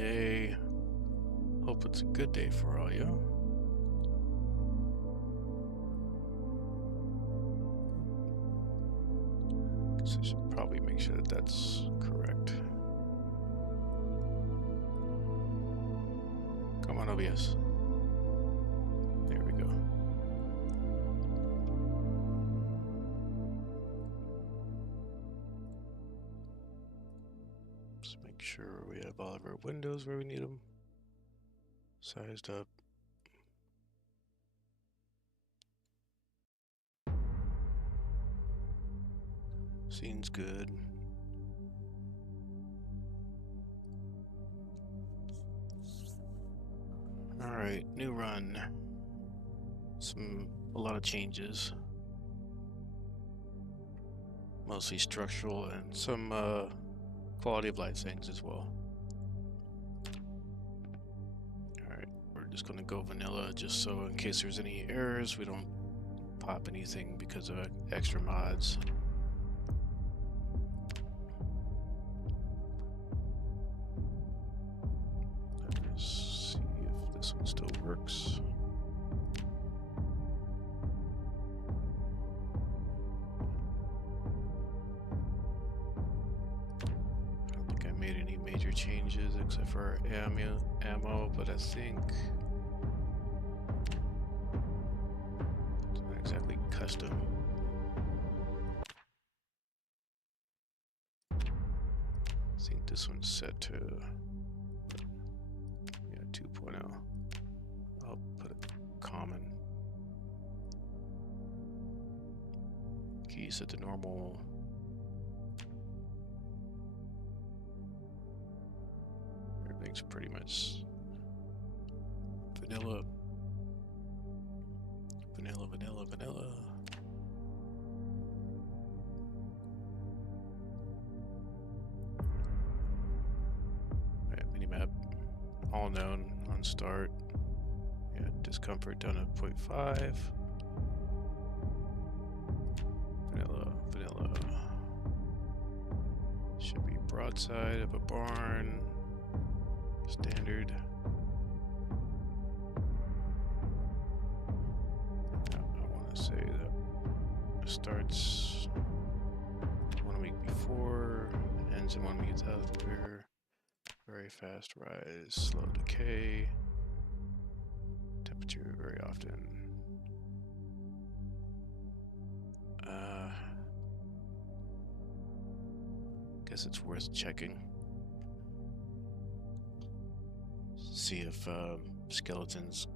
day. Hope it's a good day for all you. Guess I should probably make sure that that's correct. Come on, OBS. There we go. Just make sure we have all of our windows where we need them. Sized up. Scene's good. Alright, new run. A lot of changes. Mostly structural and some quality of life things as well. Alright, we're just gonna go vanilla just so in case there's any errors we don't pop anything because of extra mods. Let's see if this one still works. I don't think I made any major changes except for ammo, but I think it's not exactly custom. I think this one's set to 2.0. I'll put it common. Key set to normal. Everything's pretty much vanilla. Vanilla, vanilla, vanilla. Alright, minimap. All known on start. Yeah, discomfort down to 0.5. Vanilla, vanilla. Should be broadside of a barn. Standard. I want to say that starts 1 week before, ends in 1 week after. Very fast rise, slow decay. Temperature very often. Guess it's worth checking. See if skeletons,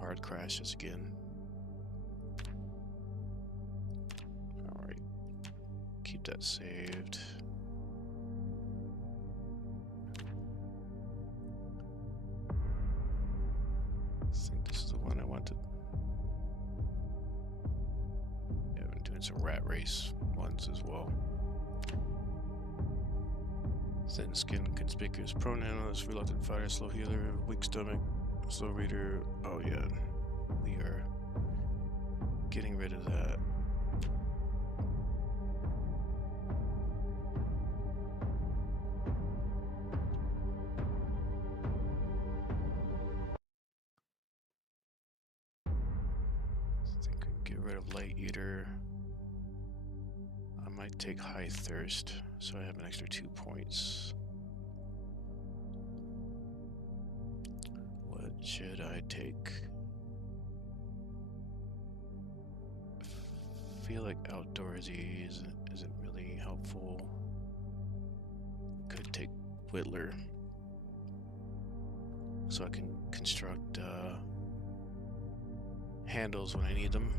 hard crashes again. All right, keep that saved. I think this is the one I wanted. Yeah, I've been doing some rat race ones as well. Thin skin, conspicuous prone analyst, reluctant fighter, slow healer, weak stomach, slow reader. Oh yeah, we are getting rid of that. I think I can get rid of light eater. I might take high thirst, so I have an extra 2 points. What should I take? I feel like outdoorsy isn't really helpful. Could take Whittler, so I can construct handles when I need them.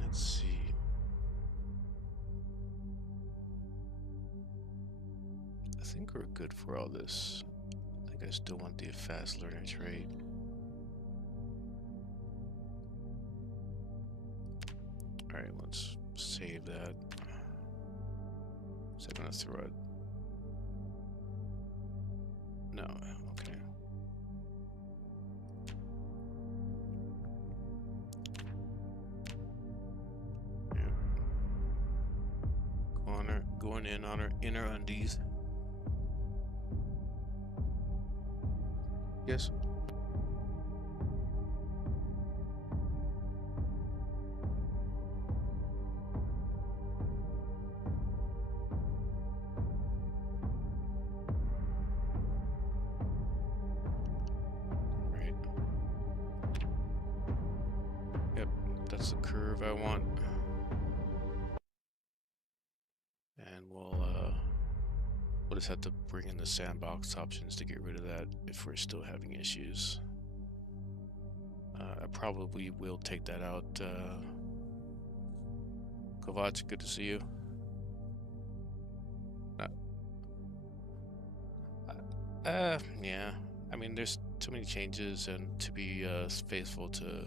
Let's see. I think we're good for all this. I think I still want the fast learner trait. Alright, let's save that. Is that gonna throw it? No, okay. Yep. Going in on our inner undies. Yes. Right. Yep, that's the curve I want. And we'll just have to bring in the sandbox options to get rid of that if we're still having issues. I probably will take that out. Kovac, good to see you. Yeah. I mean, there's too many changes, and to be faithful to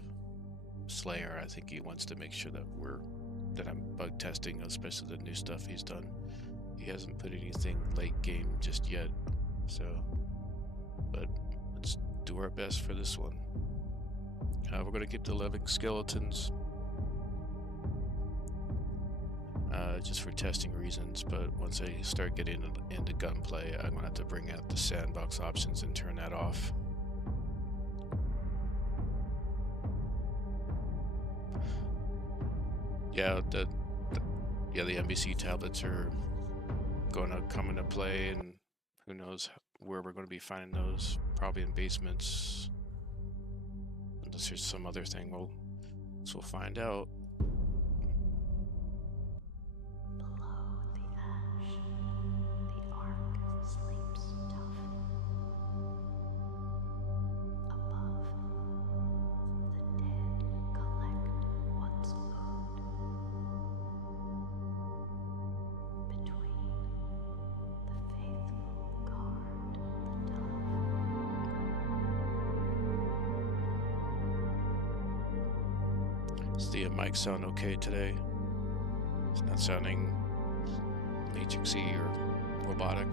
Slayer, I think he wants to make sure that I'm bug testing, especially the new stuff he's done. He hasn't put anything late game just yet, so. But let's do our best for this one. We're gonna keep the living skeletons. Just for testing reasons, but once I start getting into gunplay, I'm gonna have to bring out the sandbox options and turn that off. Yeah, the NBC tablets are gonna come into play, and who knows where we're gonna be finding those? Probably in basements, unless there's some other thing. We'll find out. Does the mic sound okay today? It's not sounding matrixy or robotic.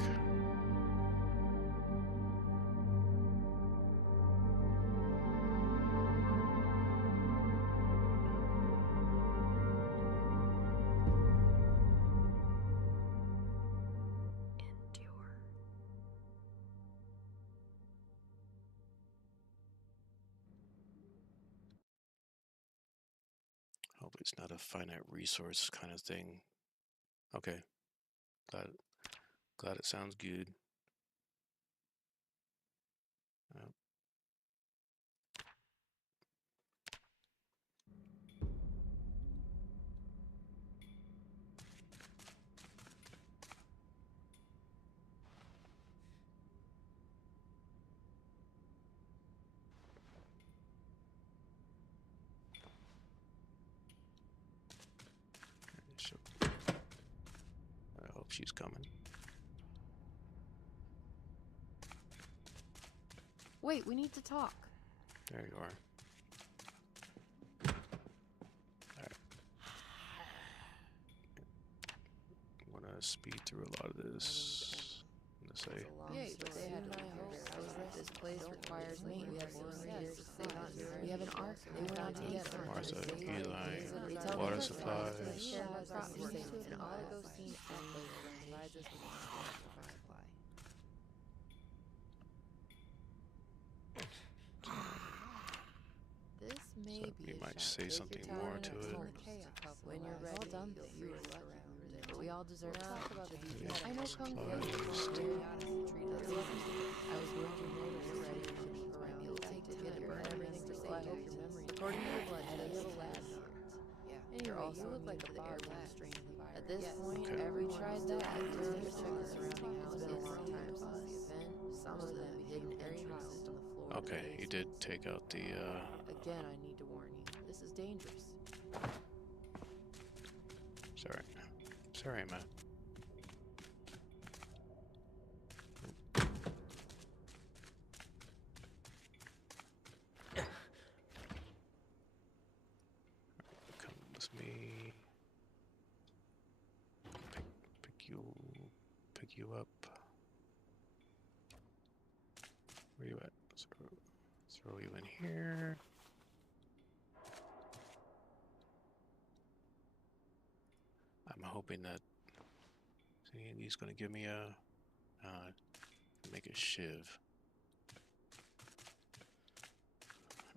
Hope it's not a finite resource kind of thing. Okay. Glad it sounds good. I hope she's coming. Wait, we need to talk. There you are. Alright. I'm gonna speed through a lot of this. I'm gonna say. Yeah, but they had this place requires maintenance. We have an arc. They went out to get Martha, Eli, water supplies. and all go see This may So be you might say something more to it. When you're ready, all done, you were lucky. But we all deserve to talk about the details. I know Kung Fu. I was going to know that you're ready to keep around. It'll take to get it, burn everything to save. I hope your memory. According to your blood, at a little lab. Anyway, you look like a bar strain of the virus. At this point, every tried that. I turned to check the surrounding houses a long time since the event. Some of them hidden entrances on the floor. Okay, he did take out the. Again, I need to warn you. This is dangerous. Sorry, man. you up. Where you at? Throw you in here. I'm hoping that he's going to give me a make a shiv.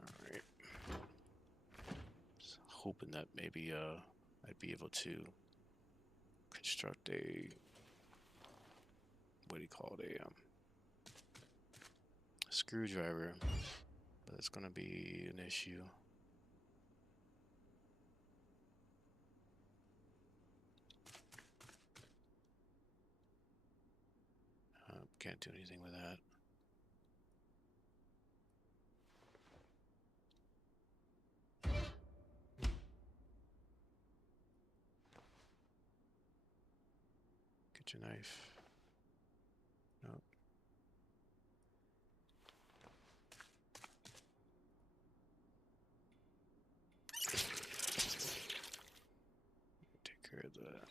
All right. Just hoping that maybe I'd be able to construct a, what do you call it, a screwdriver, but it's going to be an issue. Can't do anything with that. Get your knife. Nope. Take care of that.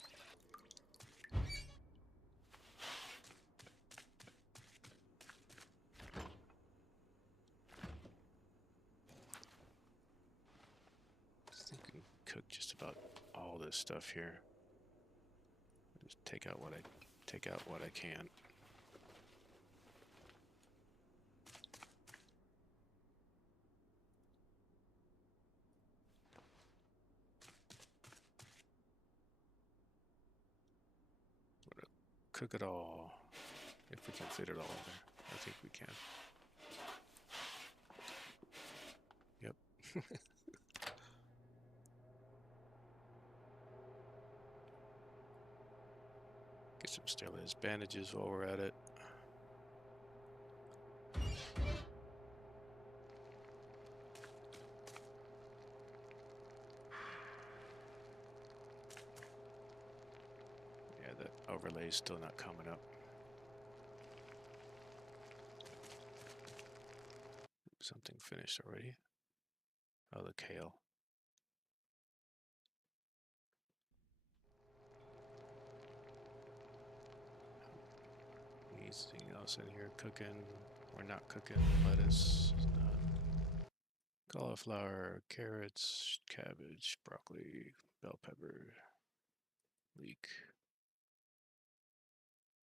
I think we can cook just about all this stuff here. Just take out what I can. Cook it all. If we can fit it all in there. I think we can. Yep. Get some sterilized bandages while we're at it. Yeah, that overlay's still not coming up. Something finished already. Oh, the kale. Anything else in here cooking? We're not cooking. Lettuce. Cauliflower, carrots, cabbage, broccoli, bell pepper, leek,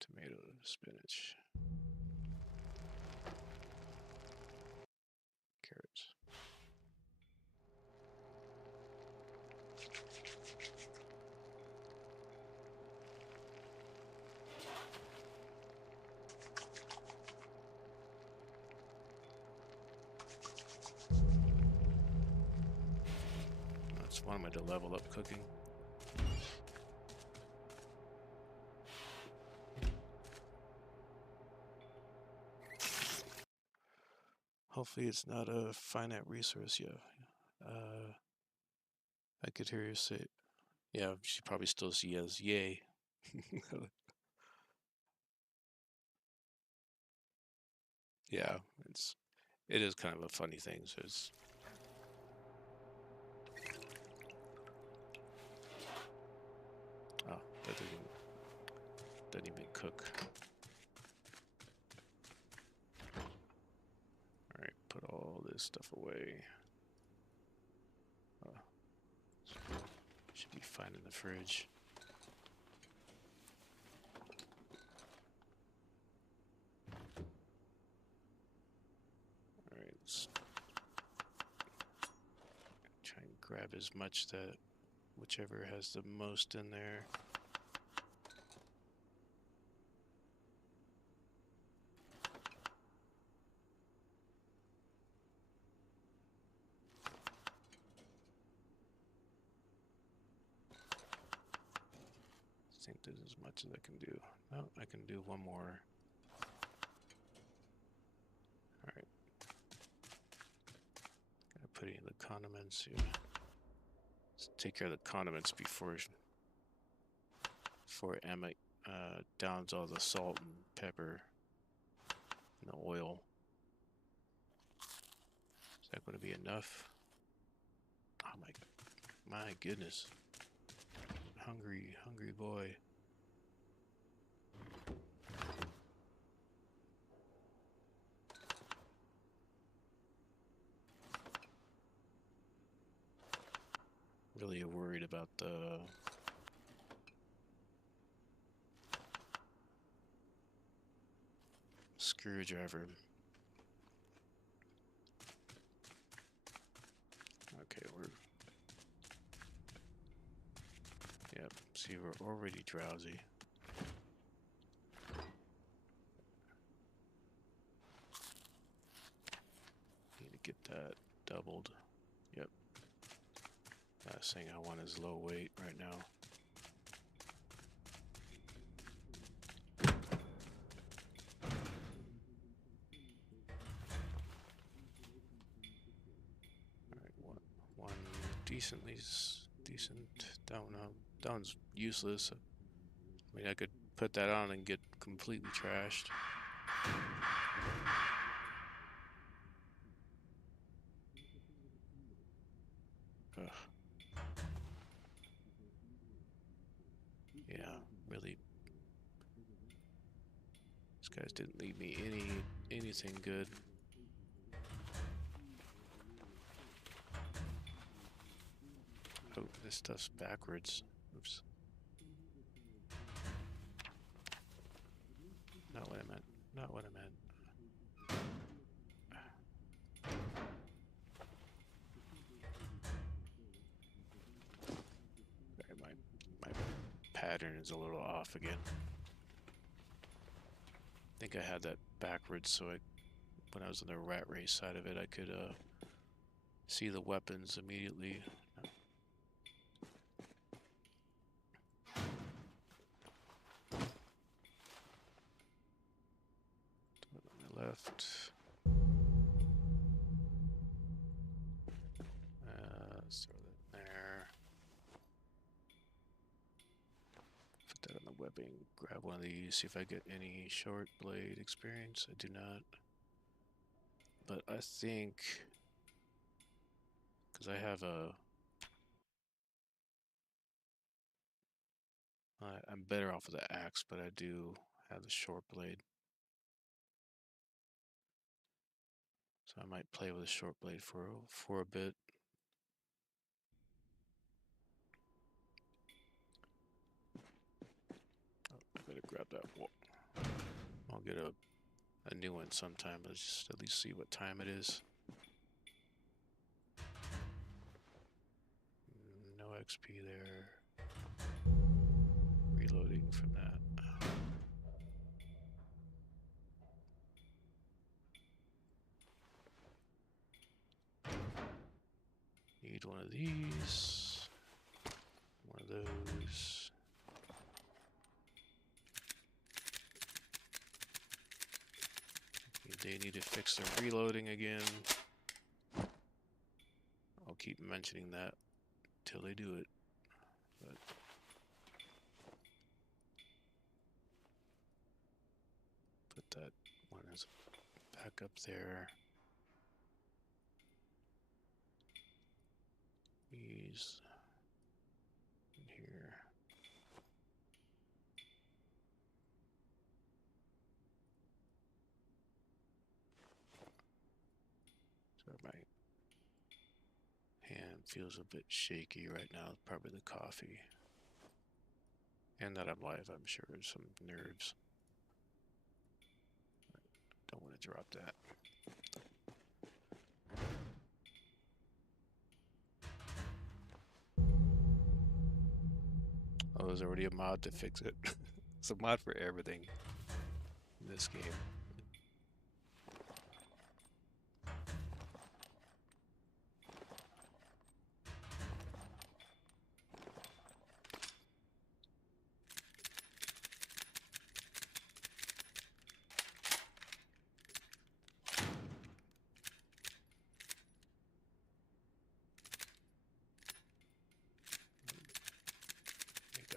tomato, spinach, carrots. That's one way to level up cooking. Hopefully it's not a finite resource, yeah. I could hear you say, yeah, she probably still see as yay. Yeah, it is kind of a funny thing. So it's oh, that doesn't even cook. All right, put all this stuff away. Should be fine in the fridge. All right, let's try and grab as much that whichever has the most in there. I think this is as much as I can do. No, I can do one more. All right. Gotta put in the condiments here. Let's take care of the condiments before Emma downs all the salt and pepper and the oil. Is that going to be enough? Oh my goodness. Hungry boy. about the screwdriver. Okay, yep, see, we're already drowsy. Need to get that doubled. Yep. Last thing I want is low weight right now. Alright, one decent. Down's useless. I mean, I could put that on and get completely trashed. Ugh. Yeah, really. These guys didn't leave me anything good. Oh, this stuff's backwards. Oops. Not what I meant. Not what I meant. My pattern is a little off again. I think I had that backwards so when I was on the rat race side of it, I could see the weapons immediately. On my left. Let's throw that in there. Put that on the webbing. Grab one of these. See if I get any short blade experience. I do not. But I think, because I have I'm better off with the axe, but I do have the short blade. So I might play with a short blade for a bit. Oh, I better grab that wall. I'll get a new one sometime. Let's just at least see what time it is. No XP there. Reloading from that. Need one of these. One of those. They need to fix their reloading again. I'll keep mentioning that till they do it. But put that one as back up there. These in here. So my hand feels a bit shaky right now. Probably the coffee. And that I'm live, I'm sure. Some nerves. Don't want to drop that. Oh, there's already a mod to fix it. It's a mod for everything in this game.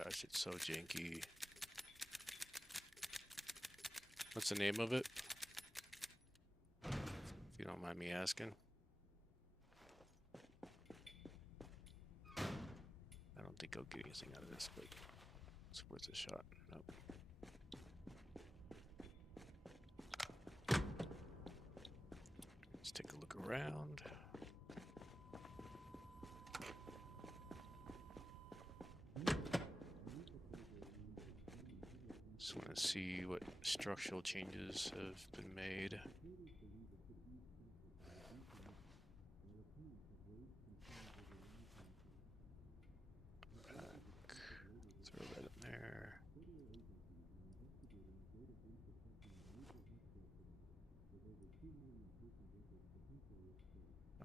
Gosh, it's so janky. What's the name of it? If you don't mind me asking. I don't think I'll get anything out of this, but it's worth a shot. Nope. Let's take a look around. Just want to see what structural changes have been made. Back. Throw that in there.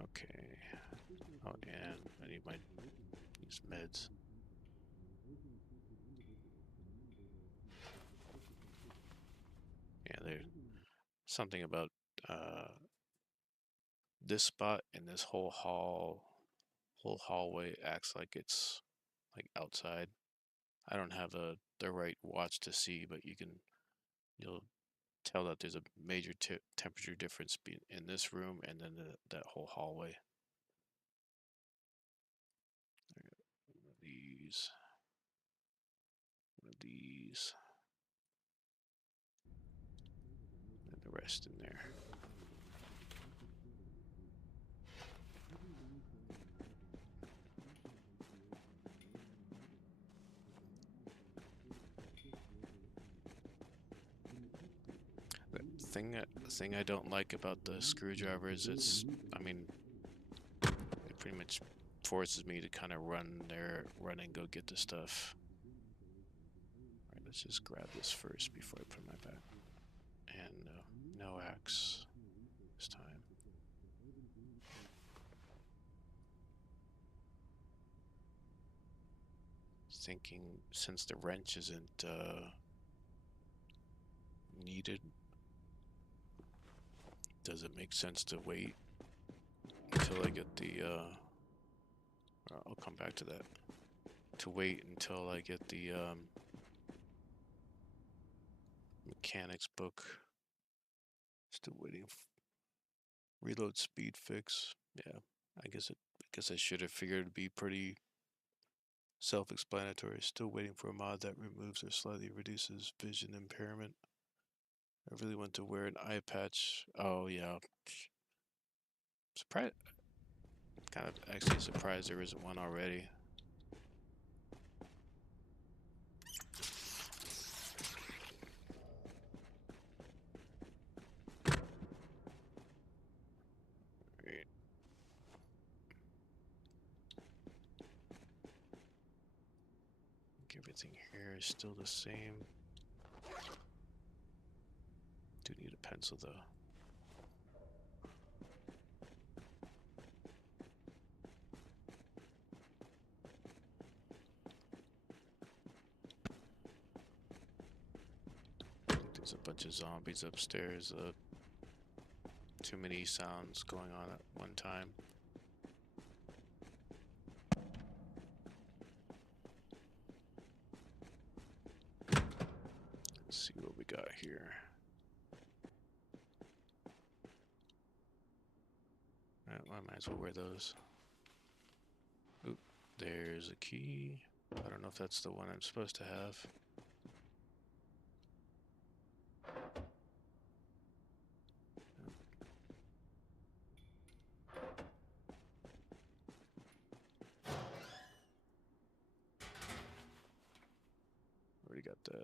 Okay. Oh, and I need these meds. Yeah, there's something about this spot and this whole hallway acts like it's like outside. I don't have the right watch to see, but you'll tell that there's a major temperature difference in this room and then that whole hallway. One of these, one of these, and the rest in there. The thing I don't like about the screwdriver is I mean, it pretty much forces me to kind of run and go get the stuff. All right, let's just grab this first before I put my back. And no axe this time. Thinking since the wrench isn't needed, does it make sense to wait until I get the I'll come back to that. To wait until I get the mechanics book. Still waiting. Reload speed fix. Yeah, I guess I should have figured it'd be pretty self-explanatory. Still waiting for a mod that removes or slightly reduces vision impairment. I really want to wear an eye patch. Oh yeah. Surprised. Kind of actually surprised there isn't one already. Right. Everything here is still the same. Do need a pencil though. There's a bunch of zombies upstairs. Too many sounds going on at one time. Let's see what we got here. I might as well wear those. Oop, there's a key. I don't know if that's the one I'm supposed to have. Already got the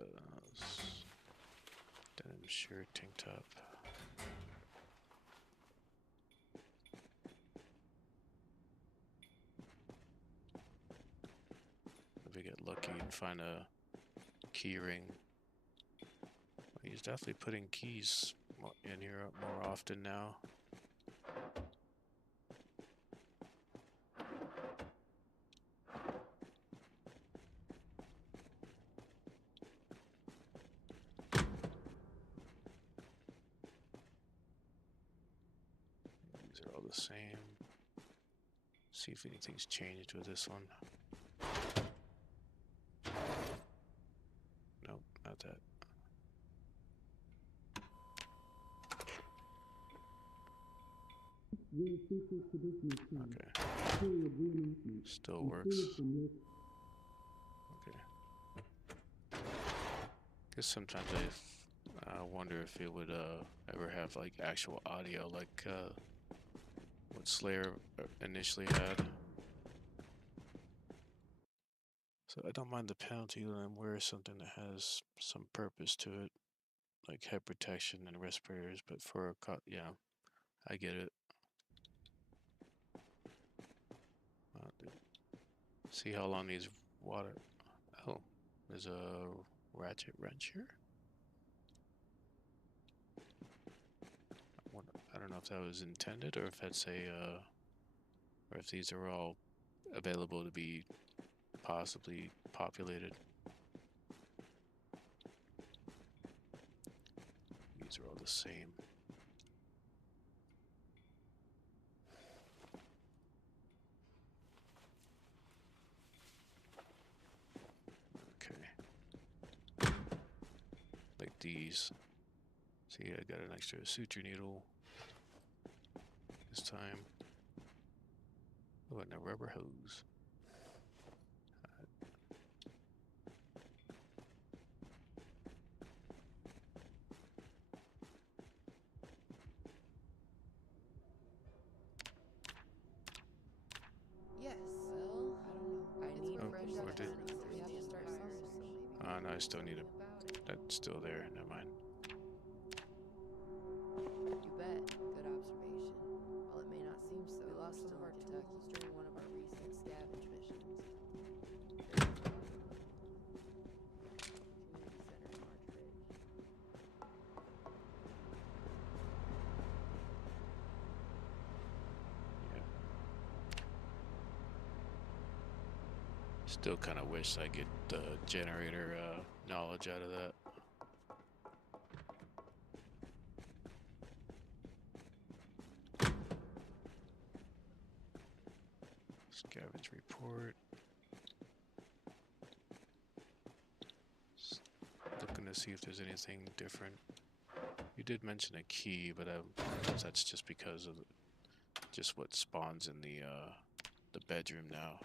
denim shirt, tank top. If we get lucky and find a key ring. He's definitely putting keys in here more often now. These are all the same. See if anything's changed with this one. Nope, not that. Okay. Still works. Okay. Guess sometimes I wonder if it would ever have like actual audio like what Slayer initially had. So I don't mind the penalty when I wear something that has some purpose to it, like head protection and respirators. But for a yeah, I get it. See how long these water. Oh, there's a ratchet wrench here. I don't know if that was intended or if that's a, or if these are all available to be possibly populated. These are all the same. Okay. Like these. See, I got an extra suture needle this time. Oh, and a rubber hose. Yes. Well, I don't know. I need fresh or did, we have to start somewhere, so maybe no, I still need about it. that's still there. Never mind. You bet. Good observation. While it may not seem so, we lost some of our tools during one of our recent scavenge missions. Community center in March Ridge. Yeah. Still kind of wish I get the generator knowledge out of that. Scavenge report. Just looking to see if there's anything different. You did mention a key, but that's just because of just what spawns in the bedroom now.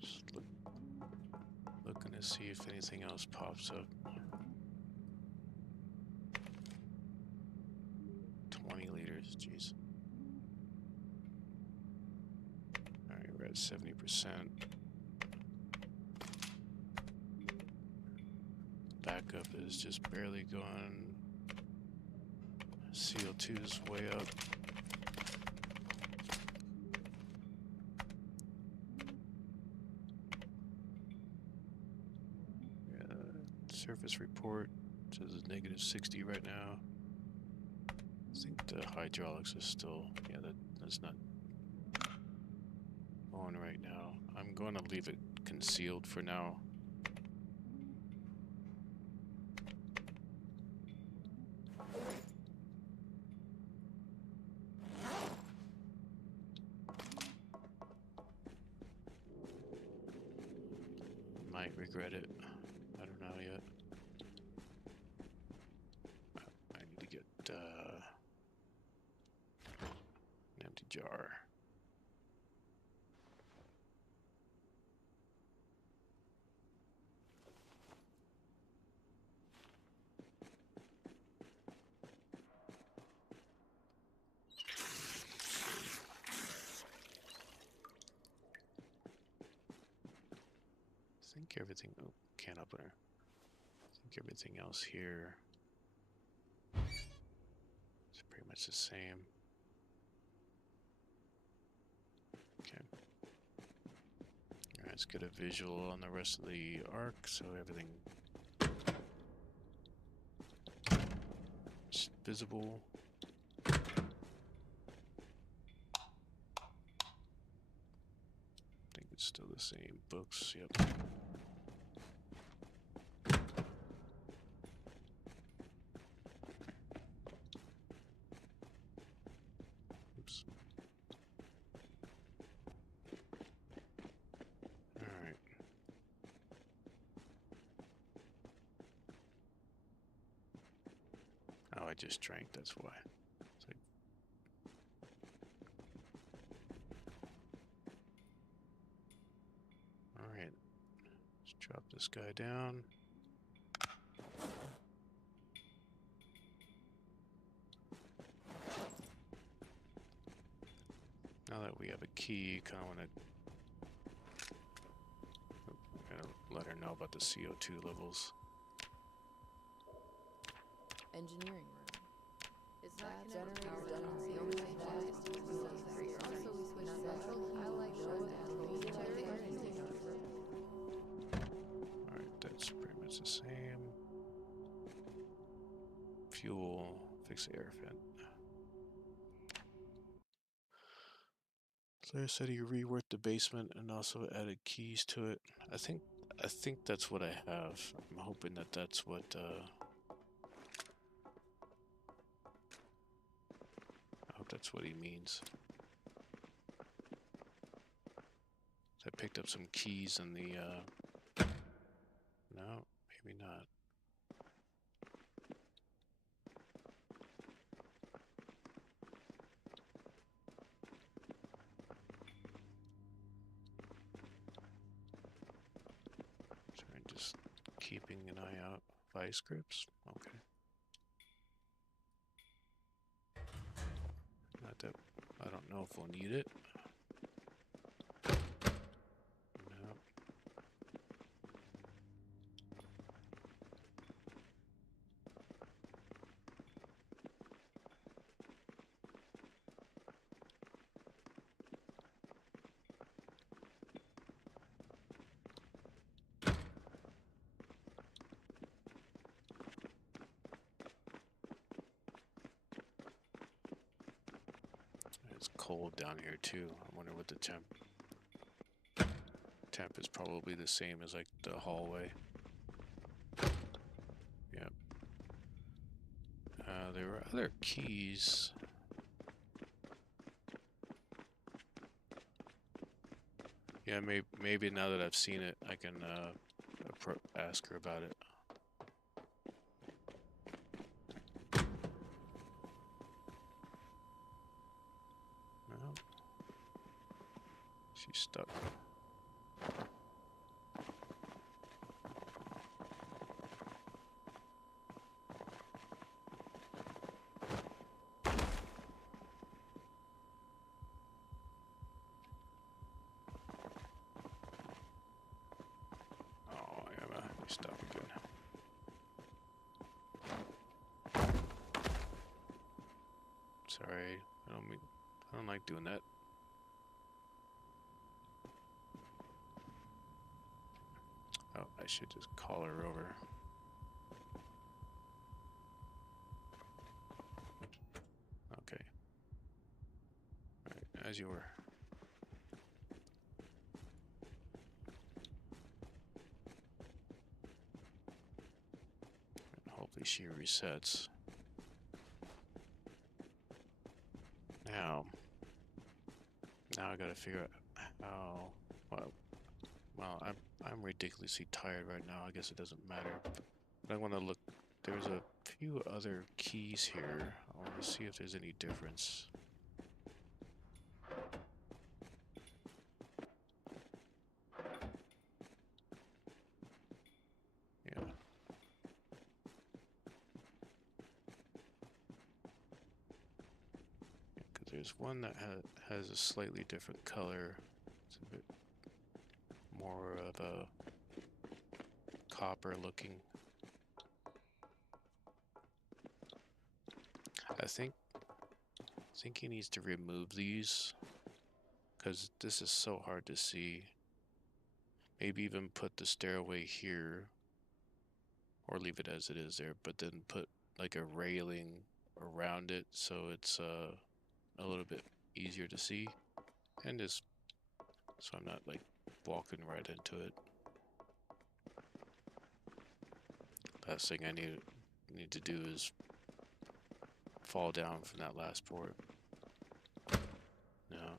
Just looking to see if anything else pops up. 20 liters, jeez. Alright, we're at 70%. Backup is just barely going. CO2 is way up. Yeah, surface report says it's negative 60 right now. I think the hydraulics is still, yeah, that's not on right now. I'm going to leave it concealed for now. Might regret it. I don't know yet. I need to get an empty jar. I think everything, oh, can opener. I think everything else here is pretty much the same. Okay. Alright, let's get a visual on the rest of the arc, so everything is visible. I think it's still the same. Books, yep. Oops. Alright. Oh, I just drank, that's why. It's like, alright. Let's drop this guy down. Now that we have a key, kind of want to let her know about the CO2 levels. Engineering room. It's not generator done on the only thing that is to also we switch central heat. I like Alright, that's pretty much the same. Fuel, fix the air vent. Claire said he reworked the basement and also added keys to it. I think that's what I have. I'm hoping that that's what I hope that's what he means. I picked up some keys in the no, maybe not. Trying just keeping an eye out. Vice grips? Okay. Not that I don't know if we'll need it. No. It's cold down here too. I wonder what the temp is probably the same as like the hallway. Yep. There were other keys. Yeah, maybe now that I've seen it, I can ask her about it. No. She's stuck. Oh, yeah, he's stuck again. Sorry, I don't like doing that. Oh, I should just call her over. Okay. Alright, as you were. And hopefully she resets. Now I gotta figure out how. Well, I'm ridiculously tired right now. I guess it doesn't matter. But I want to look. There's a few other keys here. I want to see if there's any difference. Yeah. Because there's one that has a slightly different color. It's a bit more of a copper looking. I think he needs to remove these because this is so hard to see. Maybe even put the stairway here or leave it as it is there, but then put like a railing around it so it's a little bit easier to see, and just so I'm not like walking right into it. Last thing I need to do is fall down from that last port. No.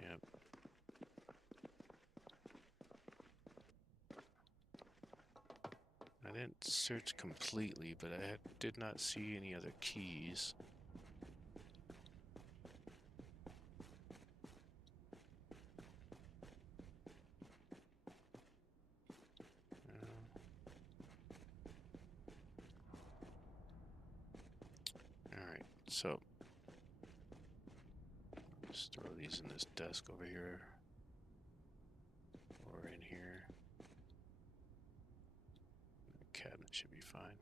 Yep. I didn't search completely, but I did not see any other keys. So just throw these in this desk over here. Or in here. The cabinet should be fine.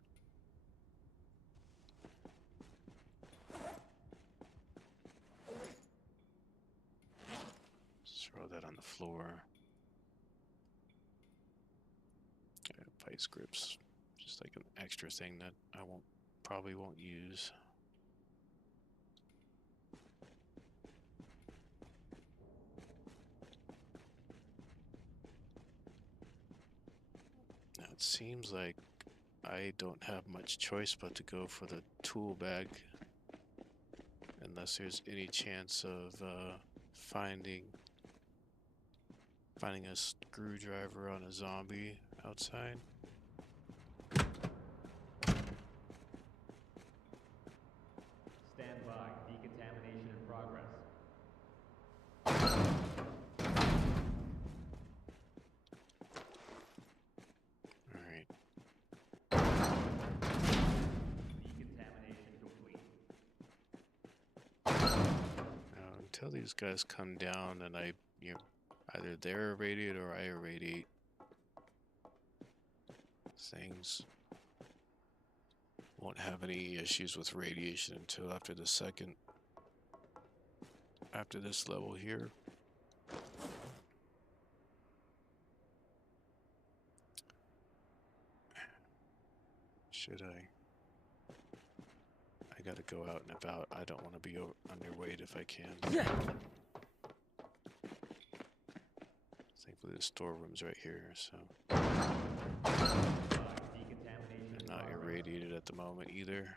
Just throw that on the floor. Vice grips, just like an extra thing that I probably won't use. Now it seems like I don't have much choice but to go for the tool bag, unless there's any chance of finding a screwdriver on a zombie outside. Stand by. Decontamination in progress. All right. Decontamination complete. Now, until these guys come down and either they're irradiate or I irradiate, things won't have any issues with radiation until after this level here. Should I gotta go out and about. I don't want to be underweight if I can. Thankfully the storeroom's right here, so Decontamination I'm not irradiated at the moment either.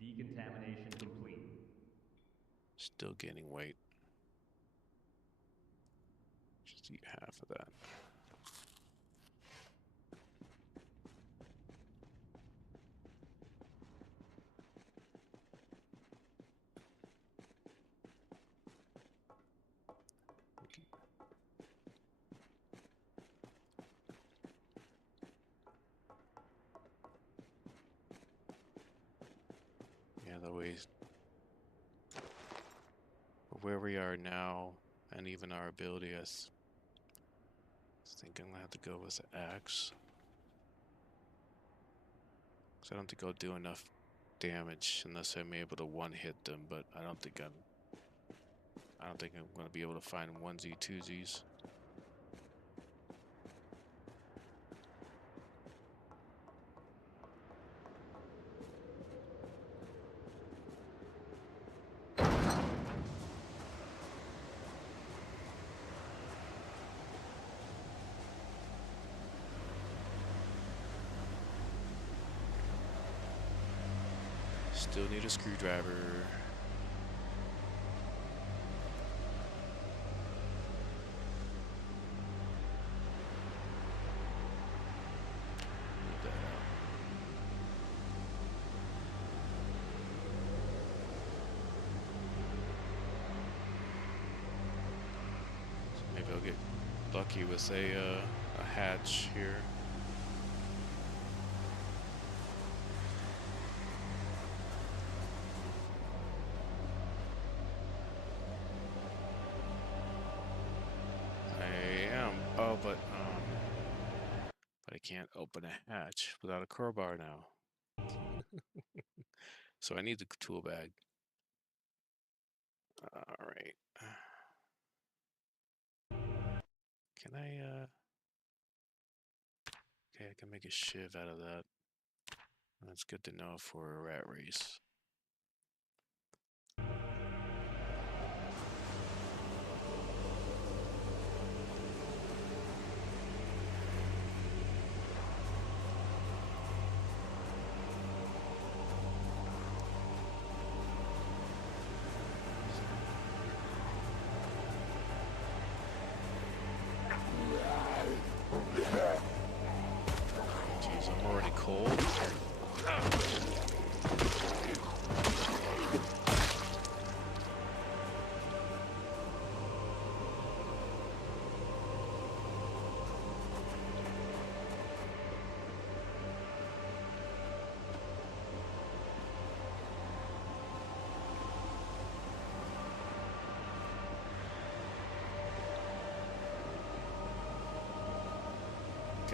Decontamination complete. Still gaining weight. Just eat half of that. Yeah, the way where we are now, and even our ability, I think I'm gonna have to go with the axe. Cause I don't think I'll do enough damage unless I'm able to one-hit them, but I don't think I'm gonna be able to find onesie twosies. Still need a screwdriver. Move that out. So maybe I'll get lucky with a hatch here. Oh, but I can't open a hatch without a crowbar now. So I need the tool bag. All right. Can I okay, I can make a shiv out of that. That's good to know for a rat race. Jeez, I'm already cold.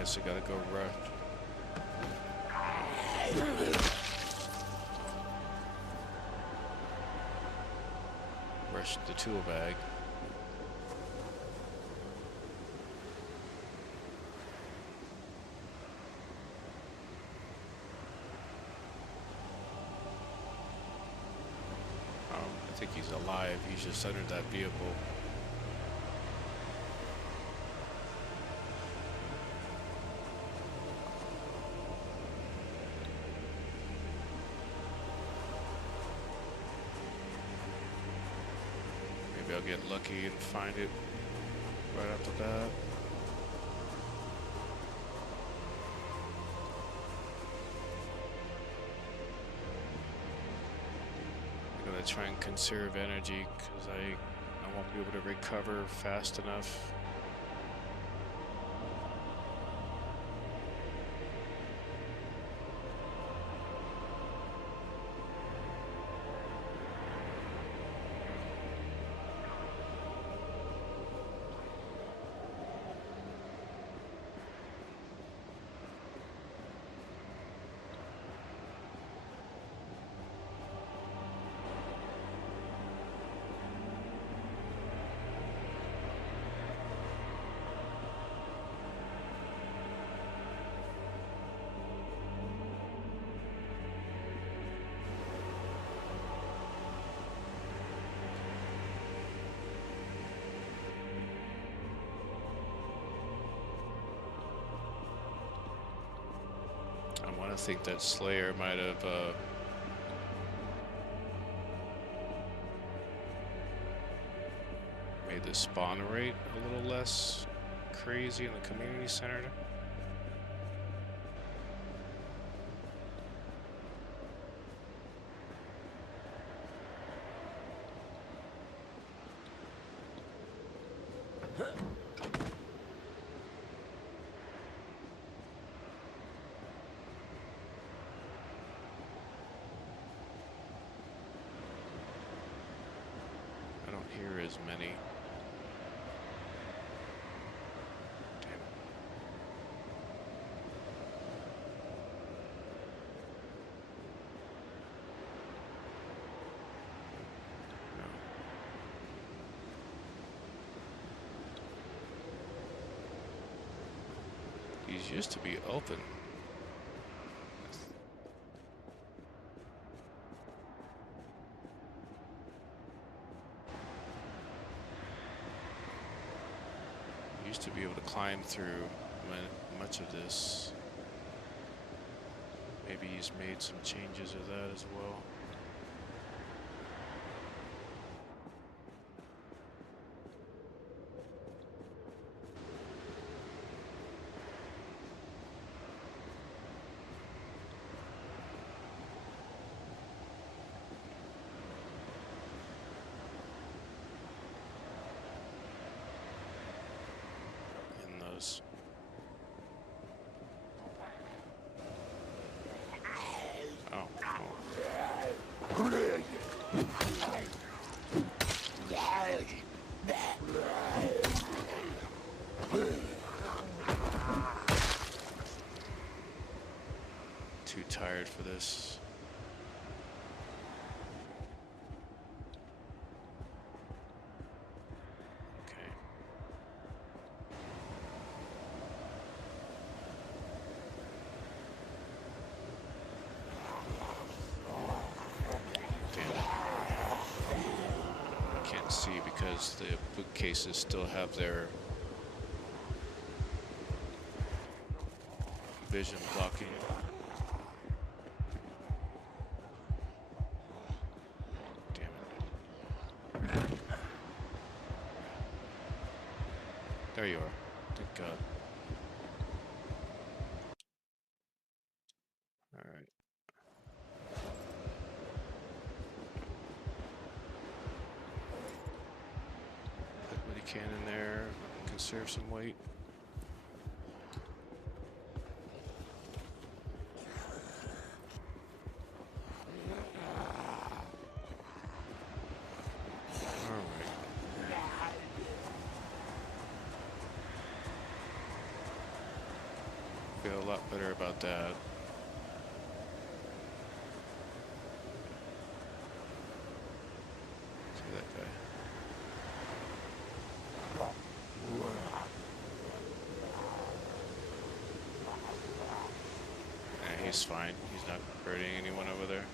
guess I gotta go rush the tool bag. I think he's alive. He's just under that vehicle. Maybe I'll get lucky and find it right off the bat. I'm gonna try and conserve energy because I won't be able to recover fast enough. I think that Slayer might have made the spawn rate a little less crazy in the community center. Here is many. Damn it. No. These used to be open. Used to be able to climb through much of this. Maybe he's made some changes of that as well. Too tired for this. Okay. Damn it. I can't see because the bookcases still have their vision blocking. There you are. Thank God. All right. Put what you can in there. Conserve some weight. better about that. See that guy. Yeah, he's fine. He's not hurting anyone over there.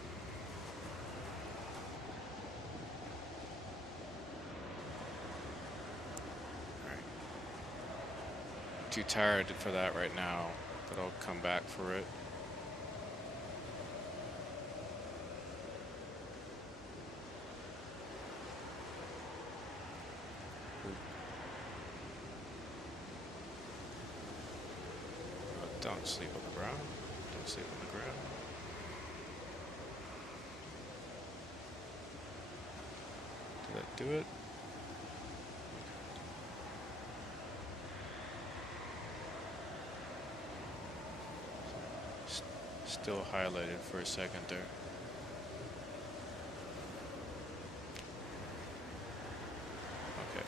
Alright. Too tired for that right now, but I'll come back for it. Don't sleep on the ground. Don't sleep on the ground. Did that do it? Still highlighted for a second there. Okay.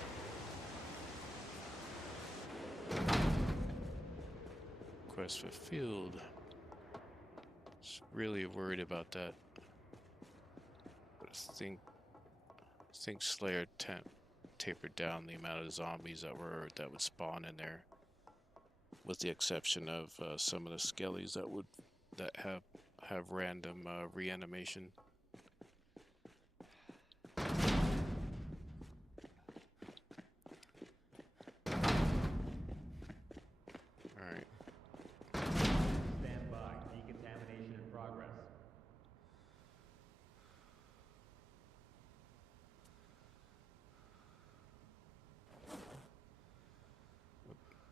Quest fulfilled. Just really worried about that. But I think Slayer tapered down the amount of zombies that would spawn in there, with the exception of some of the skellies that have random reanimation. All right. Stand by. Decontamination in progress.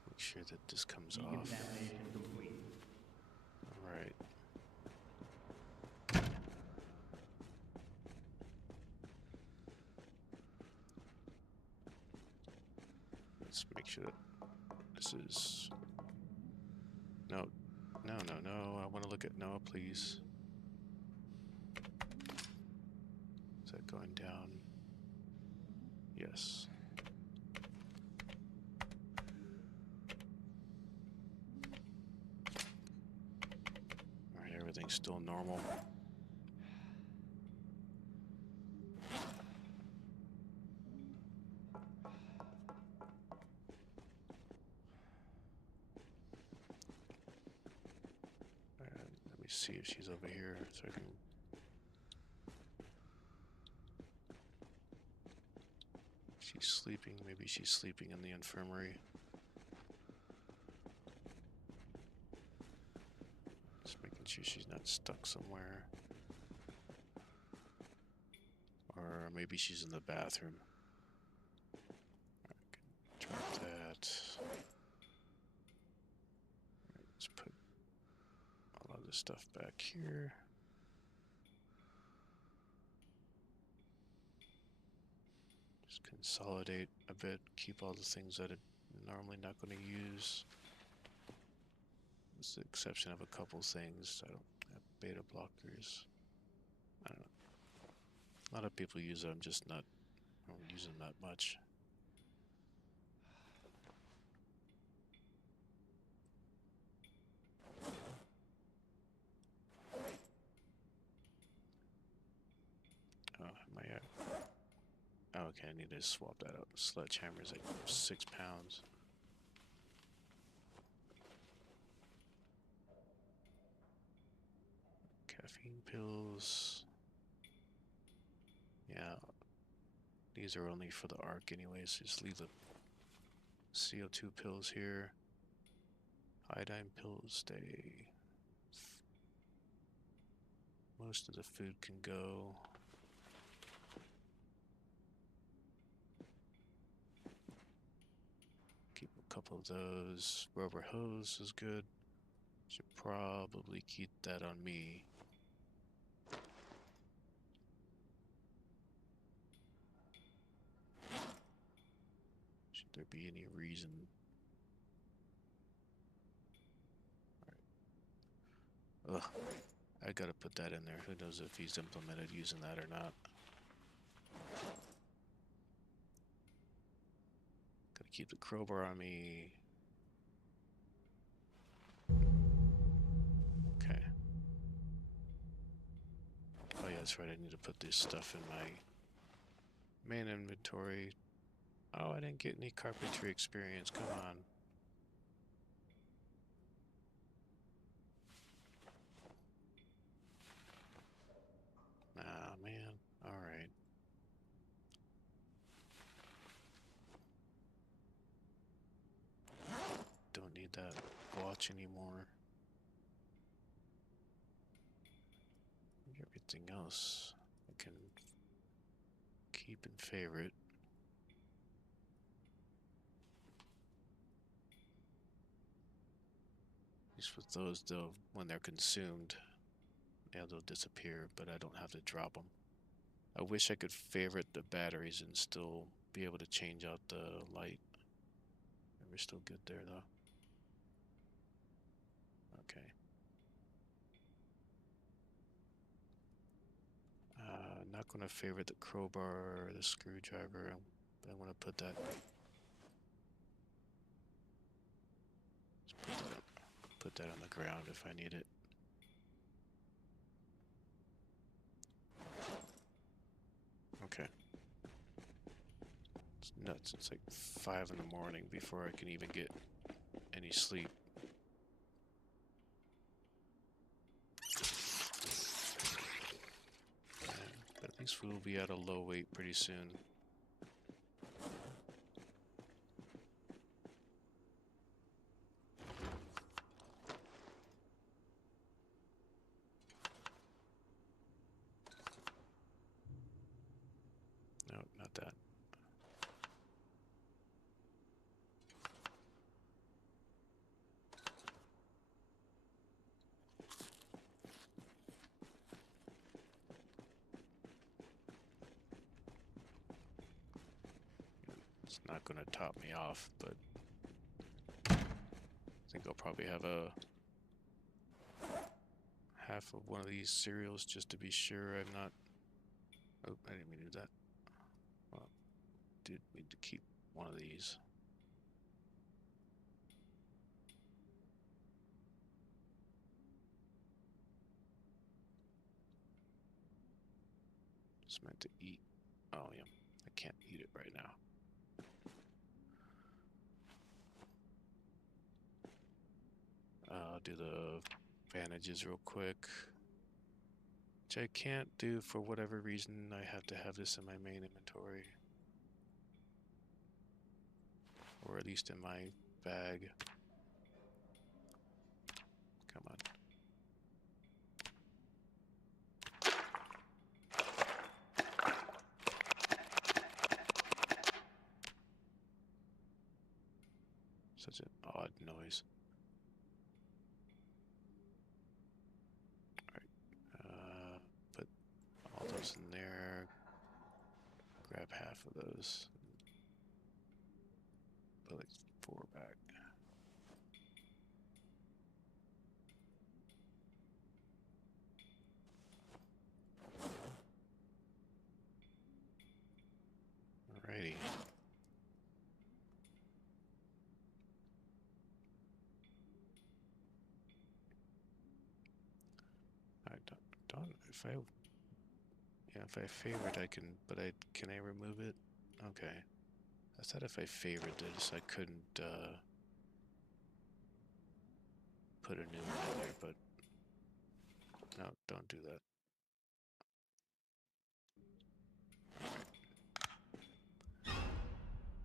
Make sure that this comes off. Decontamination complete. All right. Let's make sure that this is... No. I want to look at Noah, please. Is that going down? Yes. Alright, everything's still normal. Let me see if she's over here so I can... She's sleeping. Maybe she's sleeping in the infirmary. Just making sure she's not stuck somewhere. Or maybe she's in the bathroom. Drop that. Let's put all of this stuff back here. Just consolidate a bit, keep all the things that I'm normally not going to use. With the exception of a couple things. I don't have beta blockers. I don't know. A lot of people use them, just not, I don't use them that much. Oh, am I at? Oh, okay, I need to swap that out. Sledgehammer is like 6 pounds. Caffeine pills. Yeah, these are only for the arc anyways. Just leave the CO2 pills here. Iodine pills stay. Most of the food can go. Keep a couple of those. Rubber hose is good. Should probably keep that on me. Should there be any reason? Ugh. I gotta put that in there. Who knows if he's implemented using that or not. Gotta keep the crowbar on me. that's right. I need to put this stuff in my main inventory. Oh, I didn't get any carpentry experience. Come on. Ah, man. Alright. Don't need that watch anymore. Everything else I can keep in favorite. At least with those, though, when they're consumed, yeah, they'll disappear, but I don't have to drop them. I wish I could favorite the batteries and still be able to change out the light. We're still good there, though. Okay. Not going to favorite the crowbar or the screwdriver, but I want to put that. Put that on the ground if I need it. Okay. It's nuts. It's like 5 in the morning before I can even get any sleep. But at least we'll be at a low weight pretty soon. No, not that. It's not going to top me off, but I think I'll probably have a half of one of these cereals just to be sure I'm not. Oh, I didn't mean to do that. Well, did need to keep one of these. It's meant to eat. Oh, yeah. I can't eat it right now. I'll do the bandages real quick. Which I can't do for whatever reason. I have to have this in my main inventory. Or at least in my bag. Come on. Such an odd noise. Alright. Put all those in there. Grab half of those. Put like 4 back. Alrighty. I don't if I if I favorite I can, but can I remove it? Okay. I thought if I favored this I couldn't put a new one in there, but no, don't do that.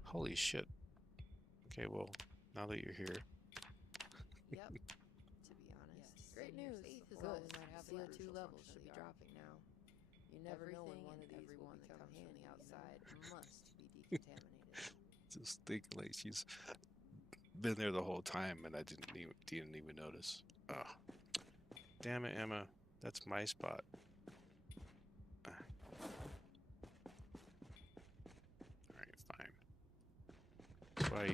Holy shit. Okay, well, now that you're here. Yep. To be honest, great news. Good. CO2 levels should be dropping now. You never know when one of these will become handy from the outside must be decontaminated. Just think like she's been there the whole time and I didn't even notice. Oh. Damn it, Emma. That's my spot. Alright, fine. So I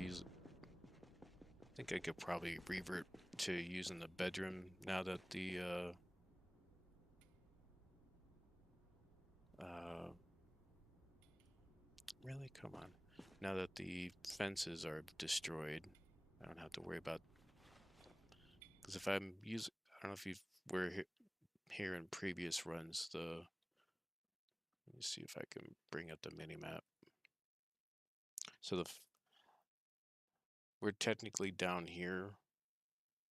think I could probably revert to using the bedroom now that the really? Come on. Now that the fences are destroyed, I don't have to worry about. Because if I'm using, I don't know if you were here in previous runs, the Let me see if I can bring up the mini map. So we're technically down here,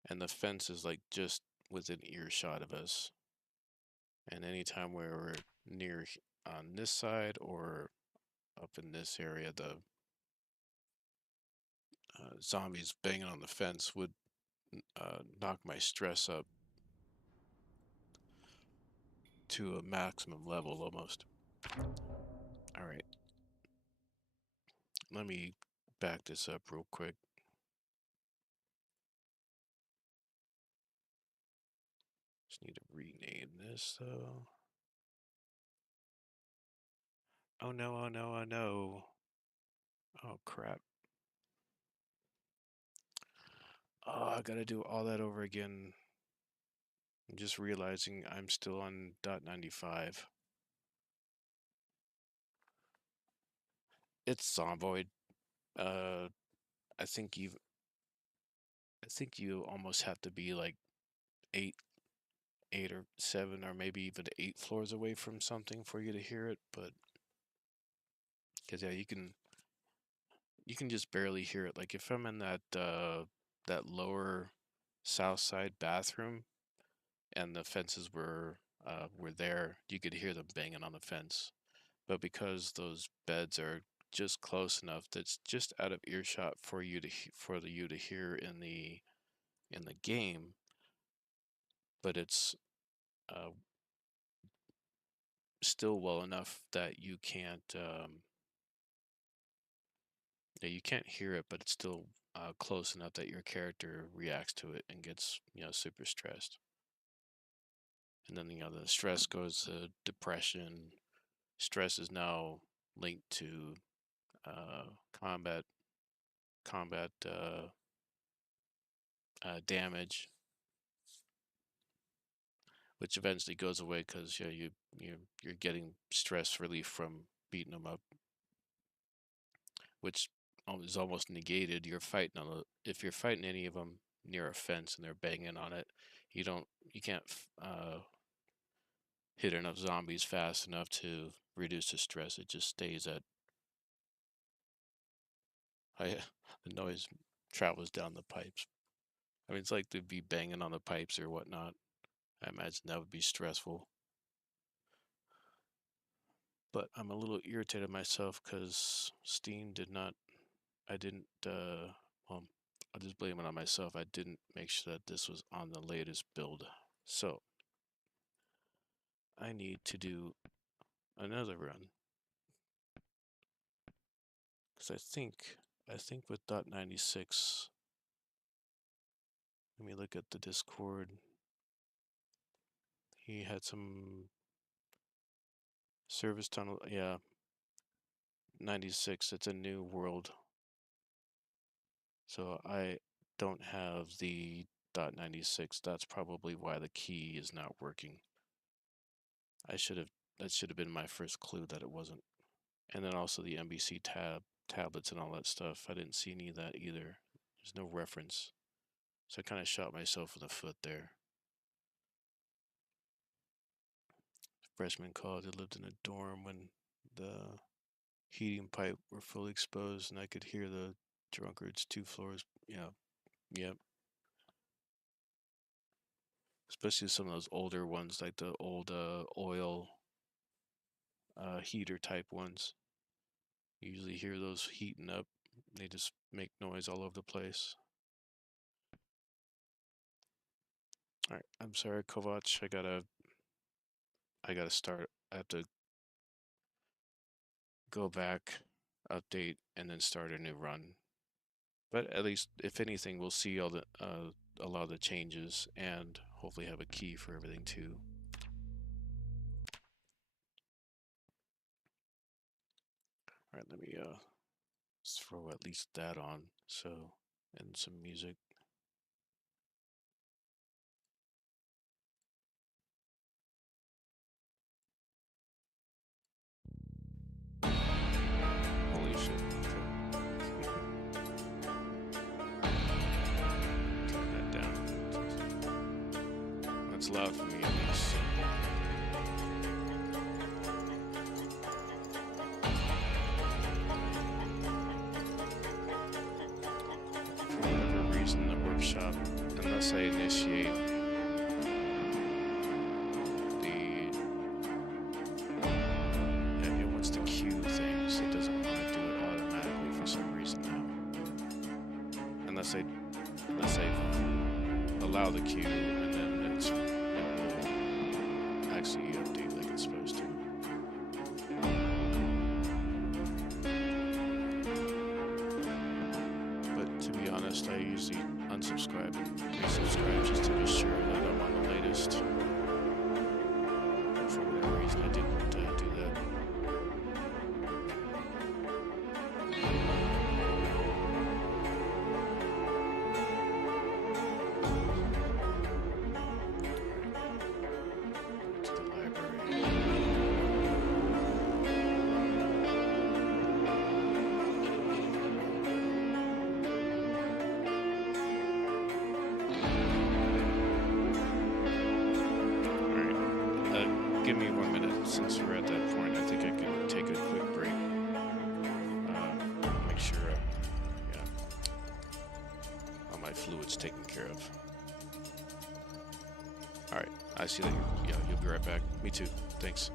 and the fence is like just within earshot of us. And anytime we're near on this side or up in this area, the zombies banging on the fence would knock my stress up to a maximum level almost. All right, let me back this up real quick. Just need to rename this though. Oh no, oh no, oh no. Oh crap. Oh, I gotta do all that over again. I'm just realizing I'm still on .95. It's Zomboid. Uh, I think you almost have to be like eight, 8 or 7, or maybe even 8 floors away from something for you to hear it. But because yeah, you can just barely hear it. Like if I'm in that lower south side bathroom and the fences were there, you could hear them banging on the fence. But because those beds are just close enough that's just out of earshot for you to hear in the game, but it's uh, still well enough that you can't hear it, but it's still close enough that your character reacts to it and gets super stressed. And then the stress goes to depression. Stress is now linked to uh, combat combat damage, which eventually goes away because you're getting stress relief from beating them up, which is almost negated. If you're fighting any of them near a fence and they're banging on it, you can't hit enough zombies fast enough to reduce the stress. It just stays at the noise travels down the pipes. I mean, it's like they'd be banging on the pipes or whatnot. I imagine that would be stressful. But I'm a little irritated myself because Steam did not. I didn't. Well, I'll just blame it on myself. I didn't make sure that this was on the latest build. So I need to do another run because I think with .96. Let me look at the Discord. He had some service tunnel. Yeah, 96. It's a new world. So I don't have the .96. That's probably why the key is not working. That should have been my first clue that it wasn't. And then also the NBC tablets and all that stuff. I didn't see any of that either. There's no reference. So I kind of shot myself in the foot there. Freshman college, I lived in a dorm when the heating pipe were fully exposed and I could hear the drunkards 2 floors. Yeah, yep. Especially some of those older ones, like the old oil heater type ones. You usually hear those heating up. They just make noise all over the place. All right, I'm sorry, Kovac. I gotta start. I have to go back, update, and then start a new run. But at least, if anything, we'll see a lot of the changes and hopefully have a key for everything too. All right, let me throw at least that on. So, and some music. Holy shit. Turn that down. That's loud for me at least. unless I allow the queue, and then it will actually update like it's supposed to. But to be honest, I usually unsubscribe and resubscribe just to be sure that I'm on the latest. For whatever reason, I didn't do that. To the library. Give me 1 minute since we're at that point. I think I can take a quick break. Make sure, all my fluids taken care of. All right, I see that. You'll be right back. Me too. Thanks.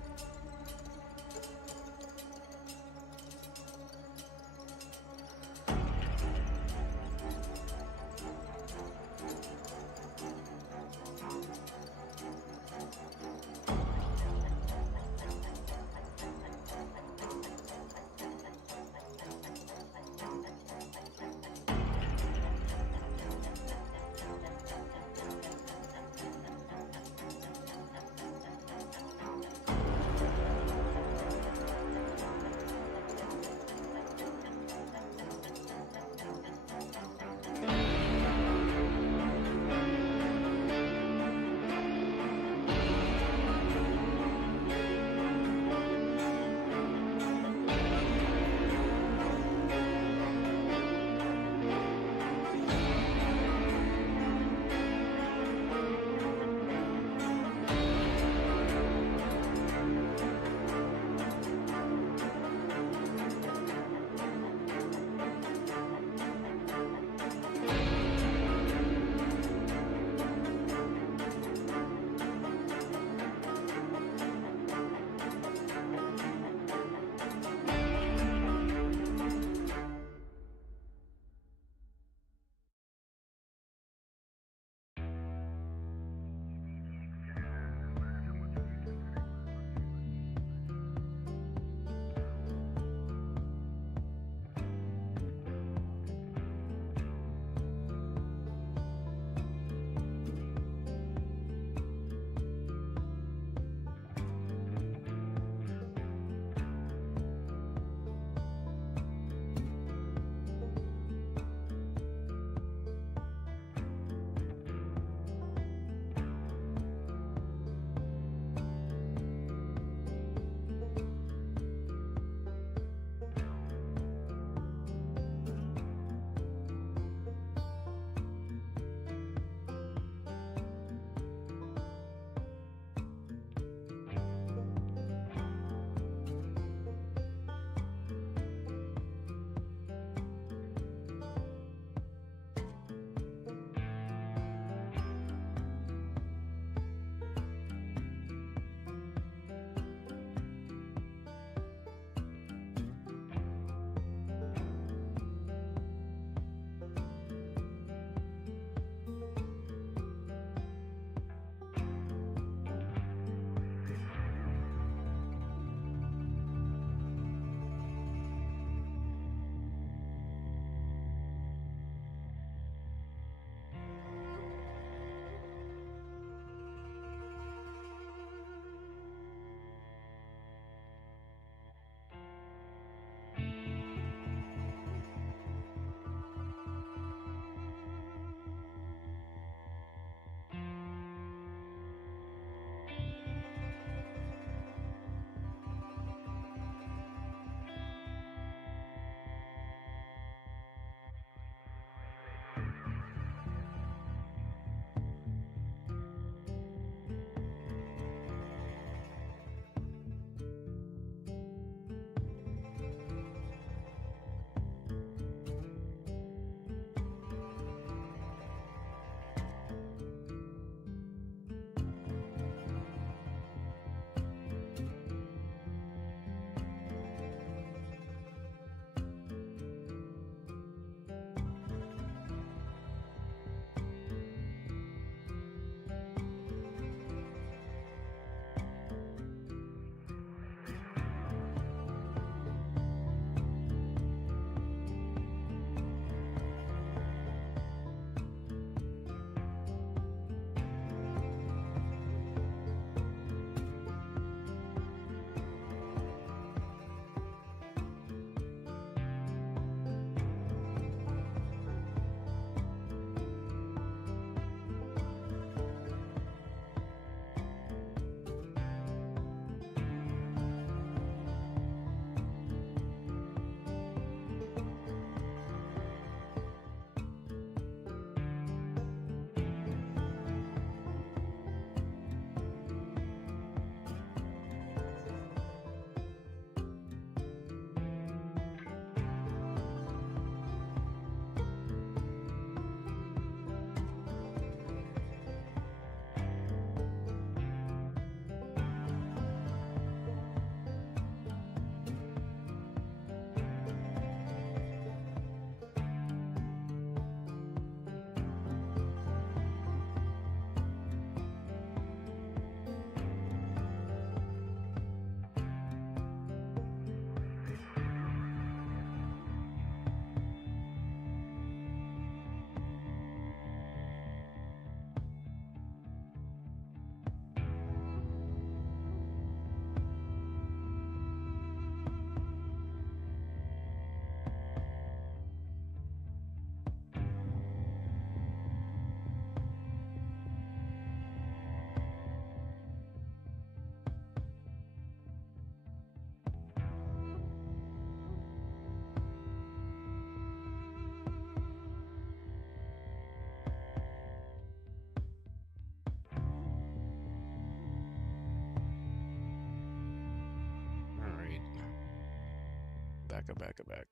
back.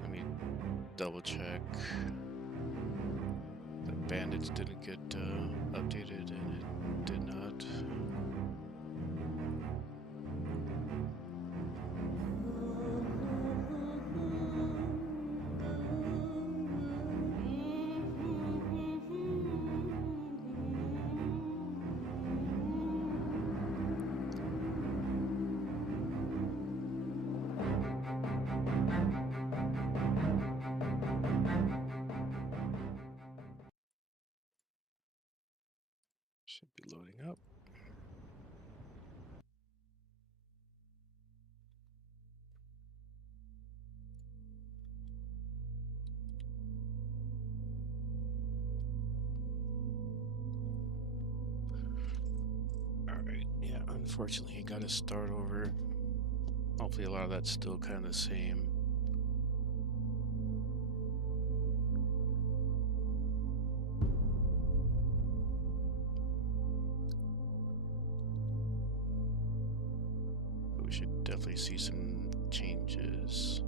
Let me double check. The bandits didn't get updated, and it did not. Should be loading up. Alright, yeah, unfortunately, you gotta start over. Hopefully, a lot of that's still kind of the same. But we should definitely see some changes.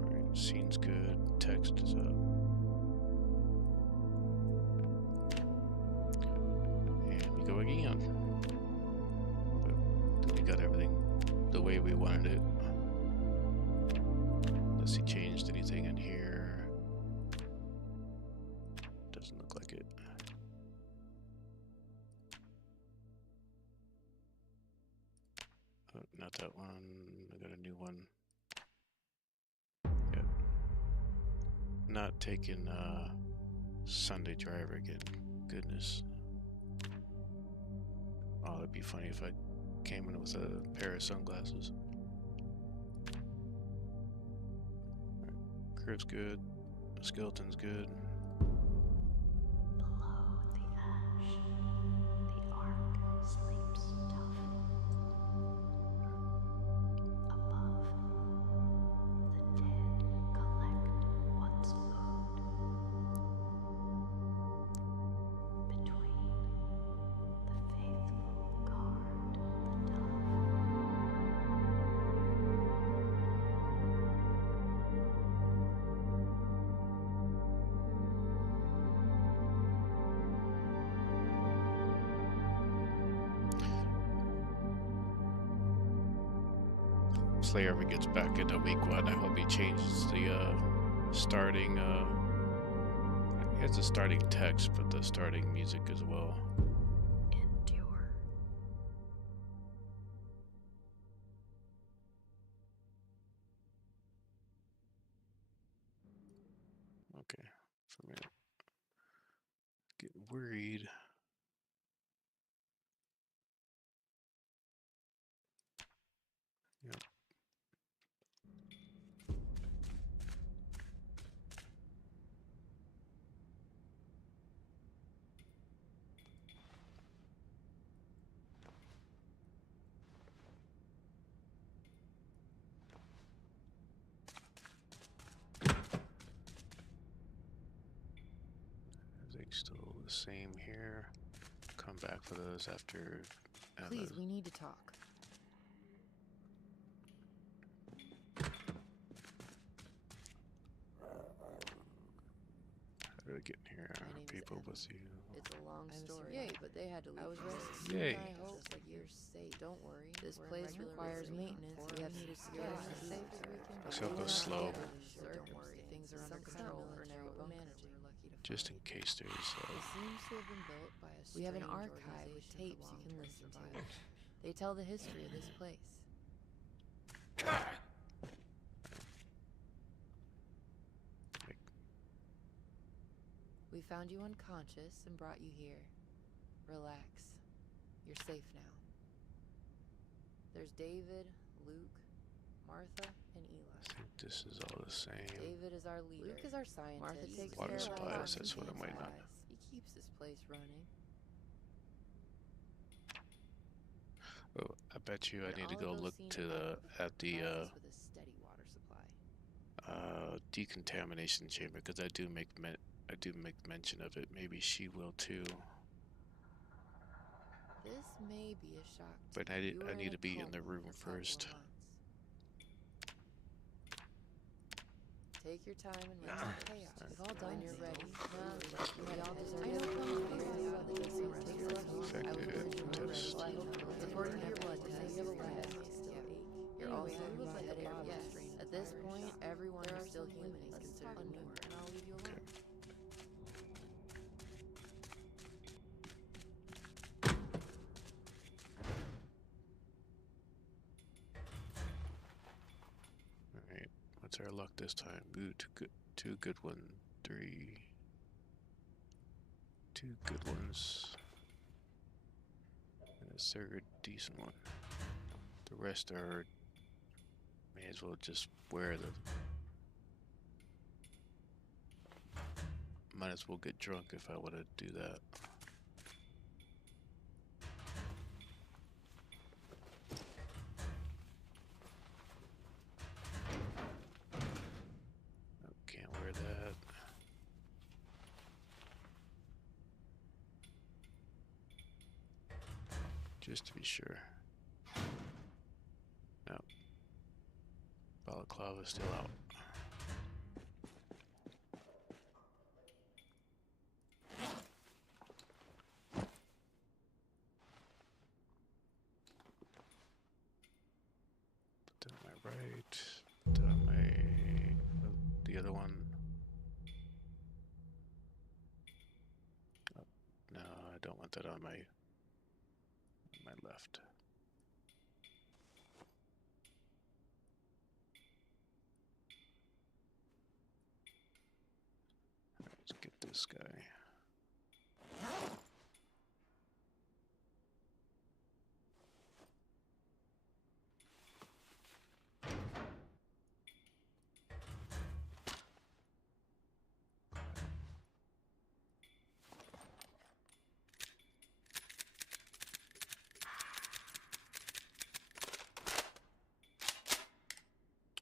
Alright, scene's good, text is up. And we go again. But we got everything the way we wanted it. Unless he changed anything in here. Doesn't look like it. Oh, not that one. I got a new one. Yep. Not taking Sunday driver again. Goodness. Oh, that'd be funny if I came in with a pair of sunglasses. Right. Crib's good. Skeleton's good. Below the ash, the ark sleeps tough. Above, the dead collect what's owed. Between, the faithful guard the dove. Slayer ever gets back into week 1, I hope he changes the starting it's a starting text, but the starting music as well. Endure. Okay, for a minute. Getting worried. Yep. Everything's still the same here. Come back for those after. Please, we need to talk. How did I get in here? My name is People Emma. with you. It's a long story. Yay, but they had to leave. I was rescued. Yay. I hope that you're safe. Don't worry. This place requires maintenance. We have needed security as safe as we can. Let's hope it's slow. Don't worry. Things are under control for now. We're managing. Just in case there's. It seems to have been built by a We have an archive with tapes you can listen to. They tell the history of this place. We found you unconscious and brought you here. Relax. You're safe now. There's David, Luke, Martha, and Eli. I think this is all the same. David is our leader. Luke is our scientist. Martha takes Water care of supplies, the that's what I might not. He keeps this place running. Oh, I bet you I And need to all go of those look seen to the above at the provides us with a steady water supply. decontamination chamber, because I do make mention of it. Maybe she will too. This may be a shock to But you. You were I need in to a be in the coma room for a couple first. of months. Take your time and let the chaos. We've all done. When you're ready. We all deserve. I know plenty of people that takes some rest. Takes a long time. I was Infected in the test. so I hope according to your blood test, you have a lab. You're also you look like a Bob strain. At this point, everyone who's still human is considered unknown, and I'll leave you alone. Alright, what's our luck this time? Ooh, two good one, two good ones, and a third decent one. The rest are, may as well just wear the, might as well get drunk if I want to do that. Oh, can't wear that. Just to be sure. No. Balaclava's still out. Put that on my right. Put that on my, the other one. Oh, no, I don't want that on my left. Let's get this guy.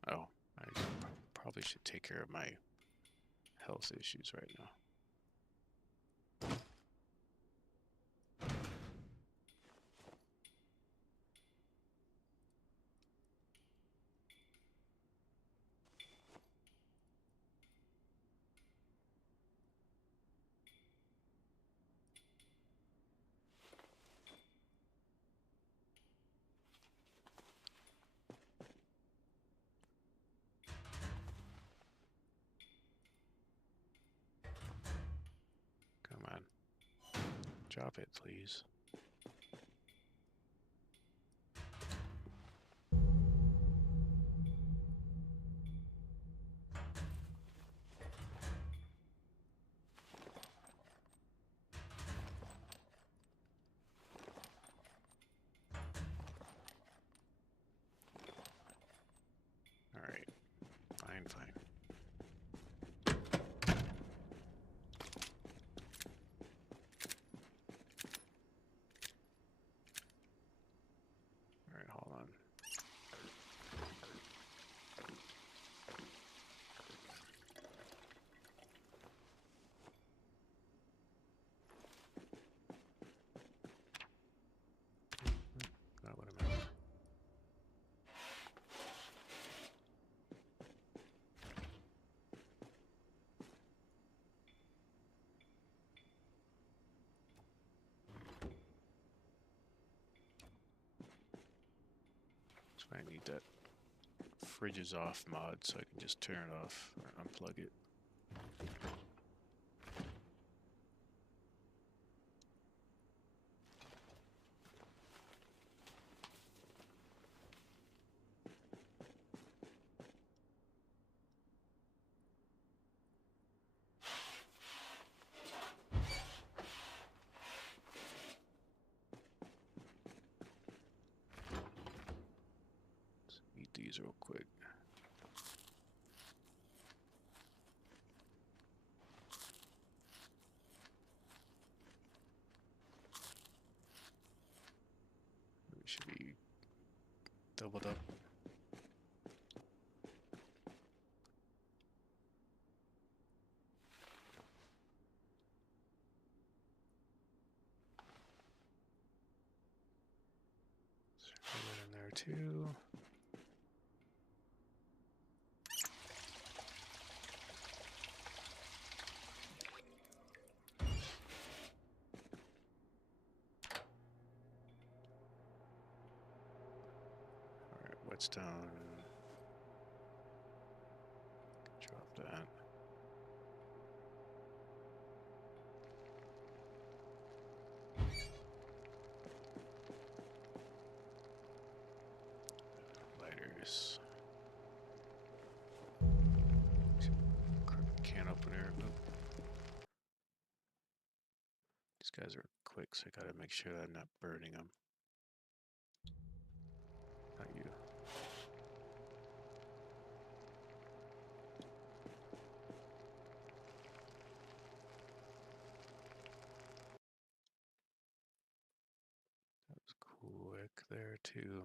Oh, I probably should take care of my health issues right now. Come on. Drop it, please. Alright. Fine. Alright, hold on. Not what I meant. So I need that fridge is off mod so I can just turn it off or unplug it. Let's eat these real quick. We should be doubled up. 2. Alright, whetstone. Drop that. Lighters. Can opener. Nope. These guys are quick, so I gotta make sure that I'm not burning them. Not you. That was quick there, too.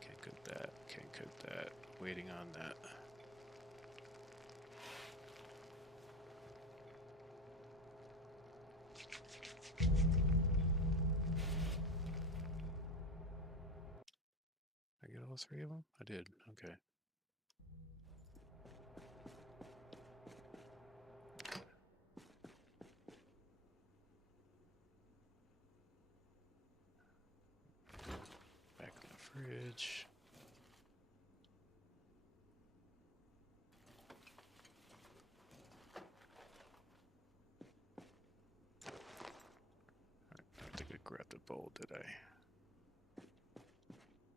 Can't cook that. Can't cook that. Waiting on that. I get all 3 of them? I did. Okay. Back in the fridge. I don't think I grabbed the bowl, did I?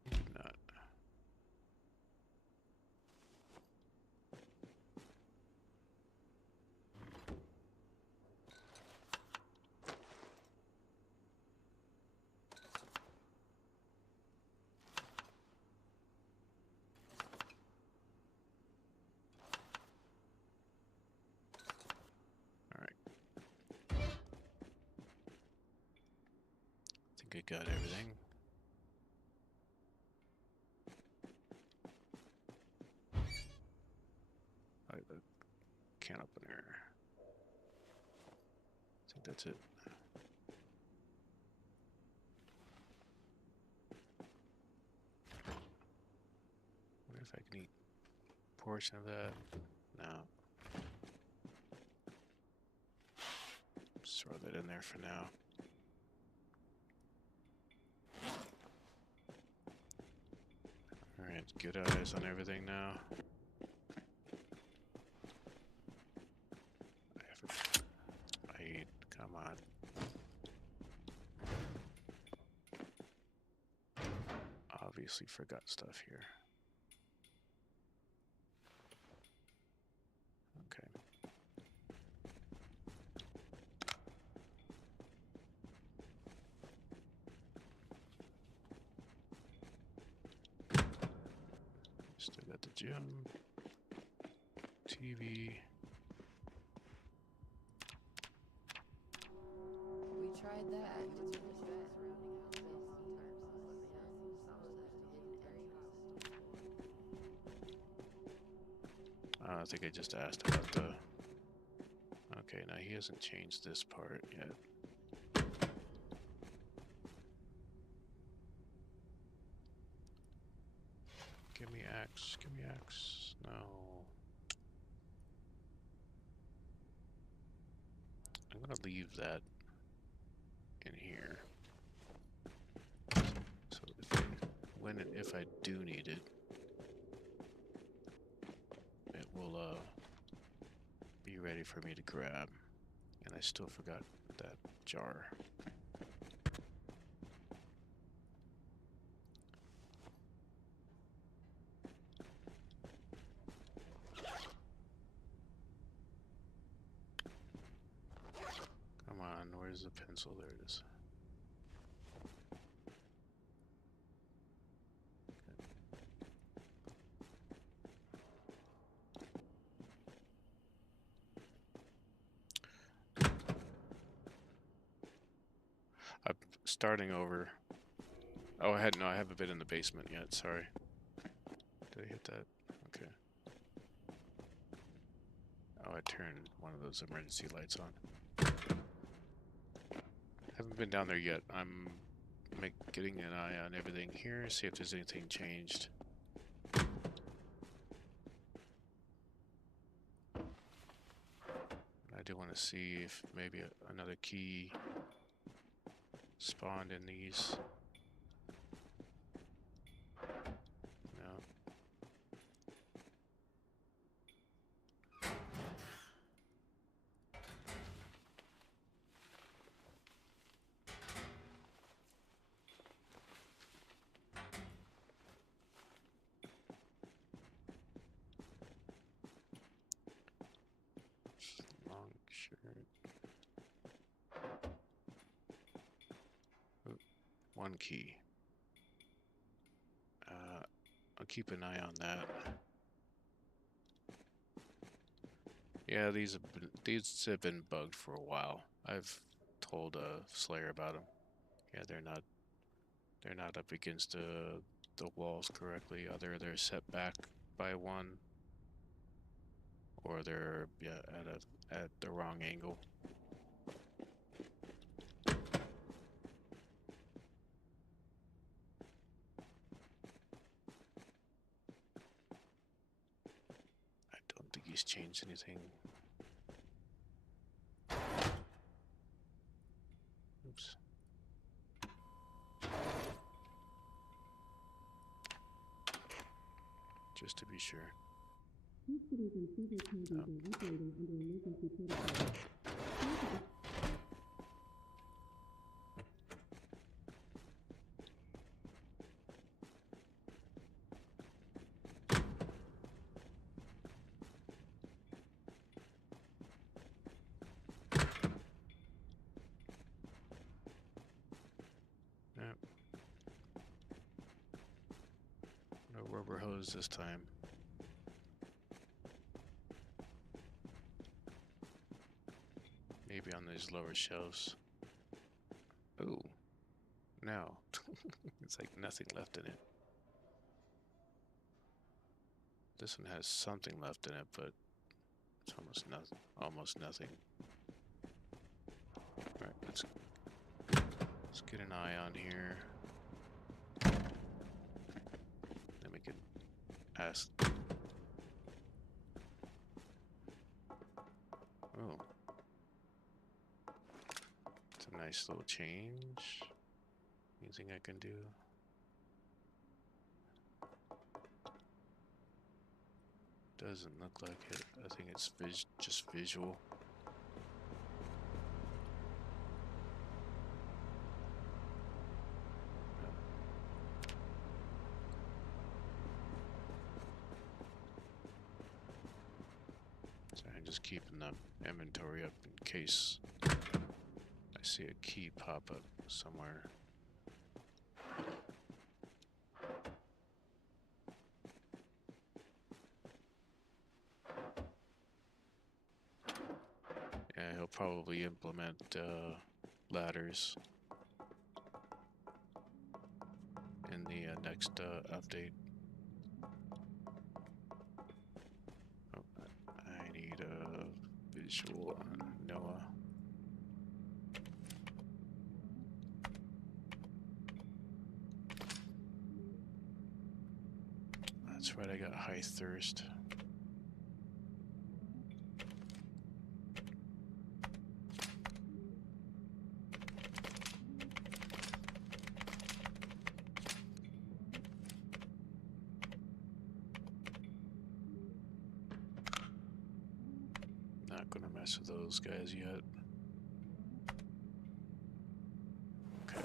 Did not. I think I got everything. The can opener. I think that's it. Wonder if I can eat a portion of that. No. Just throw that in there for now. Alright, good eyes on everything now. Come on. Obviously forgot stuff here. Okay. Still got the gym, TV. We tried that. I think I just asked about the... Okay, now he hasn't changed this part yet. Give me axe, give me axe. No. I'm gonna leave that in here. So when and if I do need it, it will be ready for me to grab. And I still forgot that jar. Come on, where's the pencil? There it is. I'm starting over Oh, I haven't been in the basement yet. Sorry. Did I hit that? Okay. Oh, I turned one of those emergency lights on. Haven't been down there yet. I'm getting an eye on everything here, see if there's anything changed. I do want to see if maybe another key spawned in these. No. Long shirt. Oop, one key. I'll keep an eye on that. Yeah, these have been bugged for a while. I've told Slayer about them. Yeah, they're not up against the walls correctly. Either they're set back by one, or they're at the wrong angle. I don't think he's changed anything. Oops. Just to be sure. Yep. No rubber hose this time. Maybe on these lower shelves. Ooh. No. It's like nothing left in it. This one has something left in it, but it's almost nothing. Almost nothing. Alright, let's get an eye on here. Then we can ask. Oh. It's a nice little change. Anything I can do? Doesn't look like it. I think it's just visual. So I'm just keeping the inventory up in case I see a key pop up somewhere. Yeah, he'll probably implement ladders in the next update. Oh, I need a visual on Noah. That's right, I got high thirst. Not gonna mess with those guys yet. Okay.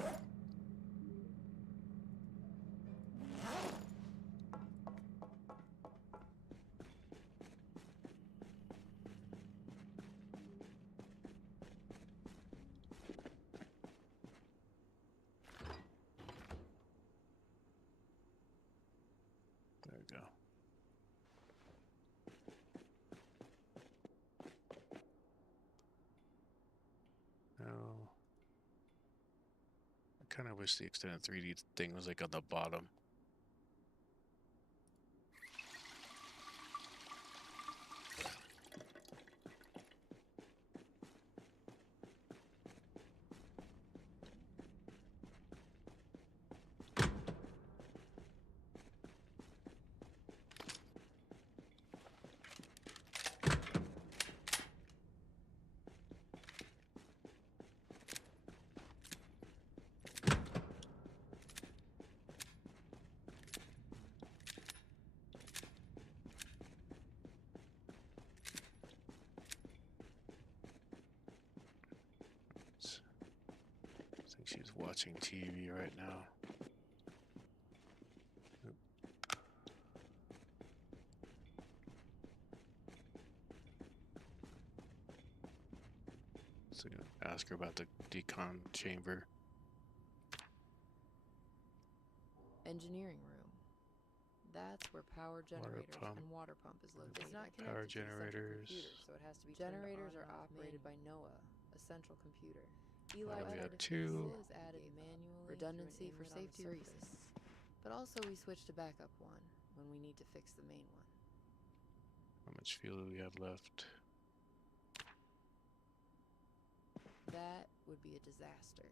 There we go. No. I kind of wish the extended 3D thing was like on the bottom. I think she's watching TV right now. So ask her about the decon chamber. Engineering room. That's where power generators pump. and water pump is located. It's not Power connected to the central generators. computer, so it has to be generators are operated by NOAA, a central computer. Eli we tried have to two. fix it, added manually redundancy for safety reasons. But also we switched to backup one when we need to fix the main one. How much fuel do we have left? That would be a disaster.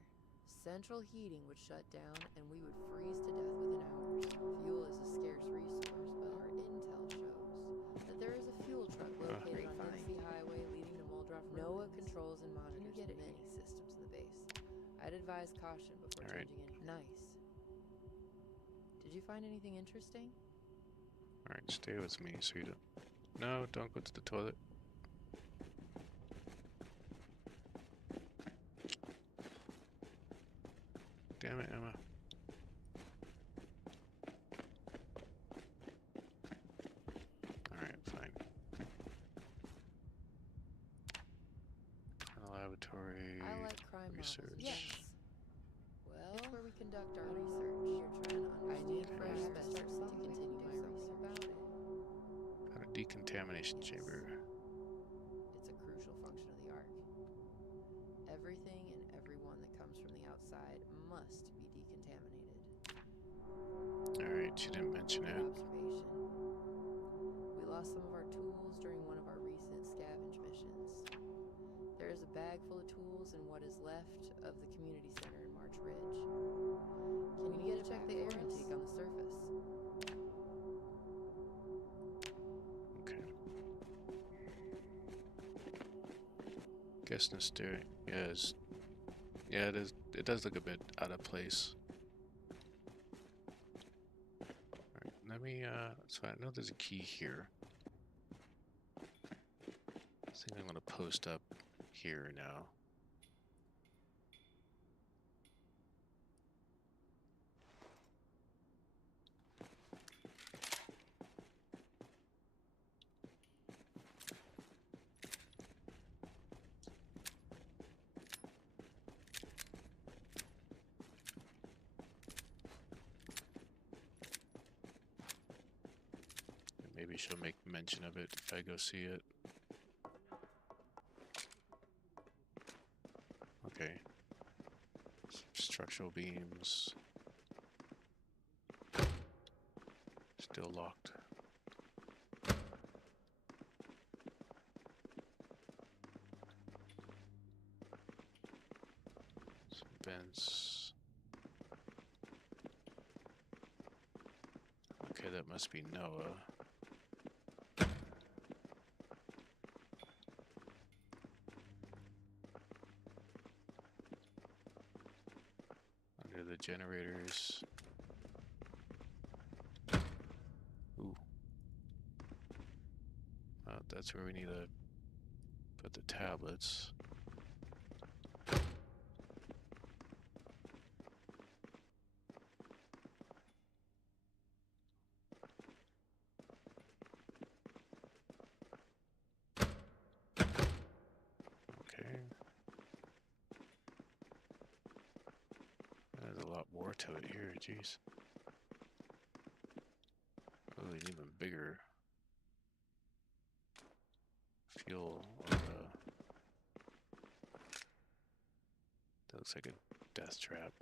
Central heating would shut down and we would freeze to death within hours. Fuel is a scarce resource, but our intel shows that there is a fuel truck located on Dixie Highway leading to Muldroff. NOAA controls and monitors many systems in the base. I'd advise caution before changing any. Nice. Did you find anything interesting? Alright, stay with me, sweetie. No, don't go to the toilet. Damn it, Emma. Alright, fine. In the laboratory. I like crime research. novels. Yes. Well, it's where we conduct our research. You're trying to understand. I need fresh specimens to continue my research about it. Got a decontamination chamber. It's a crucial function of the Ark. Everything and everyone that comes from the outside must be decontaminated. Alright, she didn't mention it. Observation. We lost some of our tools during one of our recent scavenge missions. There is a bag full of tools in what is left of the community center in March Ridge. Can you get to check the air intake on the surface? Okay. Guess no steering. Yes. Yeah, it is. It does look a bit out of place. Alright, let me, so I know there's a key here. I think I'm gonna post up here now. Maybe she'll make mention of it if I go see it. Okay. Structural beams. Still locked. Some vents. Okay, that must be Noah. Under the generators. Ooh. That's where we need to put the tablets. Okay. There's a lot more to it here, jeez. Oh, an even bigger fuel. That looks like a death trap.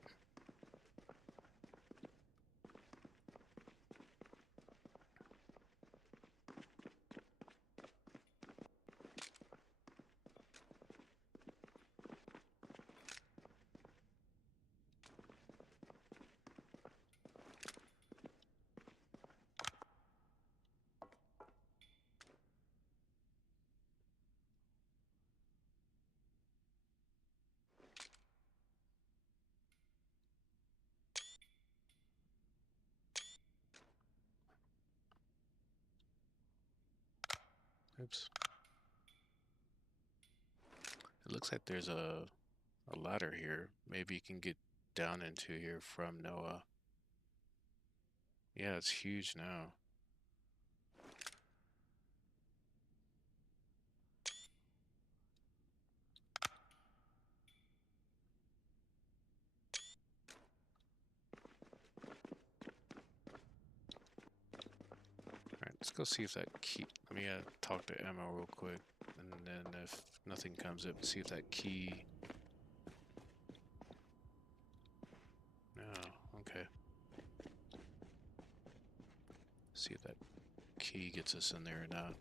Oops. It looks like there's a ladder here. Maybe you can get down into here from Noah. Yeah, it's huge now. Alright, let's go see if that key... Let me talk to Emma real quick. And then if nothing comes up, see if that key... No, okay. See if that key gets us in there or not.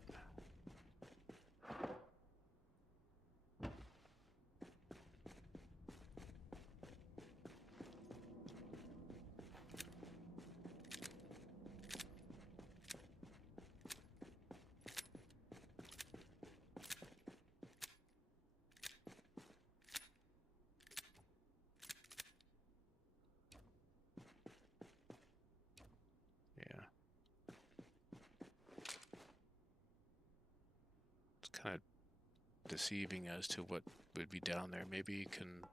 Yeah. It's kind of deceiving as to what would be down there. Maybe you can...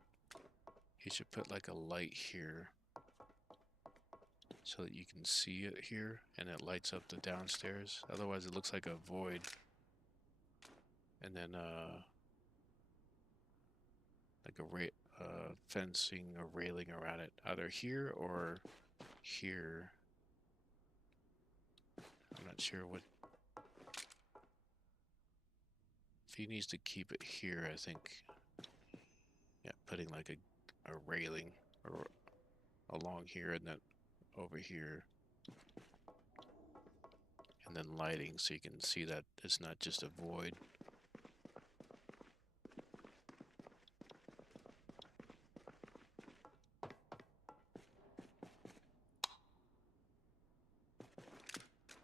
He should put like a light here so that you can see it here and it lights up the downstairs. Otherwise it looks like a void. And then like a fencing or railing around it, either here or here. I'm not sure what... If he needs to keep it here, I think, yeah, putting like a railing or along here and then over here, and then lighting so you can see that it's not just a void.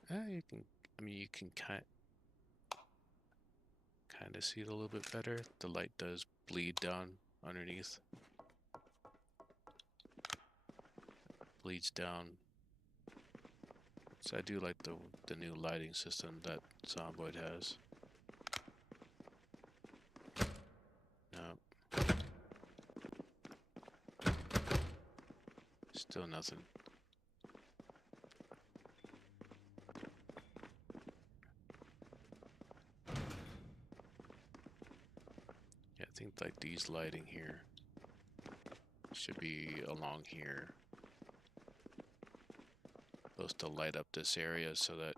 You can, I mean, you can kind of see it a little bit better. The light does bleed down underneath. Bleeds down. So I do like the new lighting system that Zomboid has. No. Still nothing. Yeah, I think like these lighting here should be along here. Supposed to light up this area so that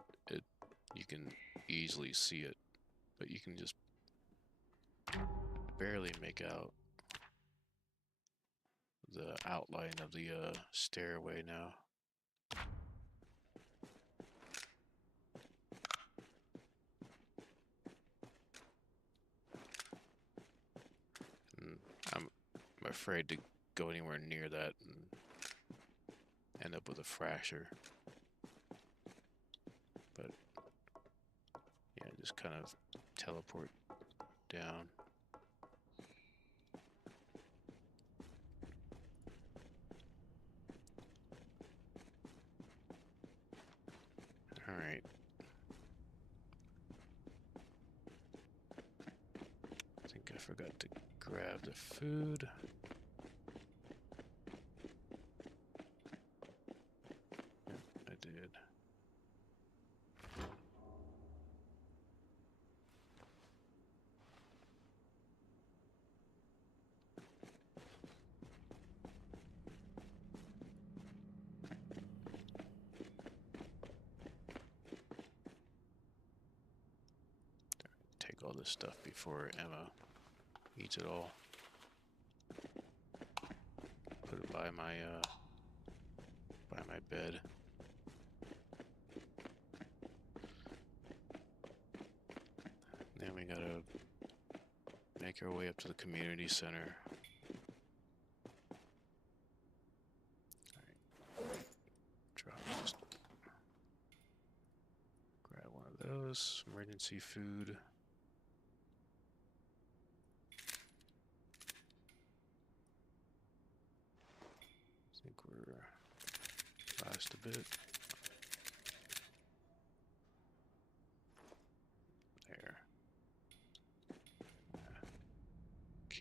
you can easily see it, but you can just barely make out the outline of the stairway now. And I'm afraid to go anywhere near that and end up with a fracture. But yeah, just kind of teleport down. Alright. I think I forgot to grab the food. Yep, I did. Take all this stuff before Emma eats it all. Put it by my bed. Then we gotta make our way up to the community center. Alright. Just grab one of those. Emergency food. I think we're last a bit. There.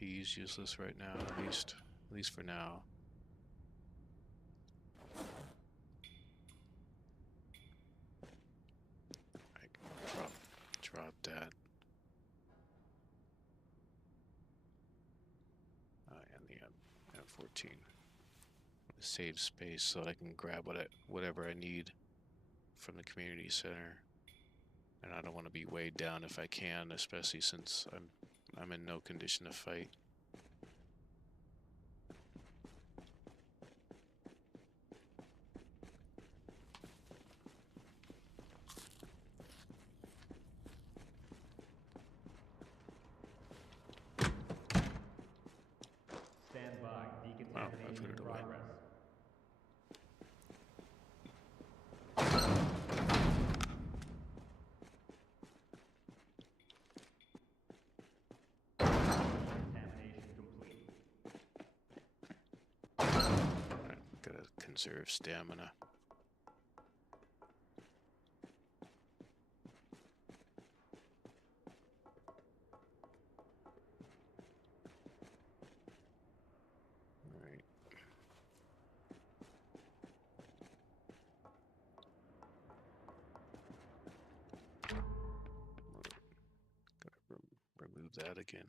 He's useless right now, at least for now. I can drop that. And the M14. Save space so that I can grab whatever I need from the community center. And I don't want to be weighed down if I can, especially since I'm in no condition to fight. Stand by. Oh, I Decontamination put in it away. progress. Decontamination complete. Alright, gotta conserve stamina. Alright. Gotta remove that again.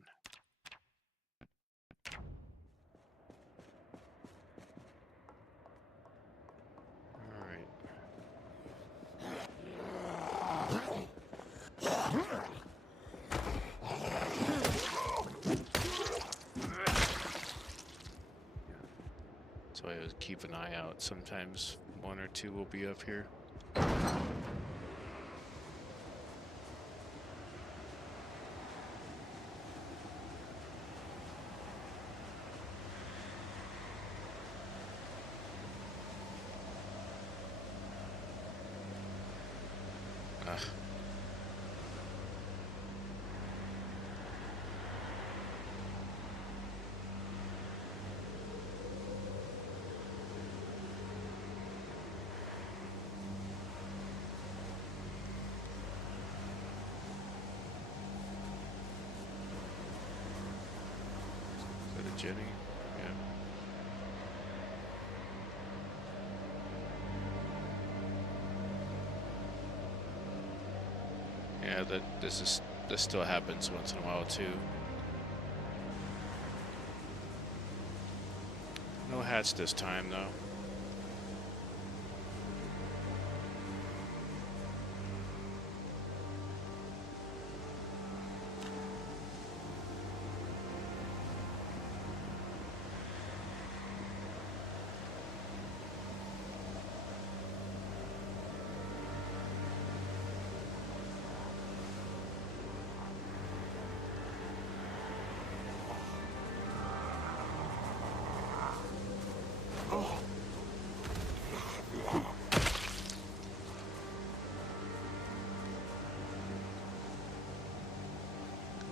Alright. So I would keep an eye out. Sometimes one or two will be up here. Ah. Is that a Jenny? Yeah. Yeah, this still happens once in a while too. No hats this time though.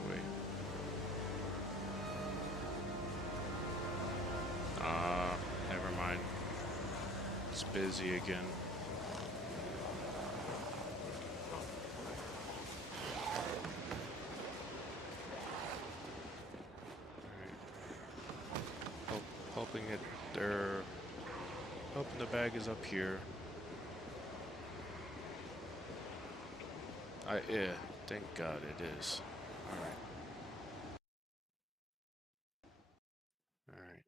Wait. Never mind. It's busy again. Alright. Hoping the bag is up here. Yeah, thank God it is. Alright. Alright.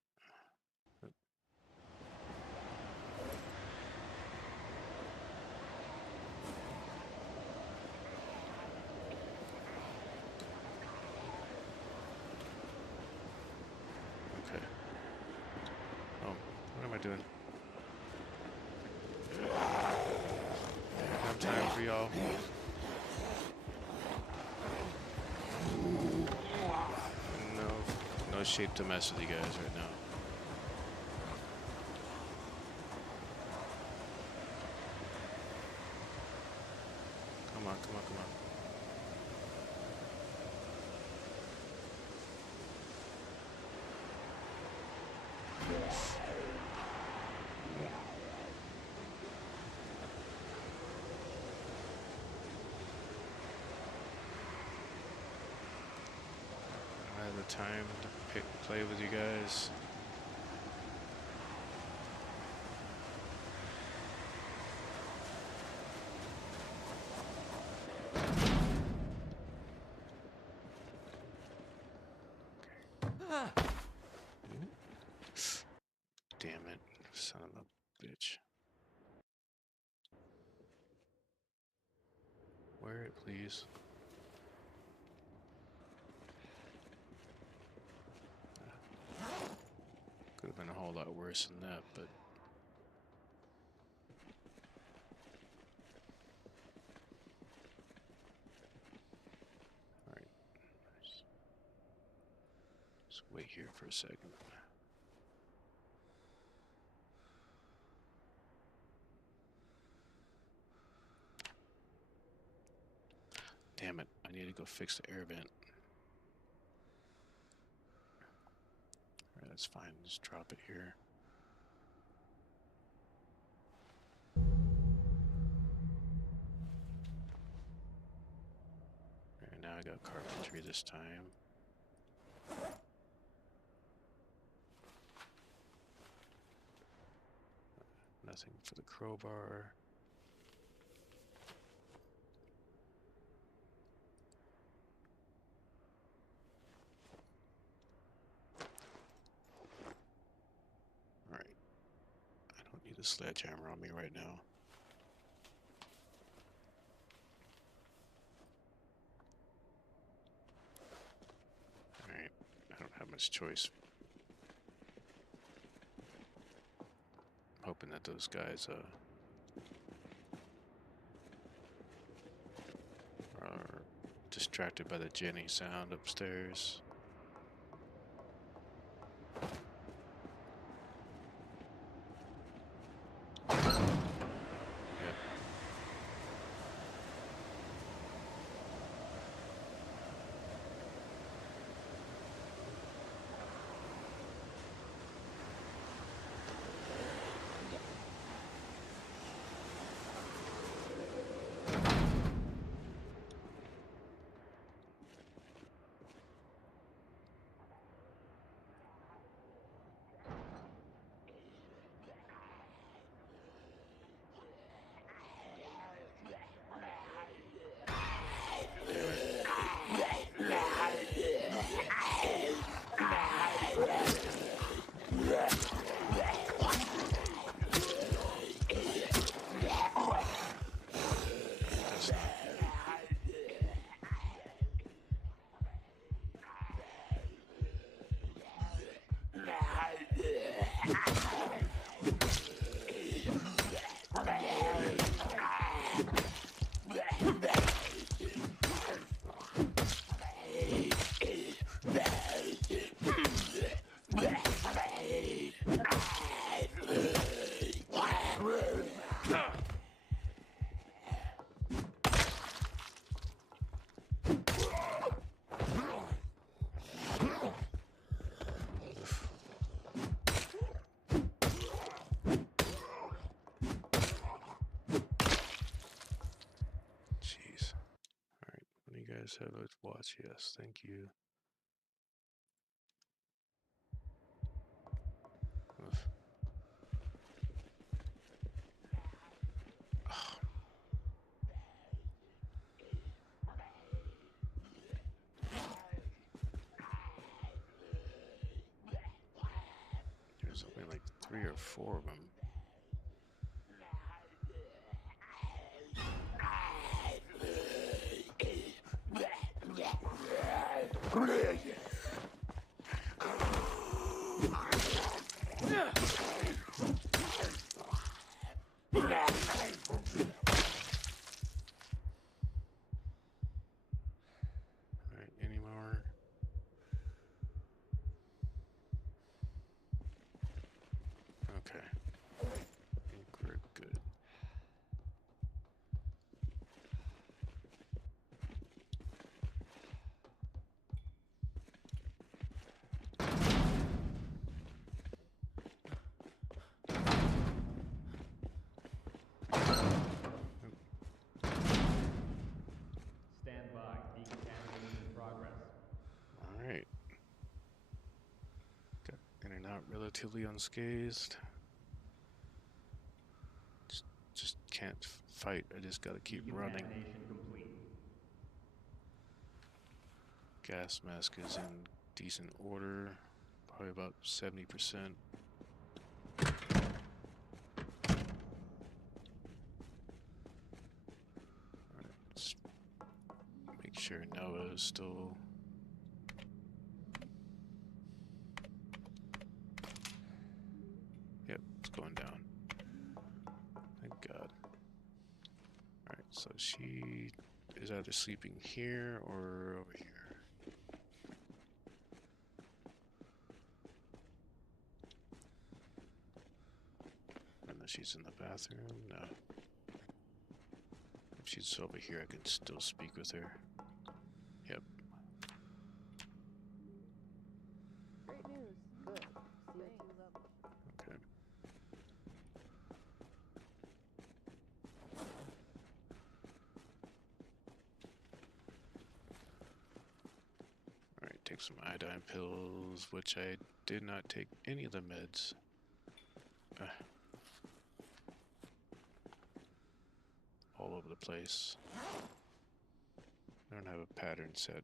Okay. Oh, what am I doing? Have time for y'all. No shape to mess with you guys right now. Come on, come on, come on. time to play with you guys. Damn it, son of a bitch. Wear it, please. Could have been a whole lot worse than that, but... Alright. Just wait here for a second. Damn it, I need to go fix the air vent. Alright, that's fine, just drop it here. Alright, now I got carpentry this time. Nothing for the crowbar. Alright. I don't need a sledgehammer on me right now. Alright. I don't have much choice. Hoping that those guys are distracted by the Jenny sound upstairs. Yep. Jeez. Alright, when you guys have a watch, yes, thank you. Ugh. Oh. There's only like 3 or 4 of them. Alright, any more? Okay. I think we're good. relatively unscathed. Just can't fight. I just gotta keep running. Decontamination complete. Gas mask is in decent order. Probably about 70%. Alright, let's make sure Noah is still. Yep, it's going down. Thank God. Alright, so she is either sleeping here or over here. Unless she's in the bathroom. No. If she's over here, I can still speak with her. Yep. Great news. Good. CO2 level. Okay. Alright, take some iodine pills, which I did not take any of the meds. All over the place. I don't have a pattern set.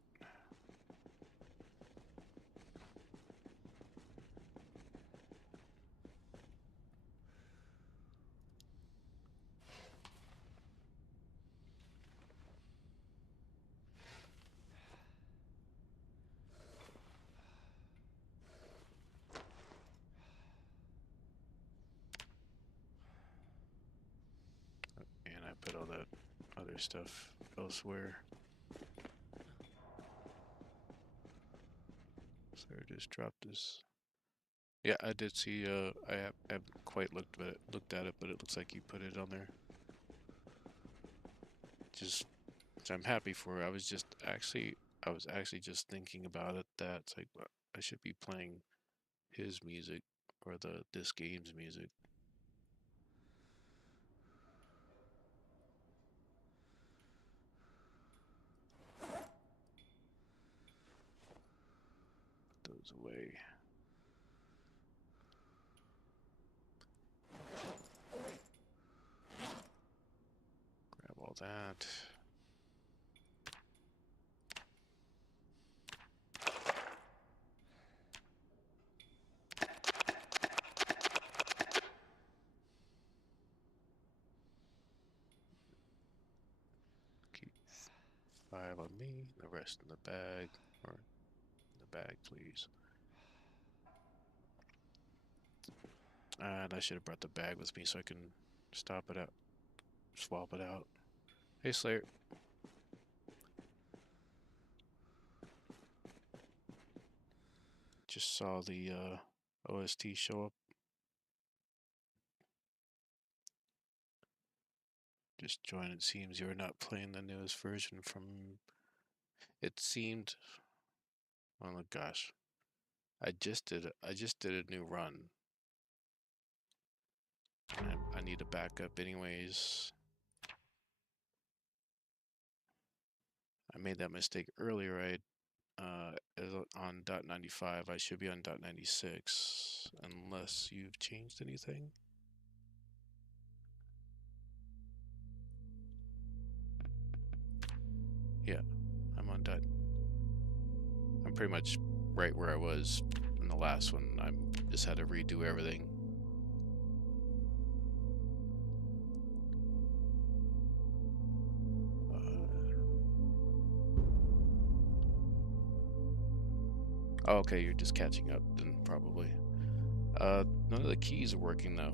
And I put all that other stuff elsewhere. So I just dropped this. Yeah, I did see. I haven't quite looked at it, but it looks like you put it on there. Just, which I'm happy for. I was actually just thinking about it. That it's like I should be playing his music or this game's music. Put those away. Grab all that. Keep 5 on me, the rest in the bag, or in the bag, please. And I should have brought the bag with me so I can swap it out. Hey, Slayer. Just saw the OST show up. Just join. It seems you're not playing the newest version from. It seemed. Oh gosh, I just did a new run. I need a backup anyways. I made that mistake earlier. On .95. I should be on .96 unless you've changed anything. Yeah, I'm on dot. I'm pretty much right where I was in the last one. I just had to redo everything. Oh, okay, you're just catching up then, probably. None of the keys are working though.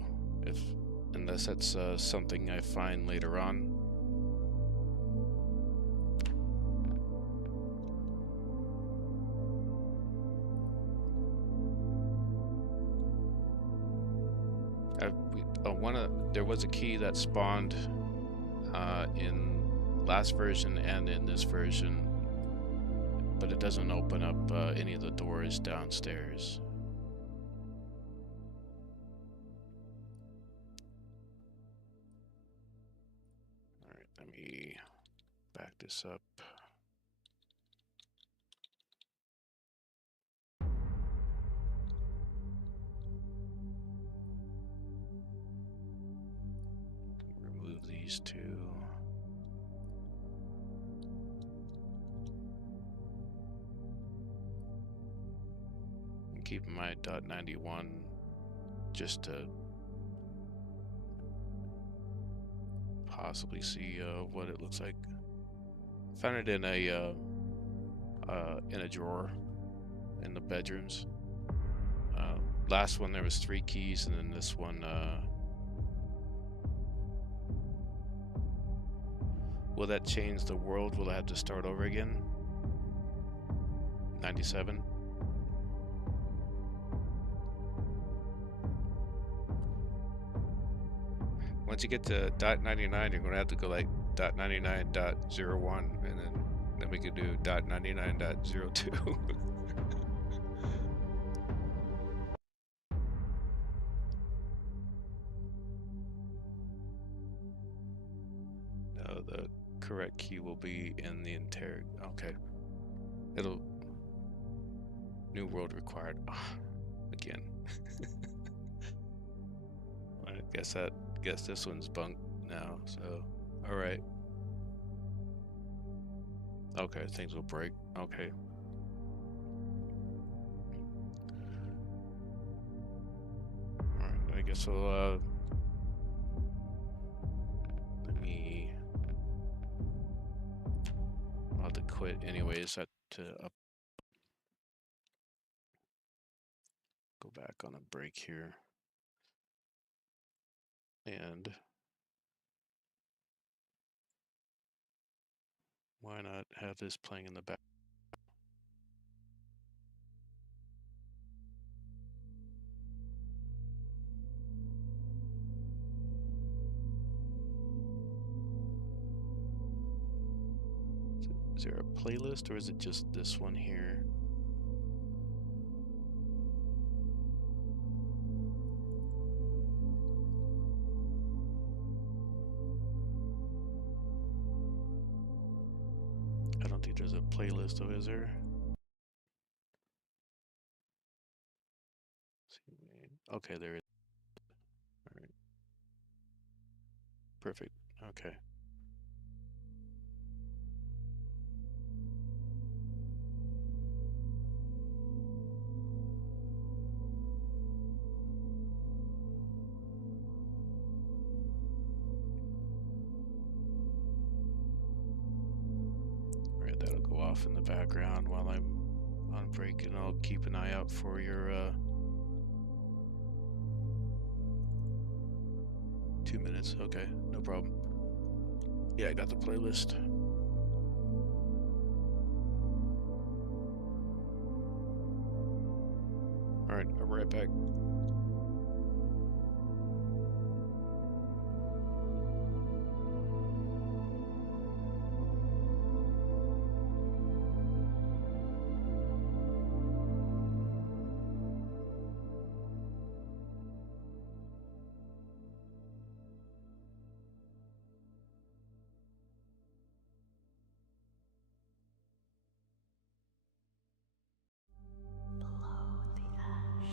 Unless that's something I find later on. There was a key that spawned in last version and in this version, but it doesn't open up any of the doors downstairs. All right, let me back this up. these two. And keeping my .91 just to possibly see what it looks like. Found it in a drawer in the bedrooms. Last one there was 3 keys, and then this one will that change the world? Will I have to start over again? 97. Once you get to .99, you're gonna have to go like .99.01, and then we could do .99.02. No, the correct key will be in the entire. Okay, it'll new world required again. I guess this one's bunk now. So, all right. Okay, things will break. Okay. All right. I guess I'll I'll have to quit anyways. Go back on a break here, and why not have this playing in the back? Is there a playlist, or is it just this one here? I don't think there's a playlist, though, is there? Okay, there is. All right. Perfect. Okay. All right, that'll go off in the background while I'm on break, and I'll keep an eye out for your 2 minutes. Okay, no problem. Yeah, I got the playlist. All right, I'll be right back. Below the ash,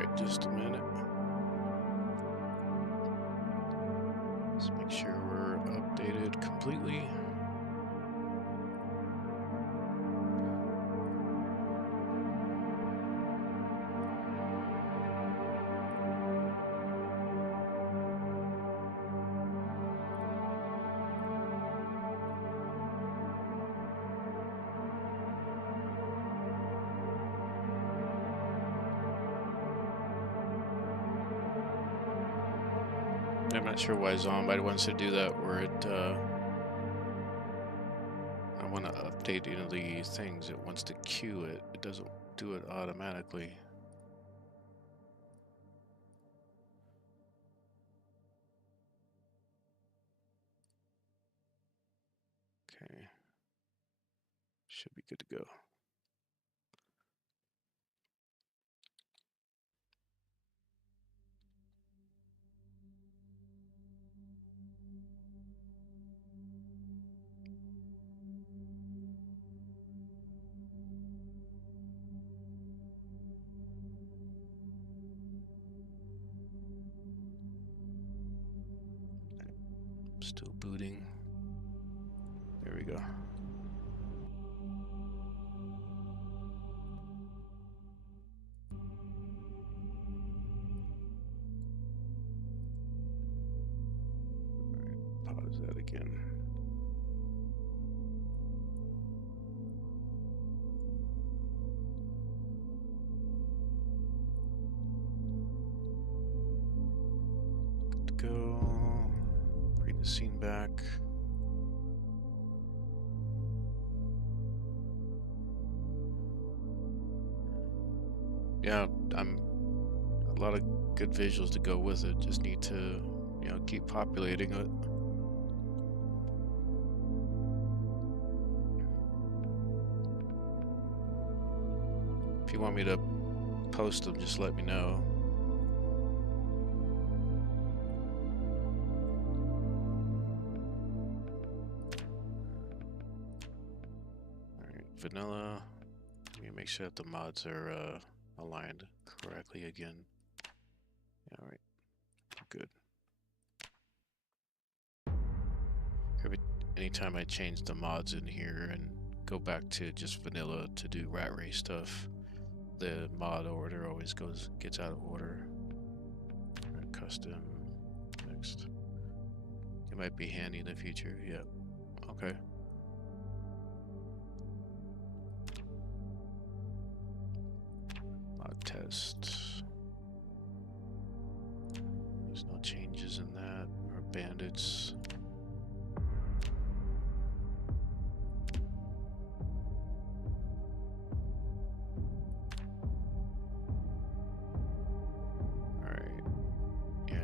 Alright, just a minute. Let's make sure we're updated completely. I'm not sure why Zomboid wants to do that, where it, I want to update the things, it wants to queue it. It doesn't do it automatically. Okay. Should be good to go. Still booting. There we go. Alright, pause that again. Good to go. Bring the scene back. Yeah, I'm a lot of good visuals to go with it. Just need to, keep populating it. If you want me to post them, just let me know. Alright, vanilla. Let me make sure that the mods are aligned correctly again. Yeah, alright. Good. Anytime I change the mods in here and go back to just vanilla to do rat race stuff, the mod order always gets out of order. Right, custom, next. It might be handy in the future. Yep. Okay. Mod test. There's no changes in that. Or bandits.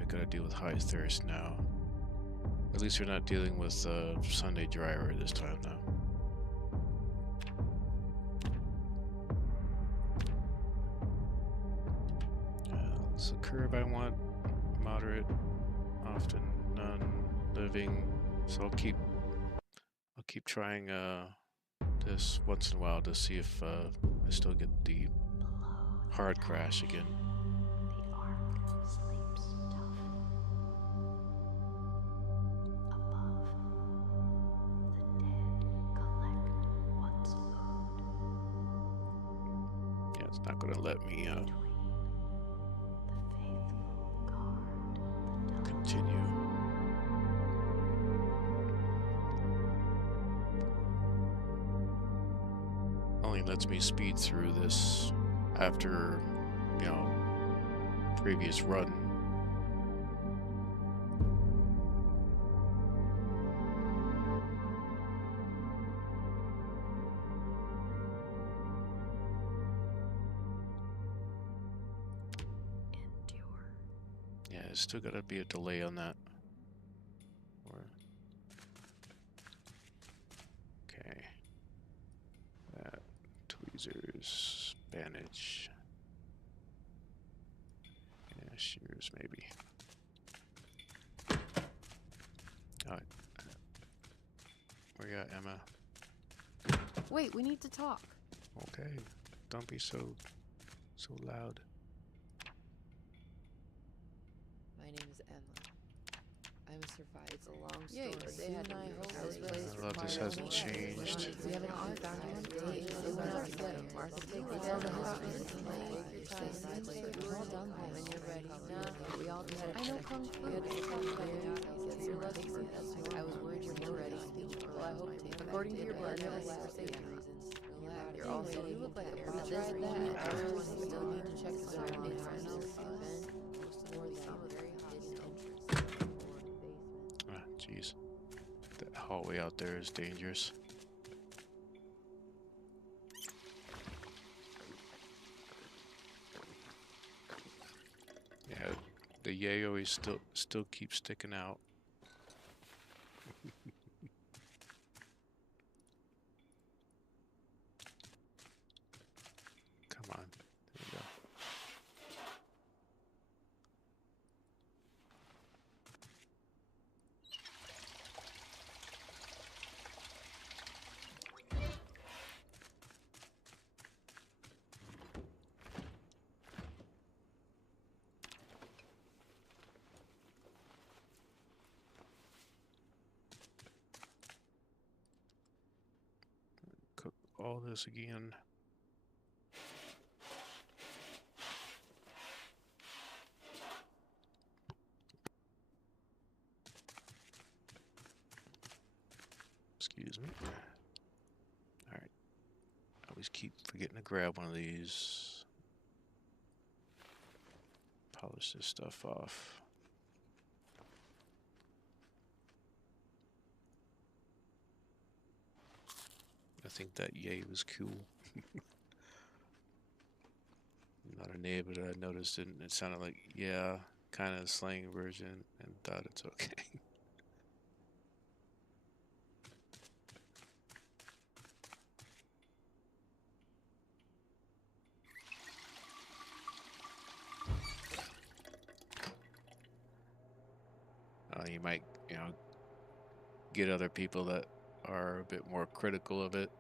Gotta deal with high thirst now. At least we're not dealing with Sunday driver this time now. It's the curve I want. Moderate, often, none, living. So I'll keep trying this once in a while to see if I still get the hard crash again. The ark sleeps tough. Above, the dead collect what's owed. Yeah, it's not gonna let me Between the faithful guard the dumb. continue. Only lets me speed through this after, previous run. Endure. Yeah, there's still gotta be a delay on that. Okay. That, tweezers, bandage. Yeah, shears maybe. Alright. Where you at, Emma? Wait, we need to talk. Okay. Don't be so loud. I'm a survivor. It's a long story. Yeah, they had I hope I was raised I love this hasn't changed. We have an art found one day. They went out together. Martha, take the tell the history. We're all done when you're ready. Nah, we all just had I know Kung Fu. You're lucky for that's I was worried you weren't ready. Well, I hope according to your blood, never for safety reasons. You're also you look like a boss. This that everyone still need to check the surroundings. Most of them become very hostile. Ah, jeez. That hallway out there is dangerous. Yeah, the yayo is still keeps sticking out. Come on. There we go. Cook all this again. Excuse me. Alright. I always keep forgetting to grab one of these. Polish this stuff off. I think that yay was cool. Not a name, but I noticed it and it sounded like, yeah, kind of slang version and thought it's okay. You might, get other people that are a bit more critical of it.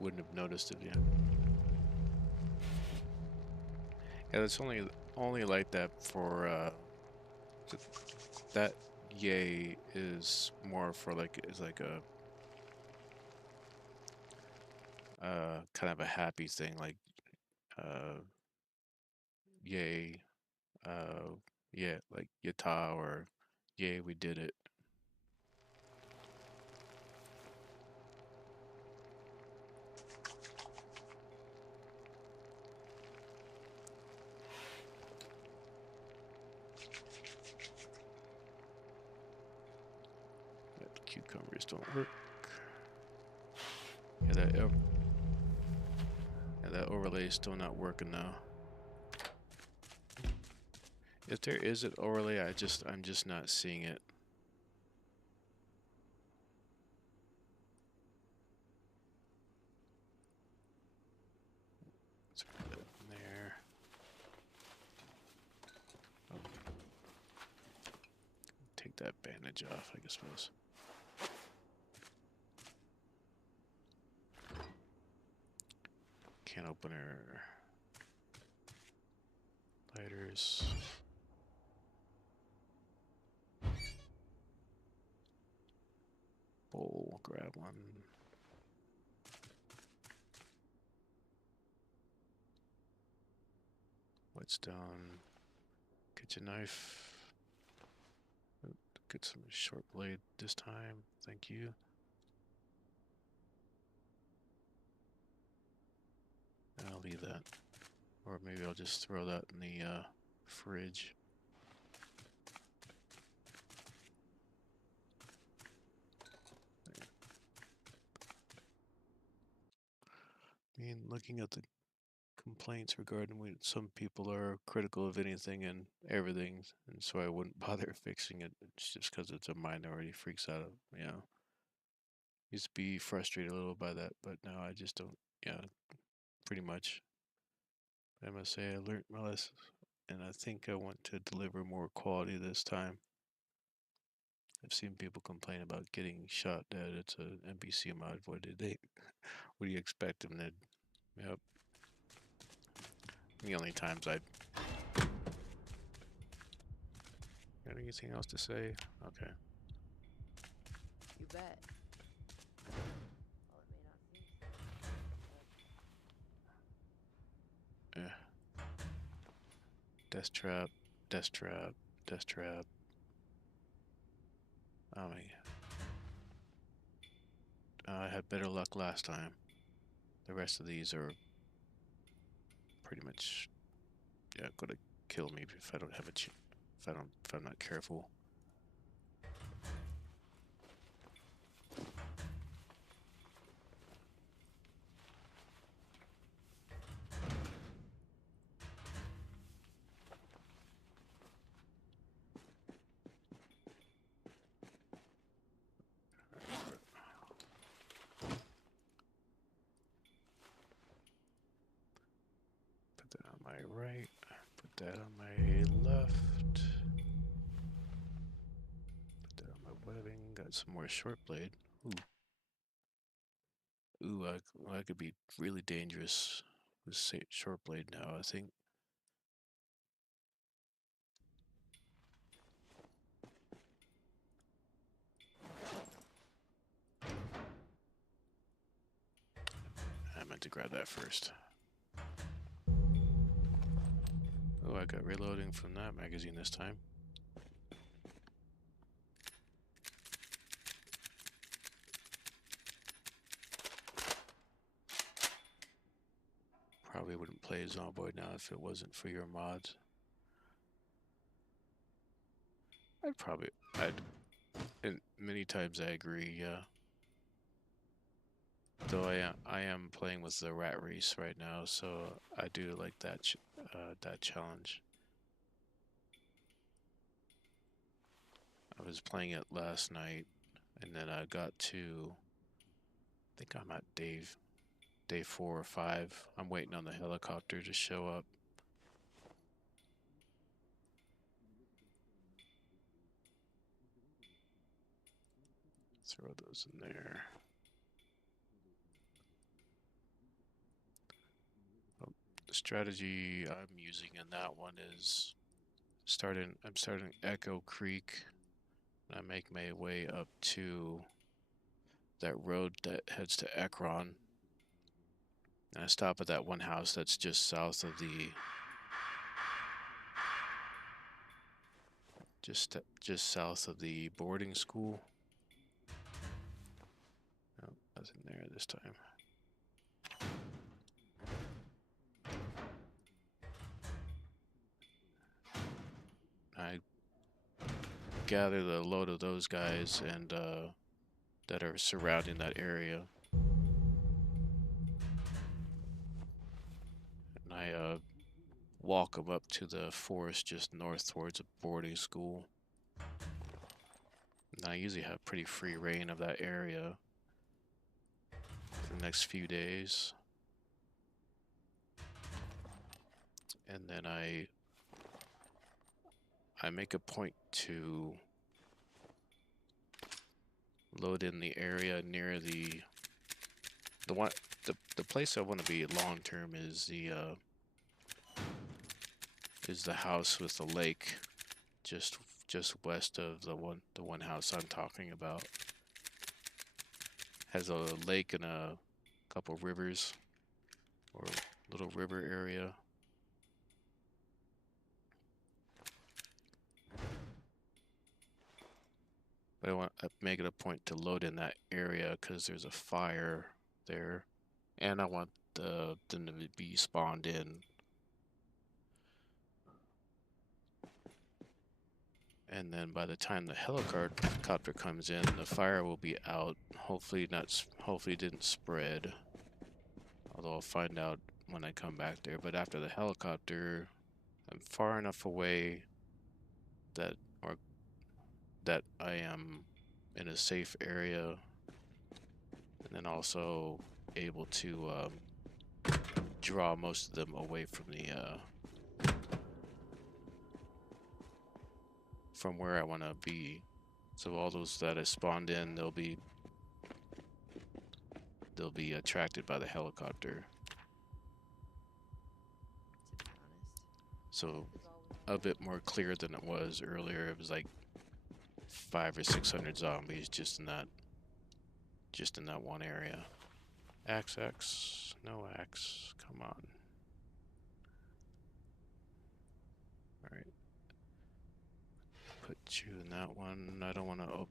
Wouldn't have noticed it yet. Yeah, that's only like that for that yay is more for is like a kind of a happy thing, like uh yay, uh yeah, like yata or yay, we did it. Yeah, the cucumbers don't work. Yeah, that overlay is still not working now. If there is an overlay, I'm just not seeing it. Let's put that in there. Oh. Take that bandage off, I suppose. Can opener. Lighters. Bowl, grab one. Whetstone. Kitchen knife. Get some short blade this time. Thank you. And I'll leave that. Or maybe I'll just throw that in the fridge. I mean, looking at the complaints regarding some people are critical of anything and everything, and so I wouldn't bother fixing it. It's just because it's a minority freaks out. Used to be frustrated a little by that, but now I just don't. Yeah, pretty much. I must say I learned my lesson, and I think I want to deliver more quality this time. I've seen people complain about getting shot dead. It's an NPC mod. What did they? What do you expect them to? Yep. The only times I. Got anything else to say? Okay. You bet. Well, it may not seem so, Yeah. Death trap. Death trap. Death trap. Oh my. I had better luck last time. The rest of these are pretty much, yeah, gonna kill me if I don't have a if I'm not careful. Put that on my right. Put that on my left. Put that on my webbing. Got some more short blade. Ooh. Ooh, I could be really dangerous with short blade now, I think. I meant to grab that first. Oh, I got reloading from that magazine this time. Probably wouldn't play Zomboid now if it wasn't for your mods. And many times I agree, yeah. Though I am playing with the rat race right now, so I do like that challenge. I was playing it last night, and then I got to, I think I'm at day 4 or 5. I'm waiting on the helicopter to show up. Throw those in there. The strategy I'm using in that one is I'm starting Echo Creek, and I make my way up to that road that heads to Ekron. And I stop at that one house that's just south of the just south of the boarding school. No, nothing there this time. I gather the load of those guys and that are surrounding that area. And I walk them up to the forest just north towards a boarding school. And I usually have pretty free reign of that area for the next few days. And then I make a point to load in the area near the place I want to be long term is the house with the lake just west of the one house I'm talking about. Has a lake and a couple rivers or little river area. But I make it a point to load in that area because there's a fire there, and I want them to be spawned in. And then by the time the helicopter comes in, the fire will be out. Hopefully hopefully it didn't spread. Although I'll find out when I come back there. But after the helicopter, I'm far enough away that I am in a safe area, and then also able to draw most of them away from from where I want to be. So all those that have spawned in, they'll be attracted by the helicopter. To be honest. So a bit more clear than it was earlier. It was like 500 or 600 zombies just in that one area. Axe, no axe, come on. Alright. Put you in that one. I don't want to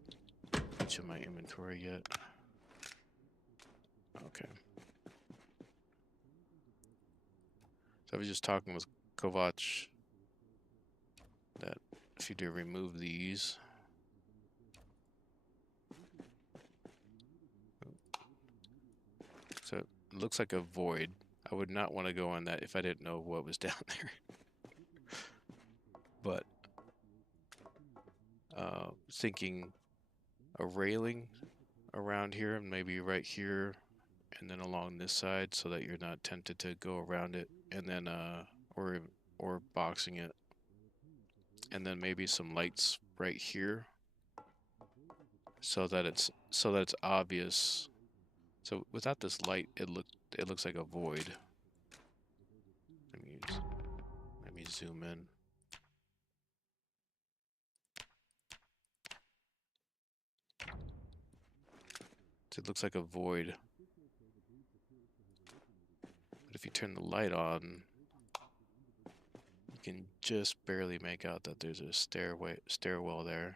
put you in my inventory yet. Okay. So I was just talking with Kovac that if you do remove these, so it looks like a void. I would not want to go on that if I didn't know what was down there. But thinking a railing around here and maybe right here and then along this side so that you're not tempted to go around it, and then or boxing it, and then maybe some lights right here so that it's obvious. So without this light, it looks like a void. Let me zoom in. So it looks like a void. But if you turn the light on, you can just barely make out that there's a stairwell there.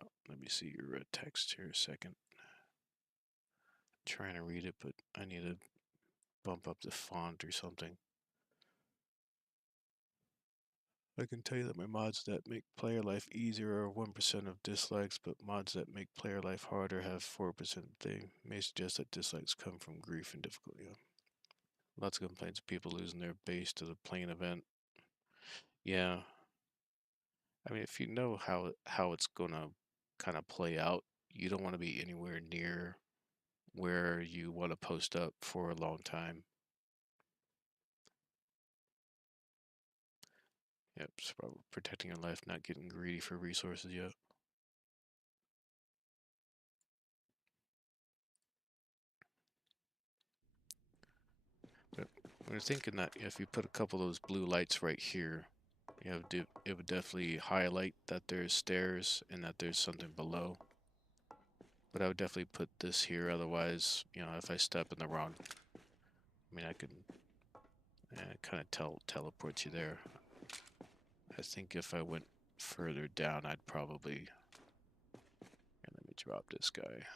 Oh, let me see your text here a second. Trying to read it, but I need to bump up the font or something. I can tell you that my mods that make player life easier are 1% of dislikes, but mods that make player life harder have 4%. They may suggest that dislikes come from grief and difficulty. Lots of complaints of people losing their base to the plane event. Yeah. I mean, if you know how it's gonna kind of play out, you don't want to be anywhere near where you want to post up for a long time. Yep, it's about protecting your life, not getting greedy for resources yet. But we're thinking that if you put a couple of those blue lights right here, it would definitely highlight that there's stairs and that there's something below. But I would definitely put this here, otherwise, if I step in the wrong, I mean, I can kind of teleport you there. I think if I went further down, I'd probably... let me drop this guy.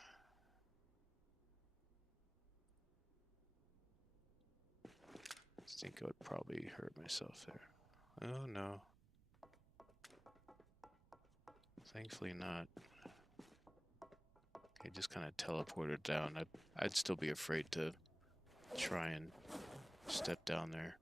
I think I would probably hurt myself there. Oh no. Thankfully not. He just kind of teleported down. I'd still be afraid to try and step down there.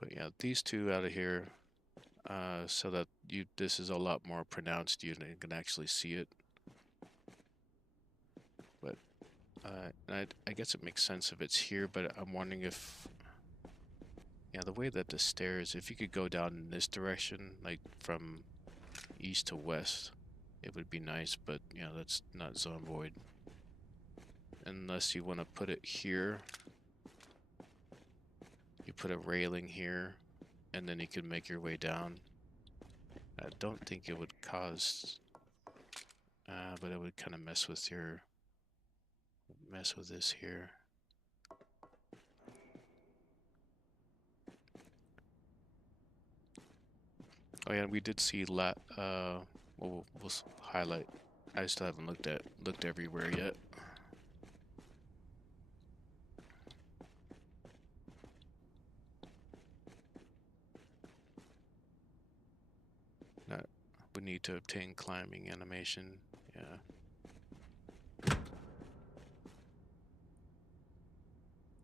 But yeah, these two out of here, so that this is a lot more pronounced. You can actually see it. But I guess it makes sense if it's here. But I'm wondering if, the way that the stairs, if you could go down in this direction, like from east to west, it would be nice. But that's not Zomboid. Unless you want to put it here. You put a railing here, and then you can make your way down. I don't think it would cause, but it would kind of mess with this here. Oh yeah, we did see we'll highlight. I still haven't looked everywhere yet. We need to obtain climbing animation. Yeah.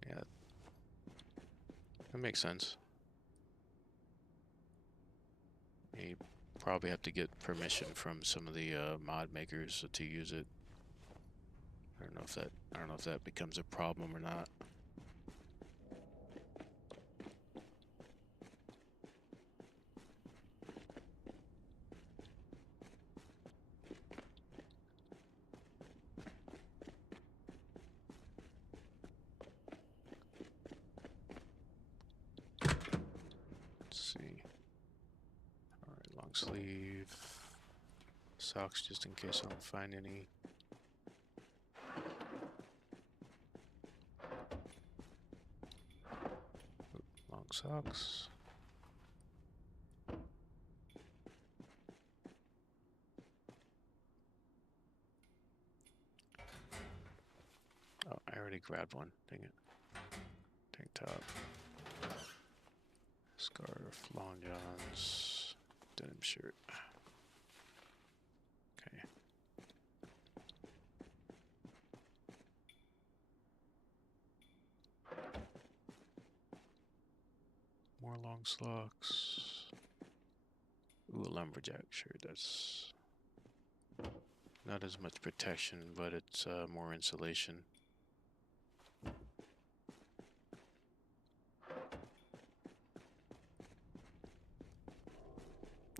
Yeah. That makes sense. You probably have to get permission from some of the mod makers to use it. I don't know if that becomes a problem or not. Let's see. All right, long sleeve. Socks just in case I don't find any. Long socks. Oh, I already grabbed one. Dang it. Tank top. Scarf, long johns, denim shirt. Okay. More long slocks. Ooh, a lumberjack shirt. That's not as much protection, but it's more insulation.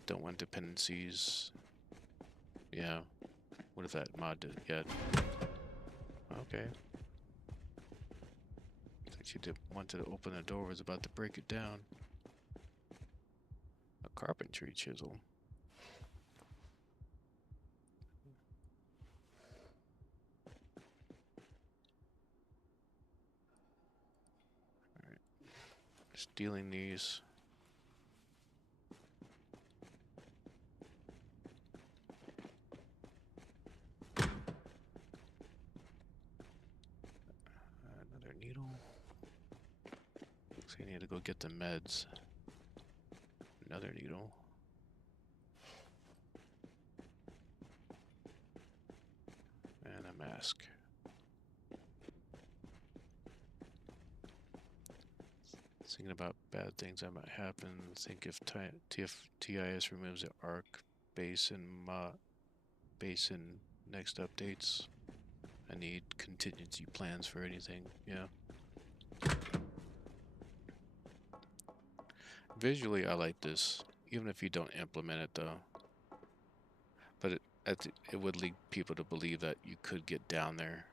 Don't want dependencies. Yeah. What if that mod did? Yeah. Okay. Like you wanted to open the door, was about to break it down. A carpentry chisel. Alright. Stealing these. Another needle. So you need to go get the meds. Another needle. And a mask. Thinking about bad things that might happen. Think if TIS removes the arc base in next updates. I need contingency plans for anything. Yeah. Visually, I like this, even if you don't implement it, though. But it would lead people to believe that you could get down there.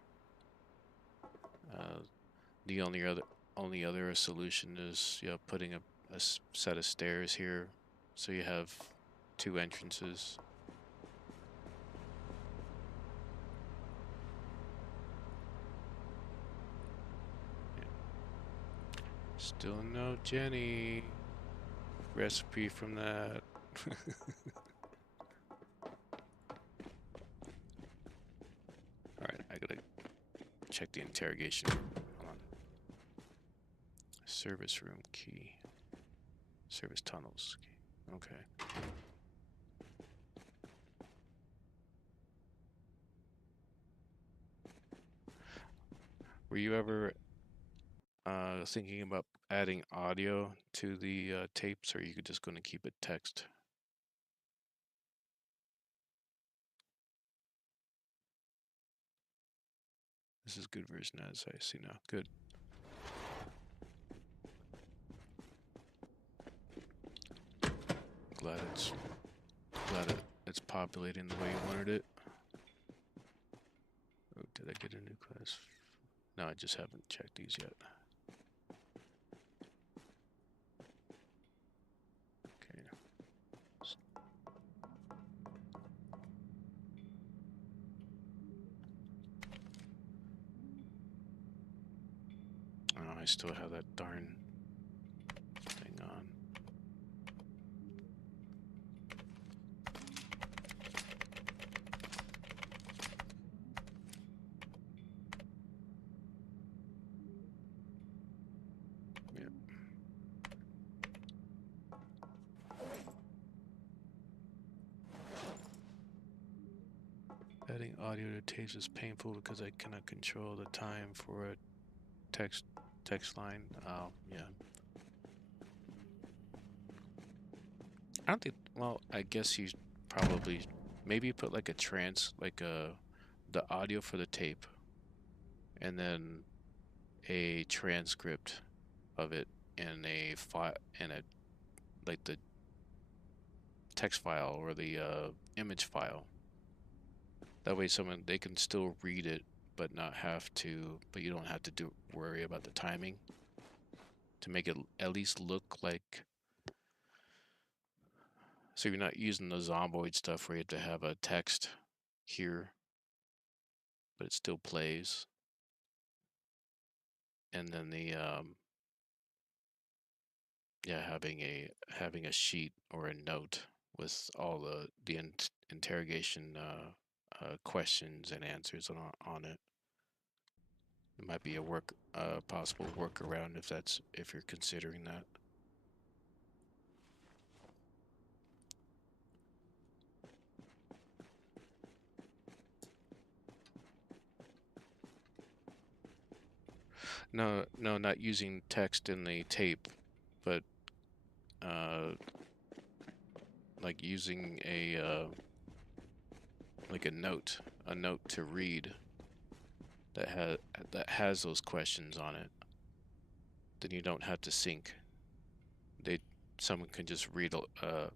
The only other solution is putting a set of stairs here, so you have 2 entrances. Still no Jenny recipe from that. Alright, I gotta check the interrogation room. Hold on. Service room key. Service tunnels key. Okay. Were you ever thinking about adding audio to the tapes, or are you just going to keep it text? This is good version as I see now. Good. Glad it's populating the way you wanted it. Oh, did I get a new class? No, I just haven't checked these yet. Okay. Oh, I still have that darn thing on. Yep. Adding audio to tapes is painful because I cannot control the time for a text line. Oh, yeah. I don't think Well, I guess you probably maybe put like a the audio for the tape, and then a transcript of it in a file in a like the text file or the image file. That way, someone they can still read it, but not have to. But you don't have to worry about the timing to make it at least look like. So you're not using the Zomboid stuff where you have to have a text here, but it still plays. And then yeah, having a sheet or a note with all the interrogation questions and answers on it. It might be a possible workaround if you're considering that. No, no, not using text in the tape, but uh, like using a like a note to read that has those questions on it. Then you don't have to sync. They Someone can just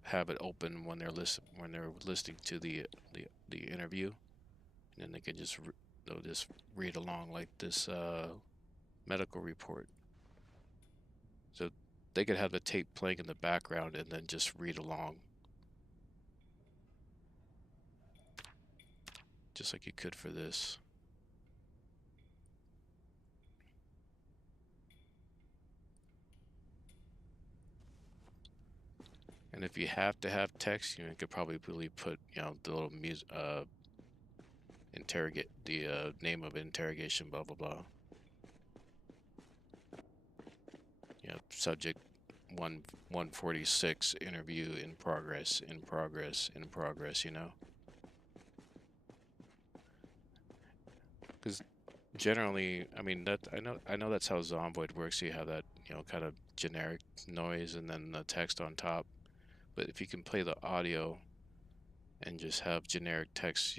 have it open when they're listening to the interview, and then they'll just read along like this medical report. So they could have the tape playing in the background and then just read along, just like you could for this. And if you have to have text, you could probably really put, the little music, interrogate the name of interrogation, blah blah blah. Subject 146 interview in progress, in progress, in progress. Because generally, I mean that I know that's how Zomboid works. You have that kind of generic noise and then the text on top. But if you can play the audio and just have generic text,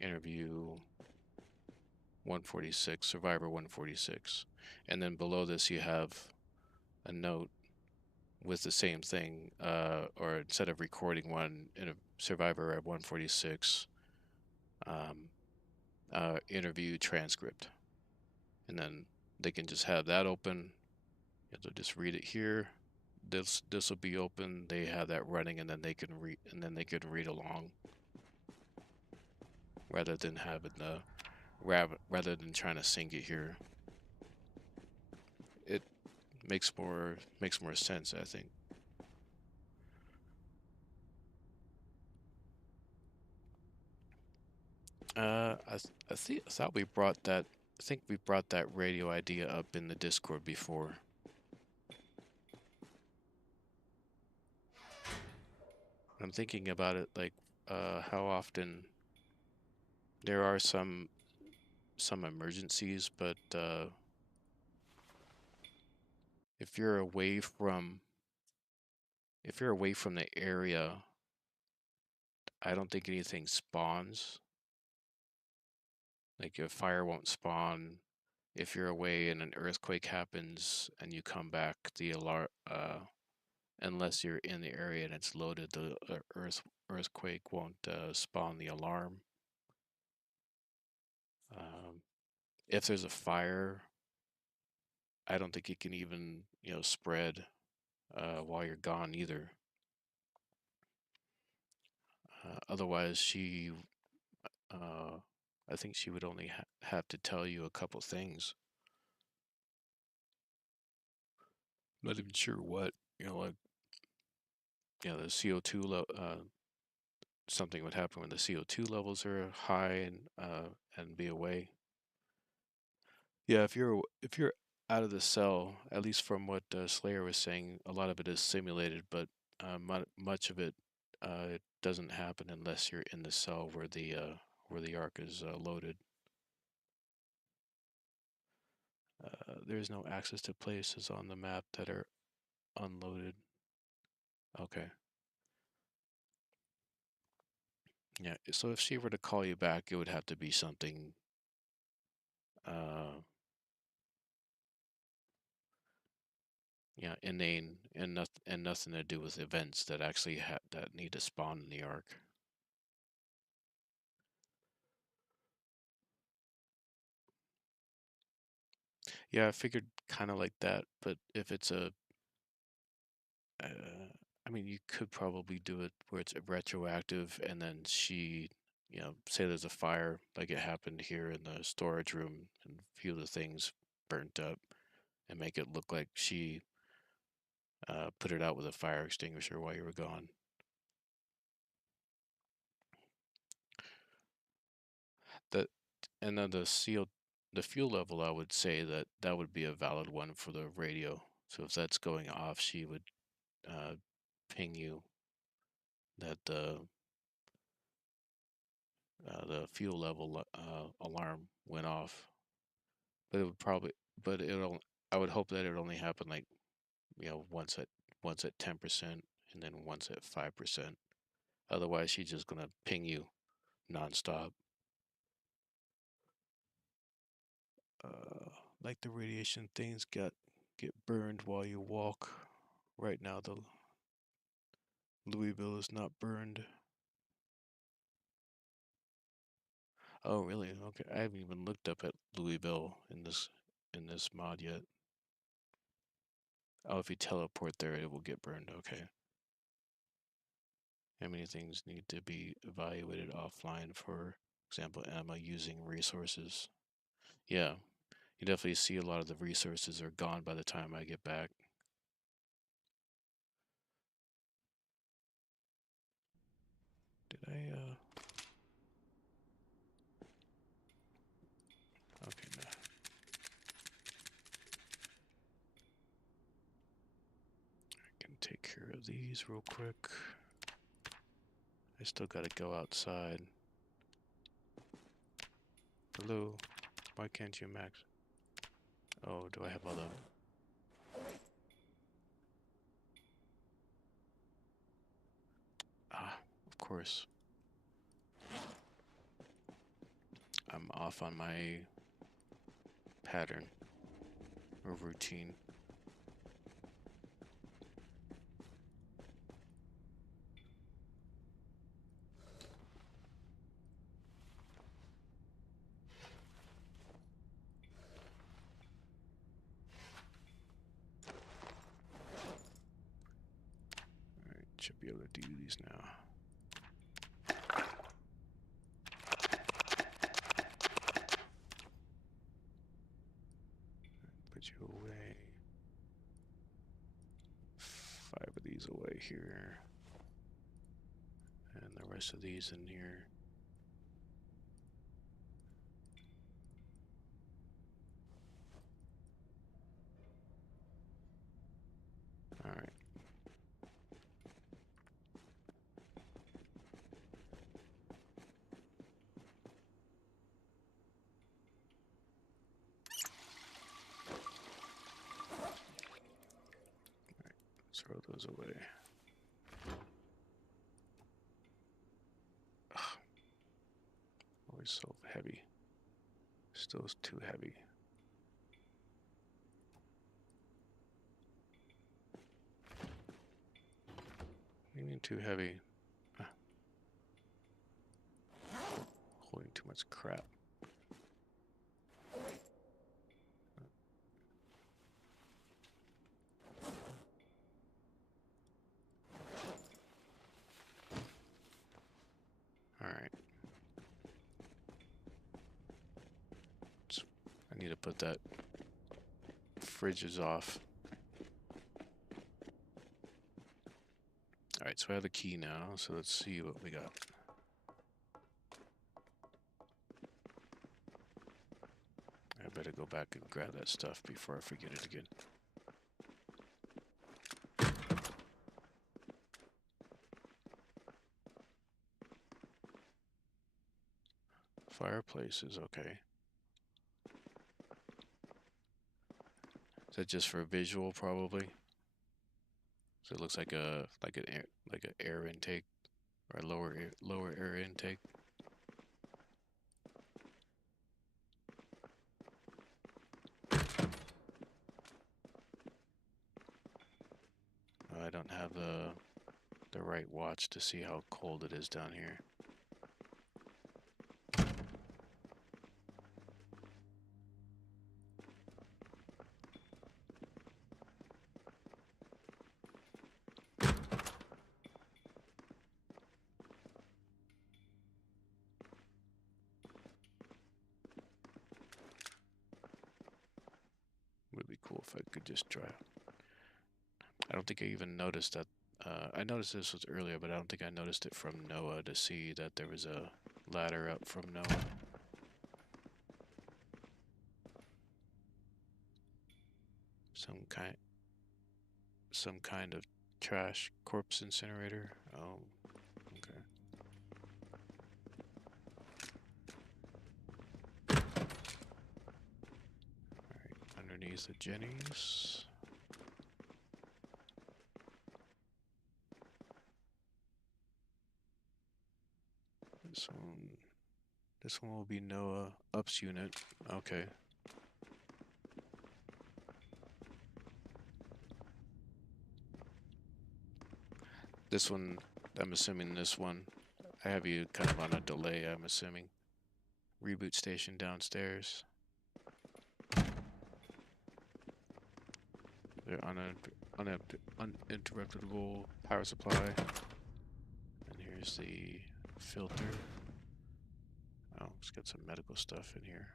interview 146, Survivor 146, and then below this you have a note with the same thing, or instead of recording one in a Survivor at 146, um, interview transcript, and then they can just have that open. They'll just read it here. This will be open. They have that running, and then they can read along, rather than having the rather than trying to sync it here. It makes more sense, I think. I thought we brought that. I think we brought that radio idea up in the Discord before. I'm thinking about it, like how often there are some emergencies, but if you're away from the area, I don't think anything spawns. Like a fire won't spawn. If you're away and an earthquake happens and you come back, the alarm, unless you're in the area and it's loaded, the earthquake won't spawn the alarm. Um, if there's a fire, I don't think it can even spread while you're gone either. Otherwise, uh, I think she would only have to tell you a couple things. Not even sure what, like the something would happen when the CO2 levels are high and be away. Yeah, if you're out of the cell, at least from what Slayer was saying, a lot of it is simulated, but much of it doesn't happen unless you're in the cell where the arc is loaded. There's no access to places on the map that are unloaded. Okay. Yeah. So if she were to call you back, it would have to be something uh yeah, inane and nothing to do with events that actually that need to spawn in the arc. Yeah, I figured kind of like that, but if it's a I mean, you could probably do it where it's retroactive, and then she, say there's a fire, like it happened here in the storage room, and a few of the things burnt up, and make it look like she put it out with a fire extinguisher while you were gone. That, and then the fuel level, I would say that that would be a valid one for the radio. So if that's going off, she would uh, ping you that the fuel level alarm went off. But it would probably, but it'll. I would hope that it would only happen like once at 10% and then once at 5%. Otherwise, she's just gonna ping you nonstop. Uh, like the radiation things get burned while you walk. Right now, the Louisville is not burned. Oh, really? Okay, I haven't even looked up at Louisville in this mod yet. Oh, if you teleport there, it will get burned. Okay. How many things need to be evaluated offline? For example, am I using resources? Yeah, you definitely see a lot of the resources are gone by the time I get back. Did I, okay, no. I can take care of these real quick. I still gotta go outside. Hello, why can't you max? Oh, do I have all the... Ah, of course. I'm off on my pattern or routine. Alright, should be able to do these now. Put you away. 5 of these away here. And the rest of these in here. Alright. Throw those away. Ugh, always so heavy. Still too heavy. What do you mean too heavy? Holding too much crap. Alright. I need to put that fridges off. Alright, so I have the key now, so let's see what we got. I better go back and grab that stuff before I forget it again. Fireplace is okay. Is that just for visual, probably? So it looks like an air intake or a lower air intake. I don't have the right watch to see how cold it is down here. Would be cool if I could just drive. I don't think I even noticed that. I noticed this was earlier, but I don't think I noticed it from Noah to see that there was a ladder up from Noah. Some kind of trash corpse incinerator. Oh, okay. Alright, underneath the Jennies. This one will be Noah Ups unit. Okay. This one, I'm assuming this one, I have you kind of on a delay, I'm assuming. Reboot station downstairs. They're uninterruptible power supply. And here's the filter. Oh, let's get some medical stuff in here.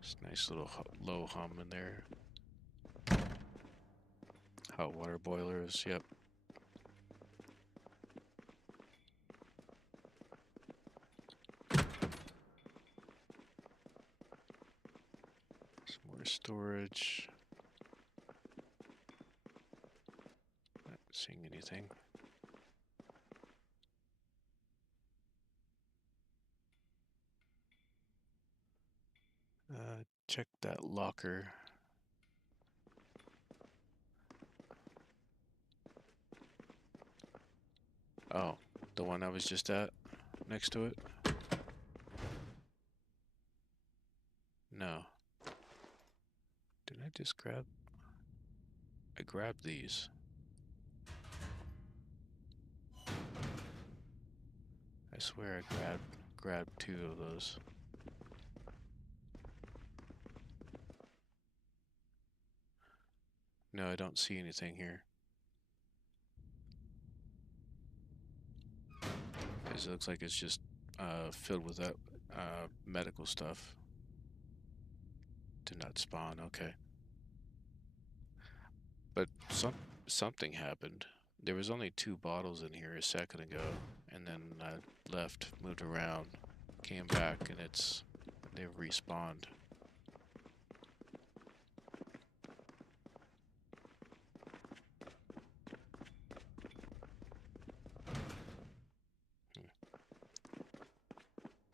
It's a nice little low hum in there. Hot water boilers, yep. Some more storage. Not seeing anything. Check that locker. Oh, the one I was just at, next to it? No. Did I just grab? I grabbed these. I swear I grabbed two of those. No, I don't see anything here. It looks like it's just filled with that medical stuff. Did not spawn, okay. But something happened. There was only 2 bottles in here a second ago, and then I left, moved around, came back, and they've respawned.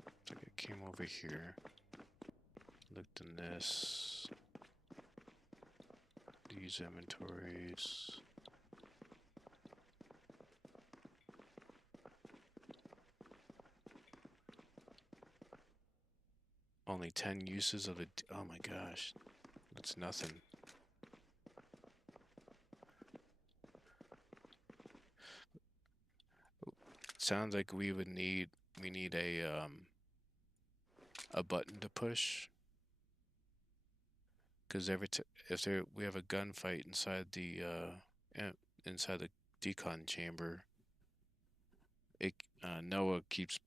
Looks like it came over here. Looked in this. These inventories. Only 10 uses of the. Oh my gosh. That's nothing. Sounds like we need a button to push. Because we have a gunfight inside the decon chamber, Noah keeps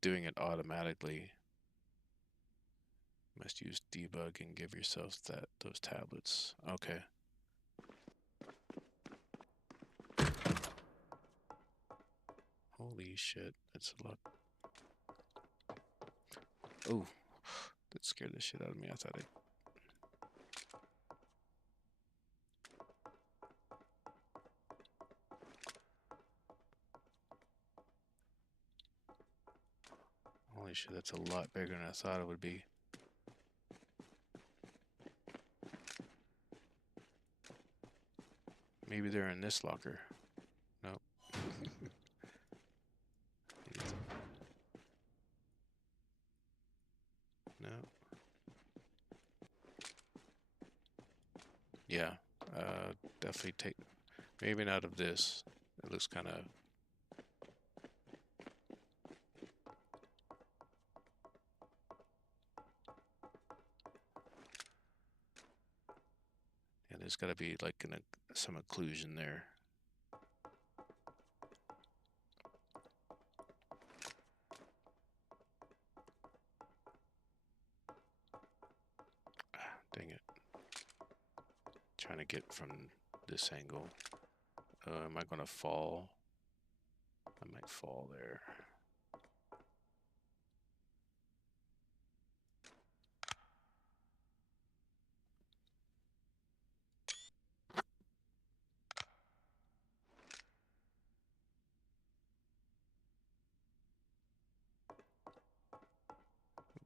doing it automatically. Must use debug and give yourself those tablets. Okay. Holy shit, that's a lot. Oh, that scared the shit out of me. I thought Holy shit, that's a lot bigger than I thought it would be. Maybe they're in this locker. Nope. No. Yeah. Definitely take. Maybe not of this. It looks kind of. Yeah, there's got to be like some occlusion there. Ah, dang it. Trying to get from this angle. Am I going to fall? I might fall there.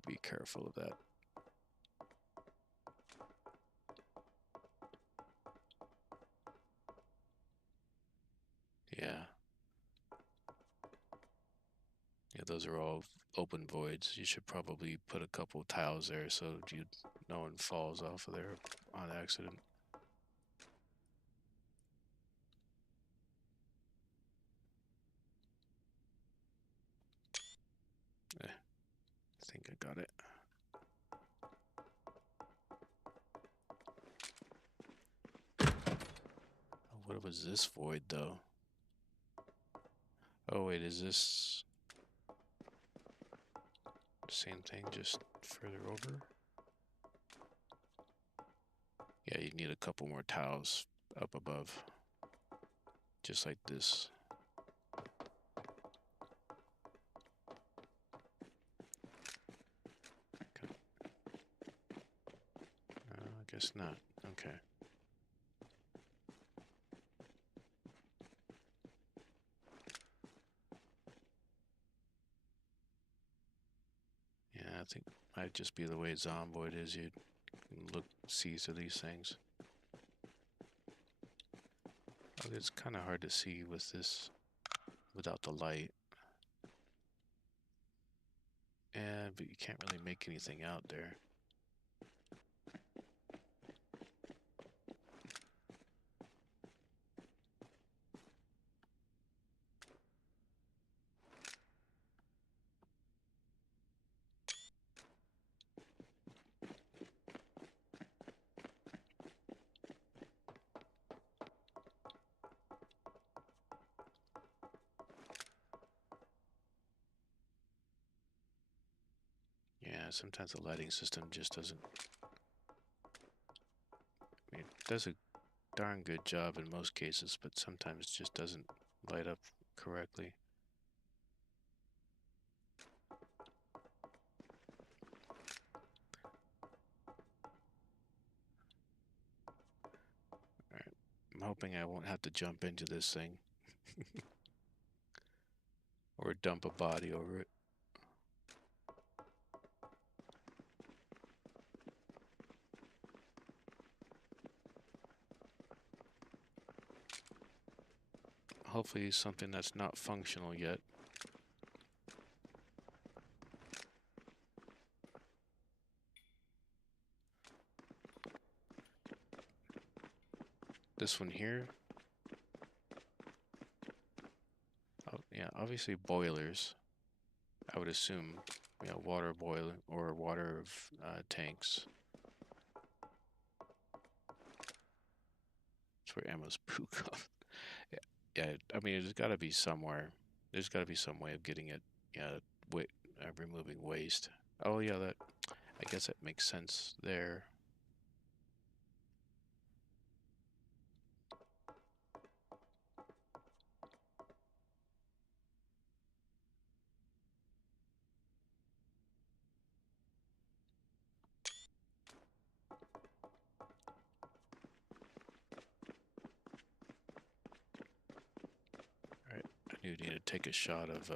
Be careful of that. Yeah. Yeah, those are all open voids. You should probably put a couple tiles there so no one falls off of there on accident. I think I got it. What was this void though? Oh wait, is this the same thing, just further over? Yeah, you need a couple more tiles up above. Just like this. Okay. I guess not. Okay. Yeah, I think might just be the way Zomboid is. You can see through these things. Oh, it's kind of hard to see with this, without the light. And but you can't really make anything out there. Yeah, sometimes the lighting system just doesn't. I mean, it does a darn good job in most cases, but sometimes just doesn't light up correctly. Alright, I'm hoping I won't have to jump into this thing. Or dump a body over it. Hopefully something that's not functional yet. This one here. Oh, yeah, obviously boilers. I would assume, water boiler or water tanks. That's where ammo's poo comes. Yeah, I mean, there's got to be somewhere. There's got to be some way of getting it. Yeah, removing waste. Oh yeah, I guess that makes sense there. All right, I do need to take a shot of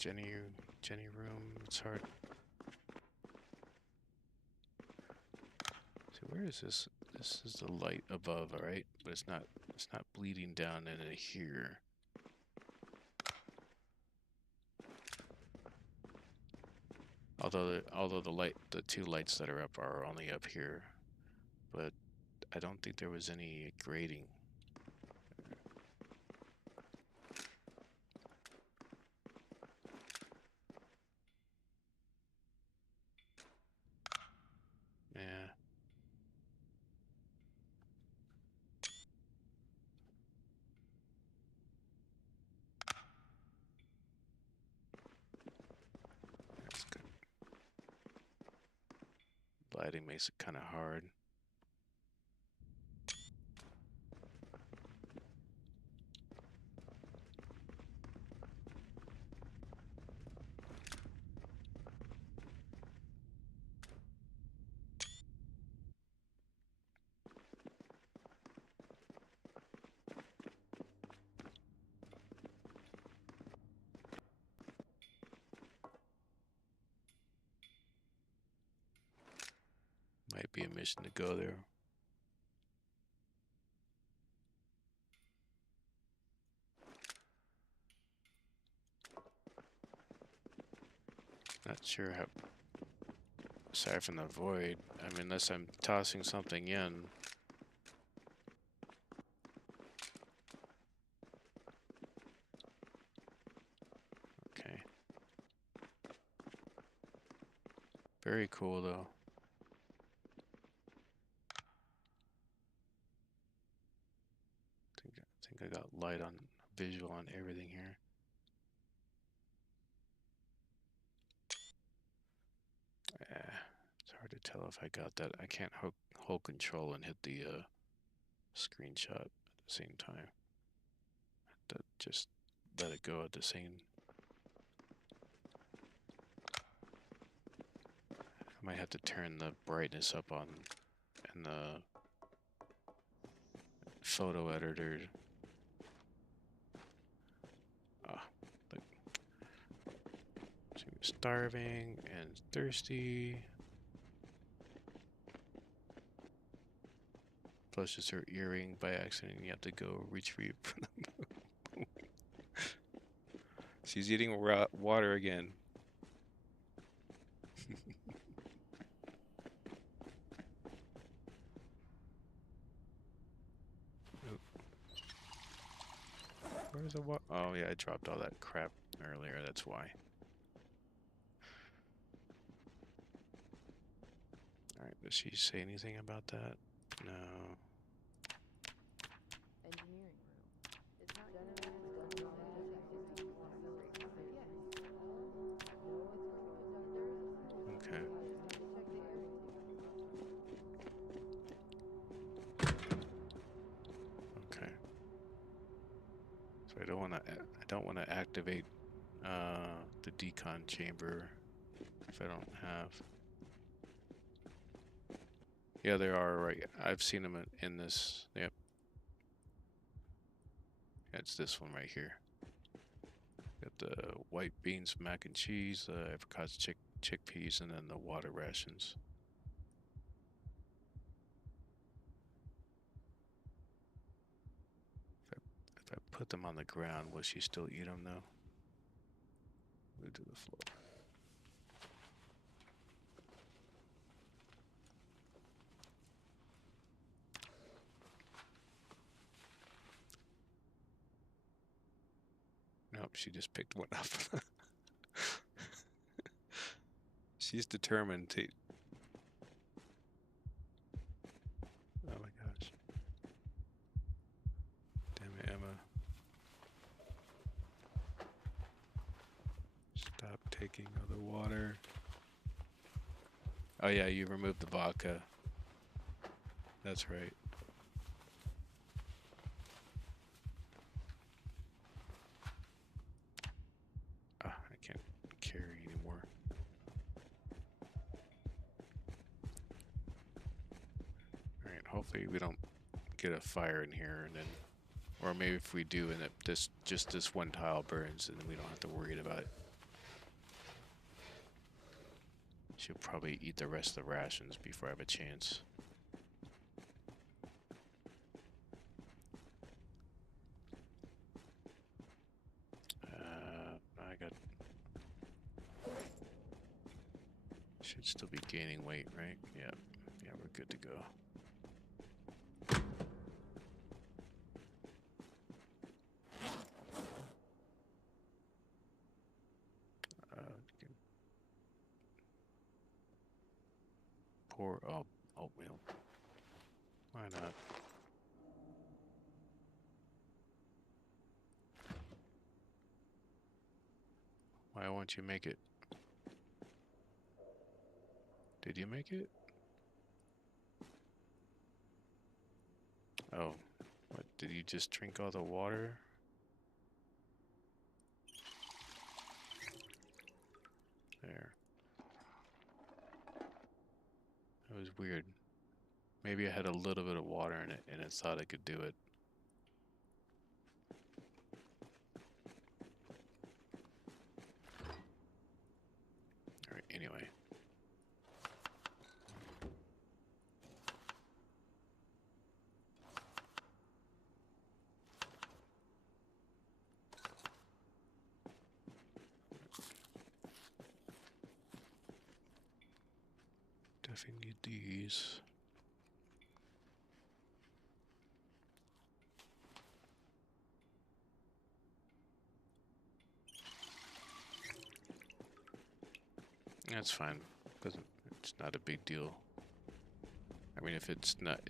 Jenny room. It's hard. So where is this? This is the light above, all right, but it's not. It's not bleeding down into here. Although the two lights that are up are only up here, but I don't think there was any grading. Yeah. That's good. Lighting makes it kind of hard. Might be a mission to go there. Not sure how. Aside from the void, I mean, unless I'm tossing something in. Okay. Very cool, though. I think I got light on visual on everything here. It's hard to tell if I got that. I can't hold control and hit the screenshot at the same time. Just let it go at the same. I might have to turn the brightness up on in the photo editor. Look. So you're starving and thirsty. Plus just her earring by accident. You have to go retrieve. She's eating raw water again. Where's the water? Oh yeah, I dropped all that crap earlier. That's why. All right, does she say anything about that? No. Engineering room. It's not done everything it's done wrong. If you want to feel great about it, yeah. Know what's going on under. Okay. Just need to check the area. Okay. So I don't want to activate the decon chamber if I don't have. Yeah, there are, right. I've seen them in this. Yep. It's this one right here. Got the white beans, mac and cheese, apricots, chickpeas, and then the water rations. If I put them on the ground, will she still eat them though? Move to the floor. Nope, she just picked one up. She's determined to. Oh my gosh. Damn it, Emma. Stop taking other water. Oh yeah, you removed the vodka. That's right. Ah, I can't carry anymore. Alright, hopefully we don't get a fire in here and then, or maybe if we do and just this one tile burns and then we don't have to worry about it. She'll probably eat the rest of the rations before I have a chance. I got... Should still be gaining weight, right? Yeah. Yeah, we're good to go. Pour up oatmeal. Why not? Why won't you make it? Did you make it? Oh, what? Did you just drink all the water? There. That was weird. Maybe I had a little bit of water in it and it thought I could do it. Alright, anyway. Definitely need these. That's fine, because it's not a big deal. I mean, if it's not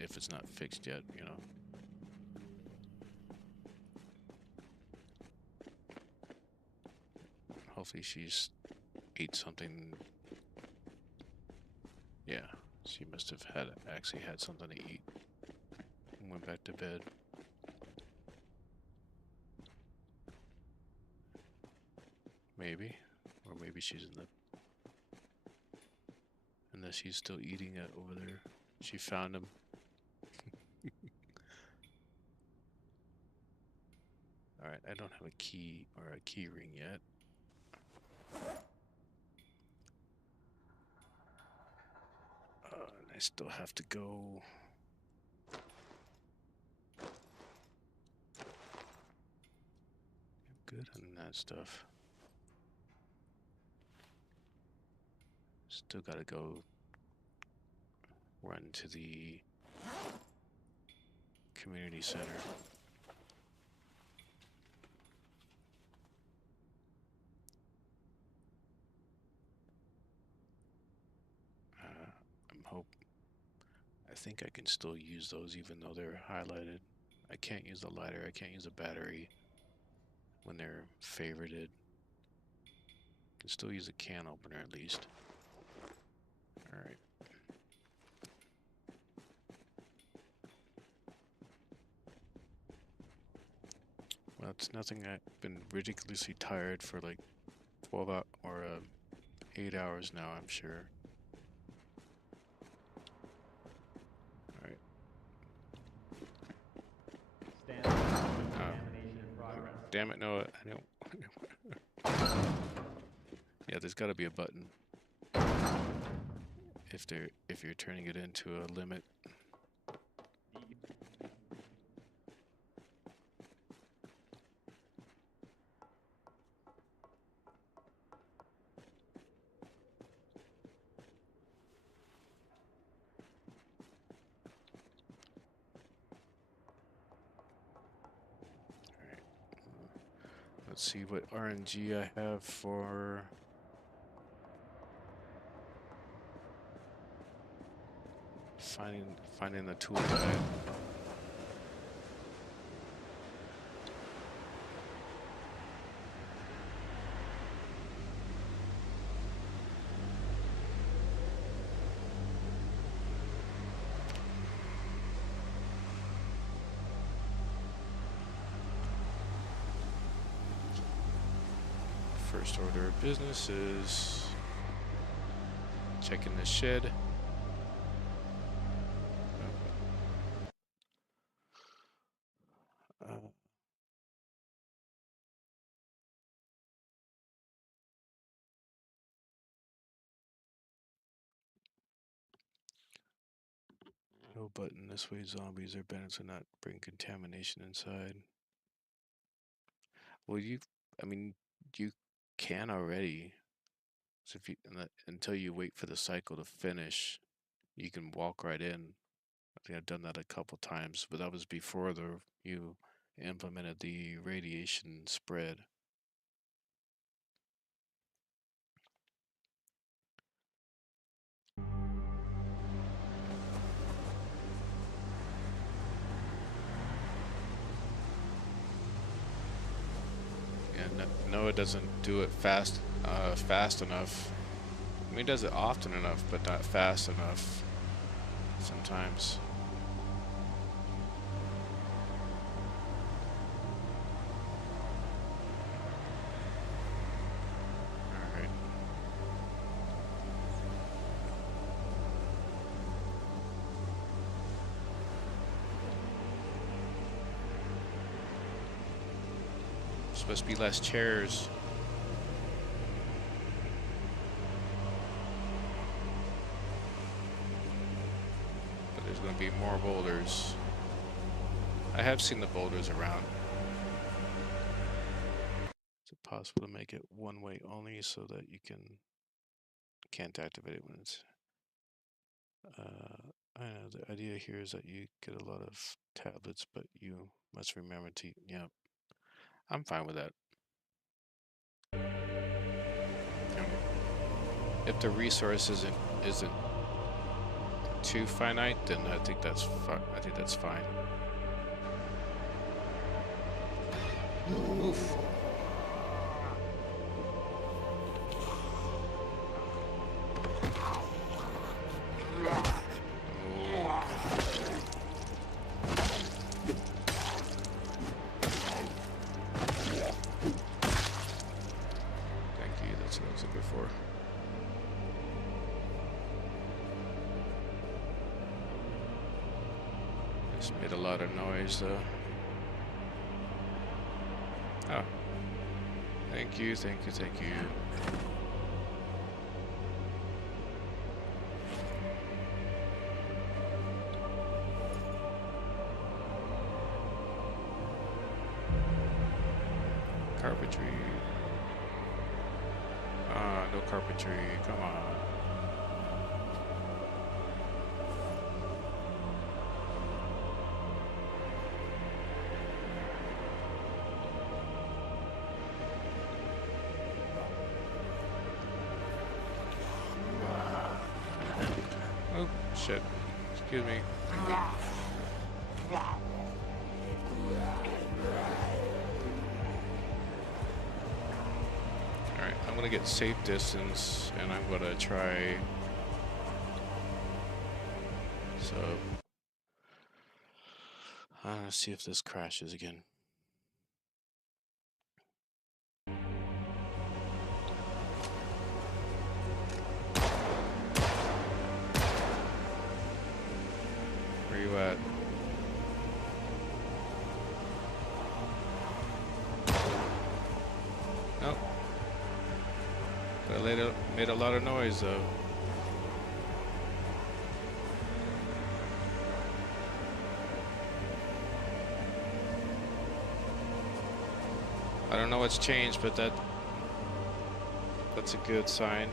fixed yet, you know. Hopefully she's ate something. Yeah, she must have actually had something to eat and went back to bed. Maybe, or maybe she's in the. Unless she's still eating it over there. She found him. Alright, I don't have a key or a key ring yet. And I still have to go. Good on that stuff. Still gotta go run to the community center. I think I can still use those even though they're highlighted. I can't use the lighter, I can't use the battery when they're favorited. Can still use a can opener at least. Alright. Well, it's nothing. I've been ridiculously tired for like 12 hours or 8 hours now, I'm sure. Alright. Stand by. Examination in progress. Damn it, no, I don't. Yeah, there's gotta be a button. If you're turning it into a limit. Let's see what RNG I have for finding the tool guide. First order of business is checking the shed. No button. This way zombies are better to not bring contamination inside. Well, I mean, you can already. So if you, until you wait for the cycle to finish, you can walk right in. I think I've done that a couple times, but that was before you implemented the radiation spread. And no, it doesn't do it fast enough. I mean, it does it often enough, but not fast enough sometimes. All right. Supposed to be less chairs. But there's going to be more boulders. I have seen the boulders around. Is it possible to make it one way only so that you can't activate it when it's... I know the idea here is that you get a lot of tablets, but you must remember to... Yeah, I'm fine with that. If the resource isn't too finite, then I think that's fine. I think that's fine. Oof. Thank you. That's what I was looking for. Just made a lot of noise, though. Oh. Thank you, thank you, thank you. Carpentry. Ah, no carpentry. Come on. Oh, shit. Excuse me. Alright, I'm gonna get safe distance and I'm gonna try. So, see if this crashes again. Where you at? Nope. But I made a lot of noise though. I don't know what's changed, but that's a good sign.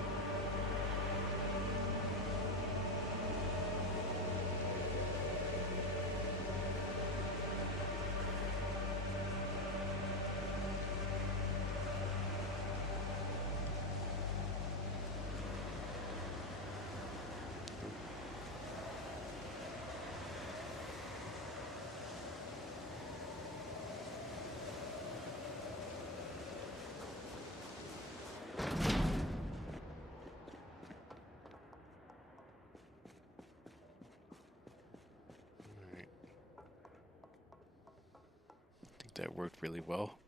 That worked really well.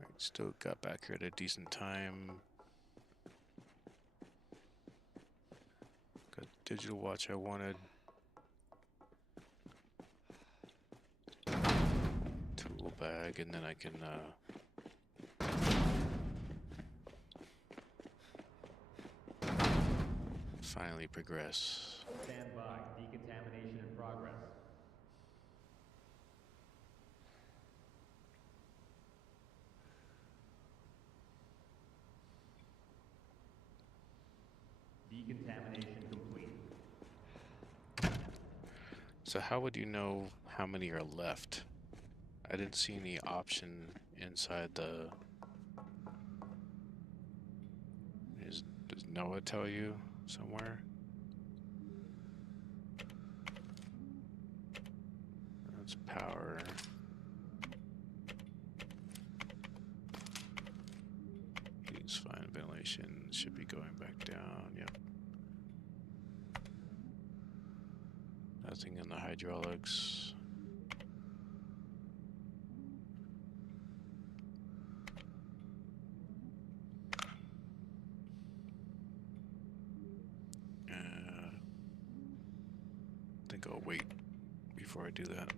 Right, still got back here at a decent time. Got the digital watch I wanted. Tool bag, and then I can finally progress. Stand by. Decontamination in progress. Decontamination complete. So how would you know how many are left? I didn't see any option inside the... Does Noah tell you somewhere? That's power. Use fine ventilation. Should be going back down. Yep. Nothing in the hydraulics. I think I'll wait before I do that.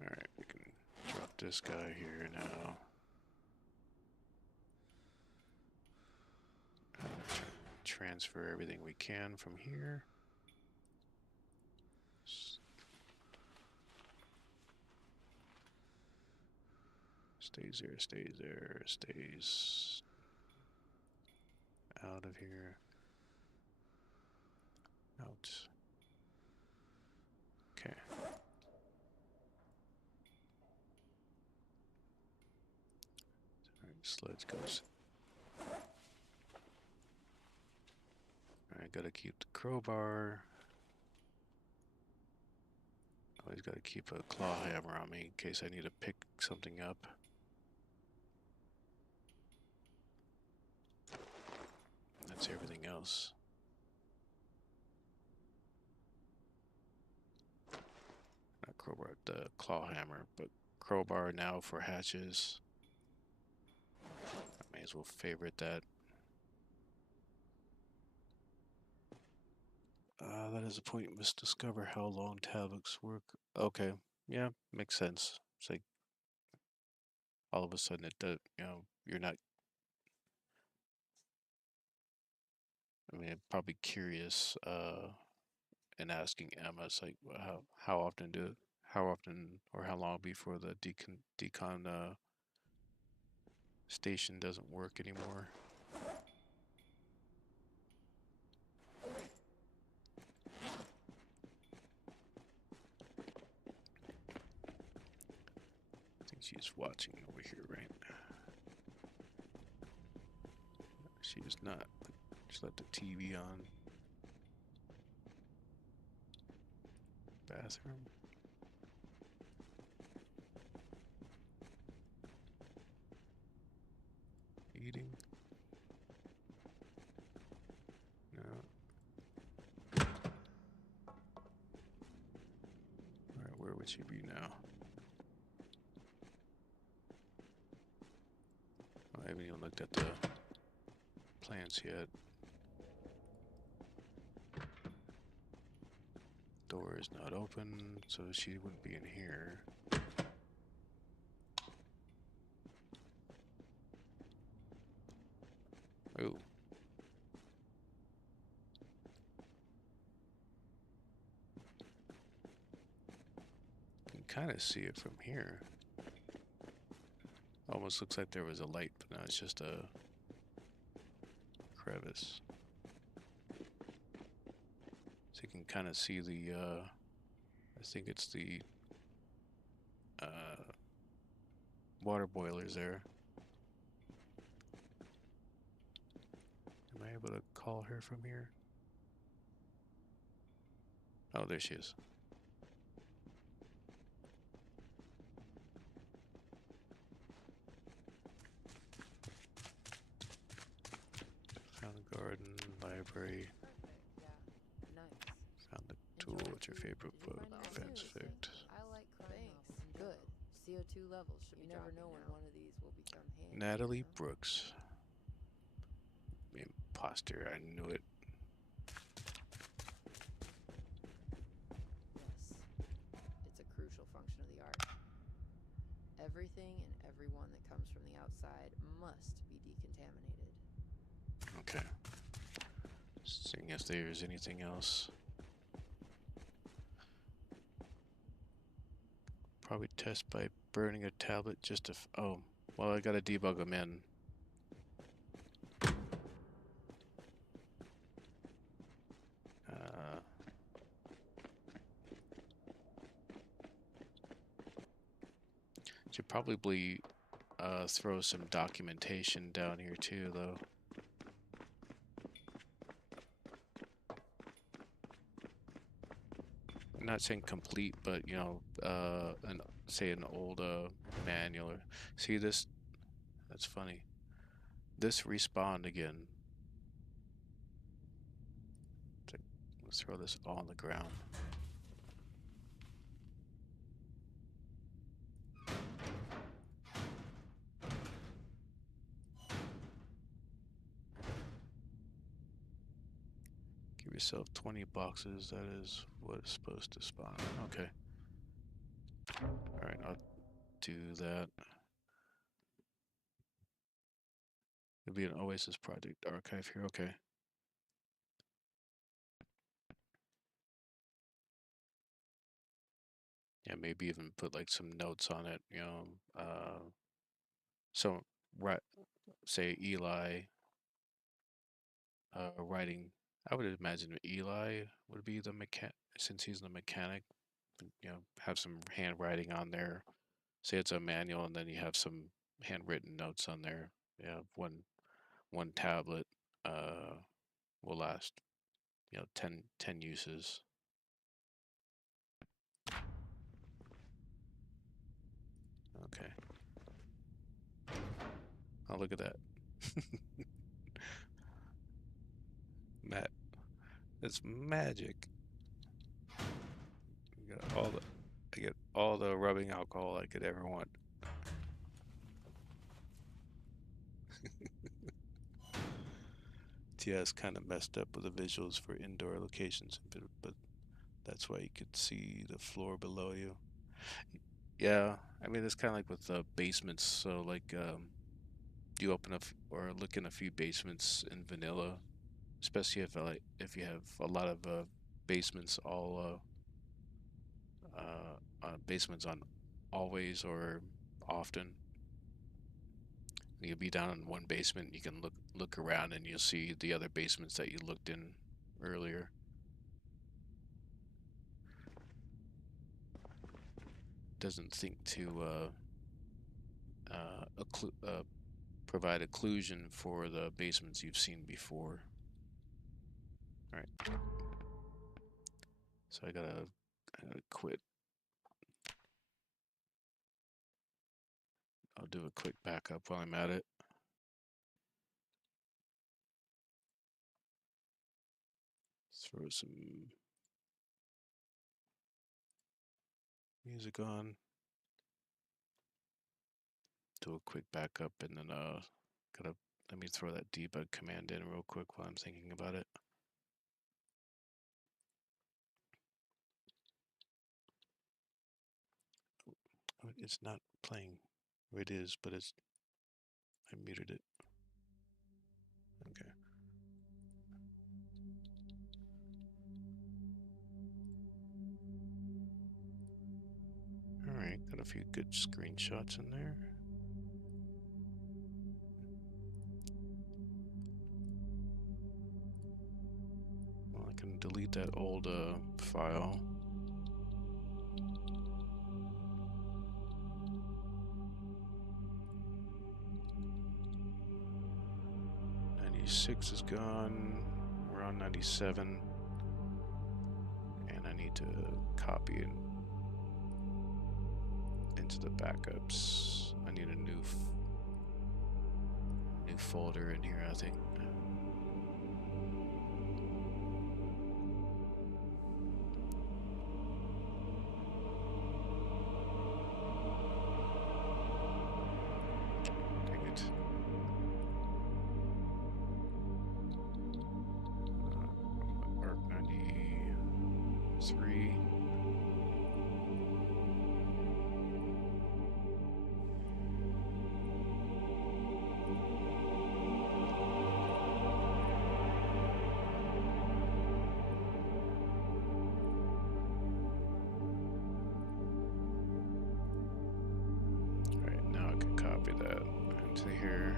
Alright, we can drop this guy here now. Transfer everything we can from here. Stays there, stays there, stays out of here. Out. Okay. Alright, sleds goes. Alright, gotta keep the crowbar. Always gotta keep a claw hammer on me in case I need to pick something up. That's everything else. Not crowbar, the claw hammer, but crowbar now for hatches. I may as well favorite that. That is a point. You must discover how long tablets work. Okay, yeah, makes sense. It's like all of a sudden it does. You know, you're not. I mean, I'm probably curious. And asking Emma, it's like, well, how often or how long before the decon station doesn't work anymore? I think she's watching over here, right? She is not. Just let the TV on. Bathroom. Eating. No. Alright, where would she be now? I haven't even looked at the plants yet. Door is not open, so she wouldn't be in here. Oh. You can kind of see it from here. Almost looks like there was a light, but no, it's just a crevice. So you can kind of see the, I think it's the water boilers there. Am I able to call her from here? Oh, there she is. Found the garden, library. Perfect, yeah. Nice. Found the tool. What's your favorite book? Fence fixed. I like crime novels. Good. CO2 levels should be dropping. You never know when one of these will become handy. Natalie Brooks. Imposter, I knew it. Yes, it's a crucial function of the Ark. Everything and everyone that comes from the outside must be decontaminated. Okay. Seeing if there's anything else. Probably test by burning a tablet just to. Oh, well, I gotta debug them in. Should probably throw some documentation down here too, though. I'm not saying complete, but you know, say an old manual. See this? That's funny. This respawned again. Let's throw this all on the ground. Give yourself 20 boxes. That is what is supposed to spawn. Okay. Alright, I'll do that. It'll be an Oasis project archive here. Okay. Yeah, maybe even put like some notes on it, you know. So, right, say Eli writing. I would imagine Eli would be the mechanic, since he's the mechanic. You know, have some handwriting on there. Say it's a manual, and then you have some handwritten notes on there. Yeah, one tablet will last, you know, 10 uses. Okay. Oh, look at that. Matt, it's magic. I get all the rubbing alcohol I could ever want. TS kind of messed up with the visuals for indoor locations, but that's why you could see the floor below you. Yeah, I mean it's kind of like with basements. So like, you open up or look in a few basements in vanilla, especially if you have a lot of basements all basements on always or often. You'll be down in one basement. You can look around and you'll see the other basements that you looked in earlier. Doesn't think to provide occlusion for the basements you've seen before. All right. So I gotta quit. I'll do a quick backup while I'm at it. Throw some music on. Do a quick backup and then let me throw that debug command in real quick while I'm thinking about it. It's not playing. It is, but I muted it. Okay. Alright, got a few good screenshots in there. Well, I can delete that old file. '96 is gone. We're on 97. And I need to copy it into the backups. I need a new folder in here, I think. 3. Alright, now I can copy that into here.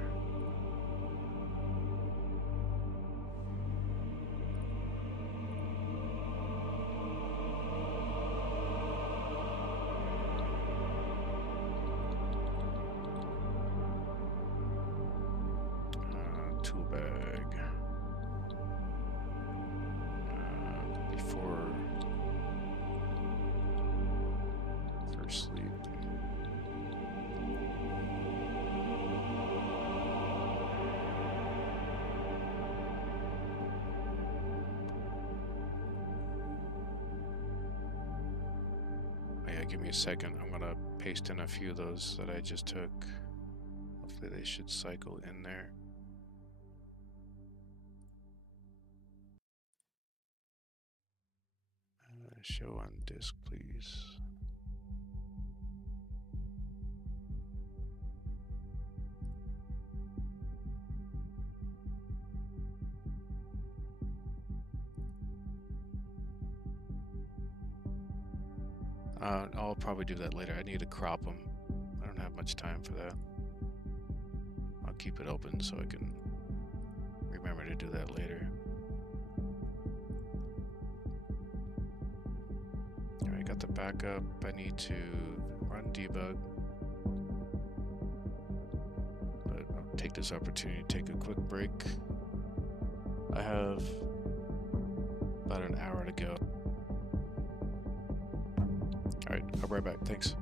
Tool bag. Before first sleep. Oh yeah, give me a second. I'm gonna paste in a few of those that I just took. Hopefully they should cycle in there. Show on disk, please. I'll probably do that later. I need to crop them. I don't have much time for that. I'll keep it open so I can remember to do that later. Alright, got the backup. I need to run debug. But I'll take this opportunity to take a quick break. I have about an hour to go. Alright, I'll be right back. Thanks.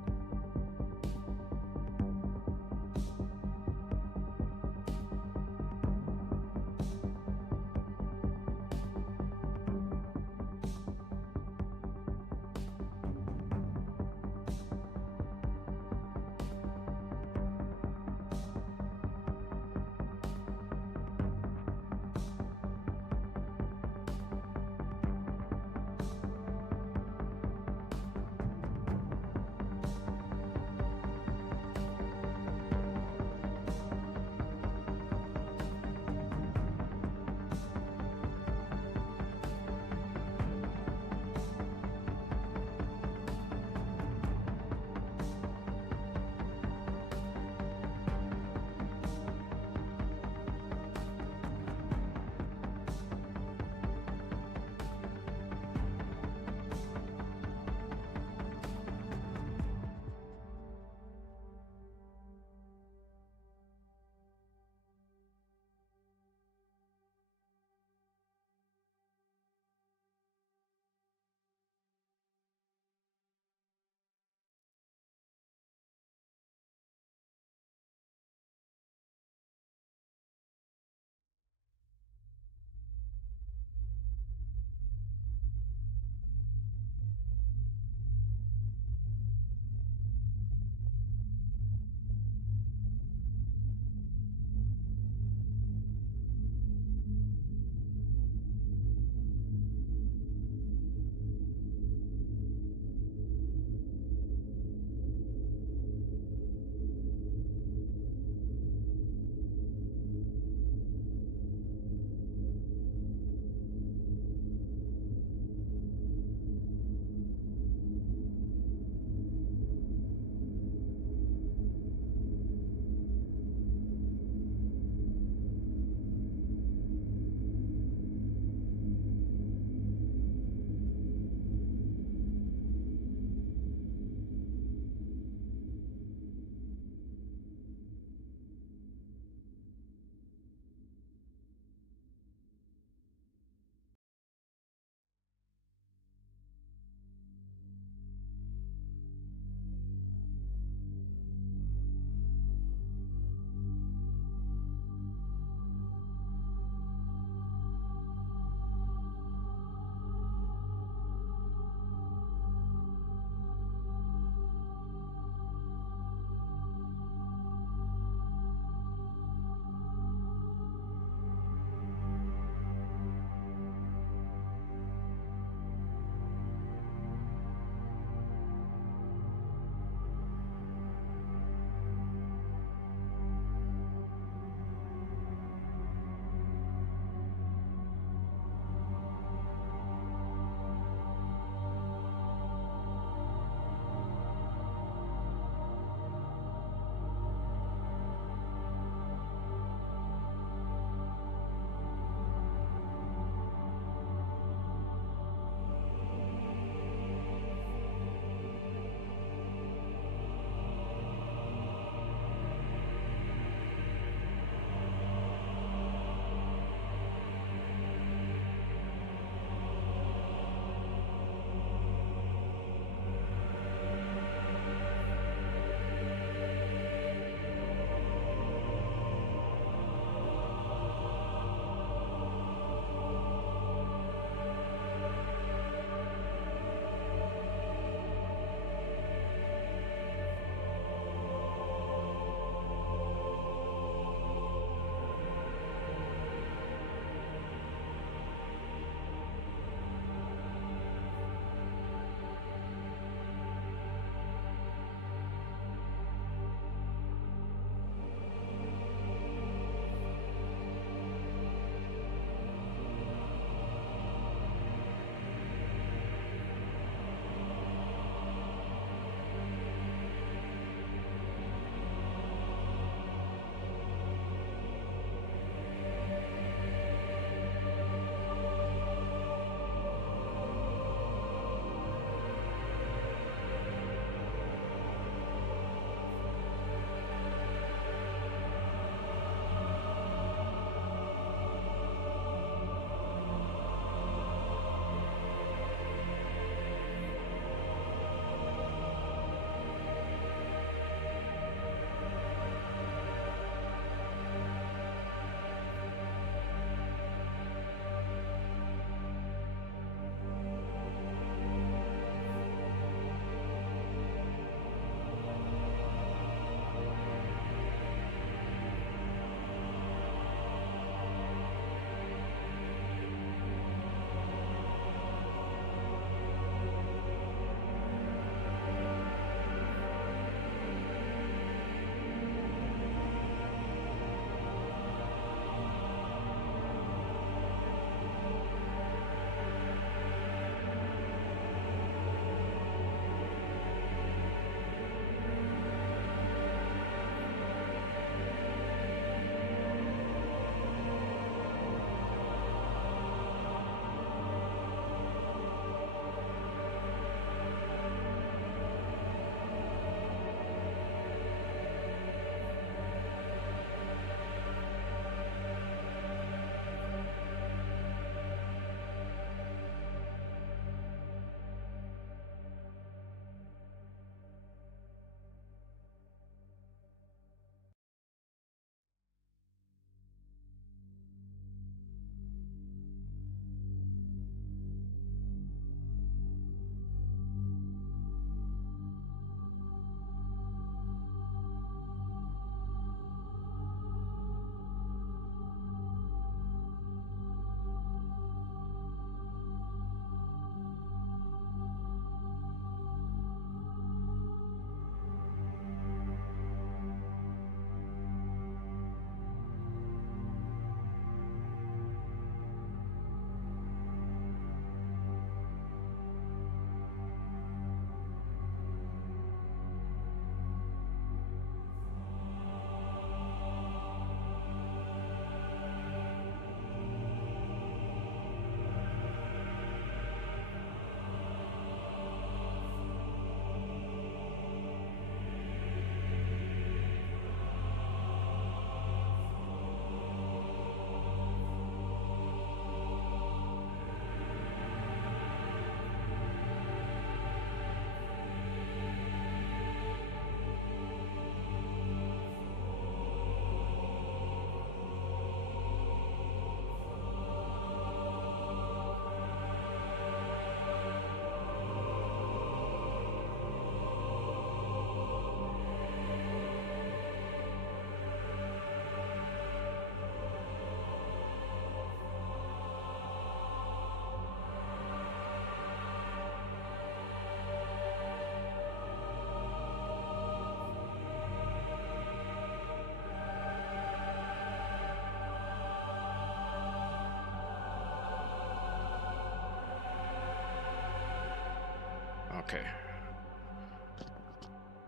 Okay.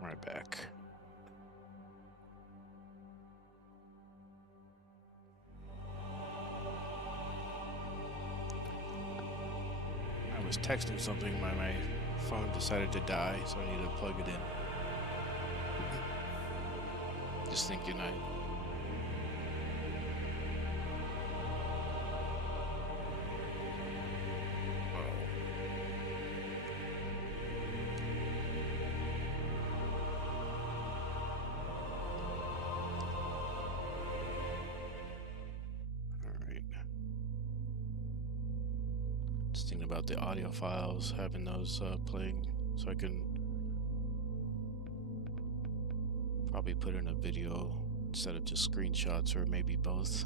Right back. I was texting something, my phone decided to die, so I need to plug it in. Just thinking Alright. Just thinking about the audio files, having those playing, so I can probably put in a video instead of just screenshots, or maybe both.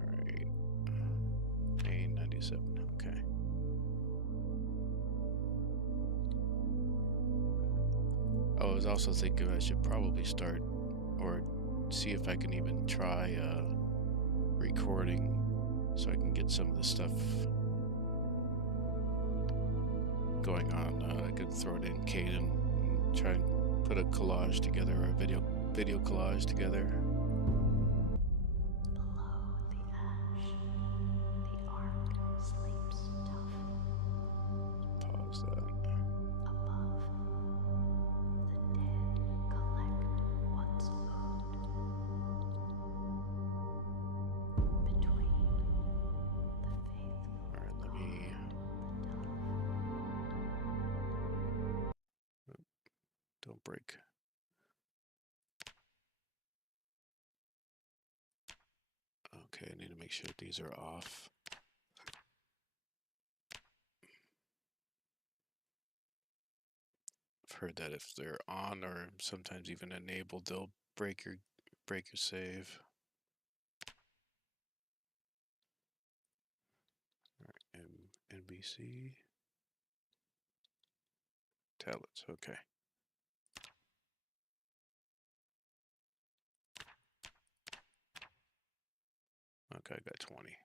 Alright. A97, okay. I was also thinking I should probably start, or see if I can even try recording, so I can get some of the stuff going on. I could throw it in Caden and try and put a collage together, or a video collage together. Below the ash, the ark sleeps tough. Pause that. Above, the dead collect what's owed. Between, the faithful Alright, let me... Don't break. Okay, I need to make sure that these are off. I've heard that if they're on, or sometimes even enabled, they'll break your save. Alright, NBC tablets, okay. Okay, I got 20.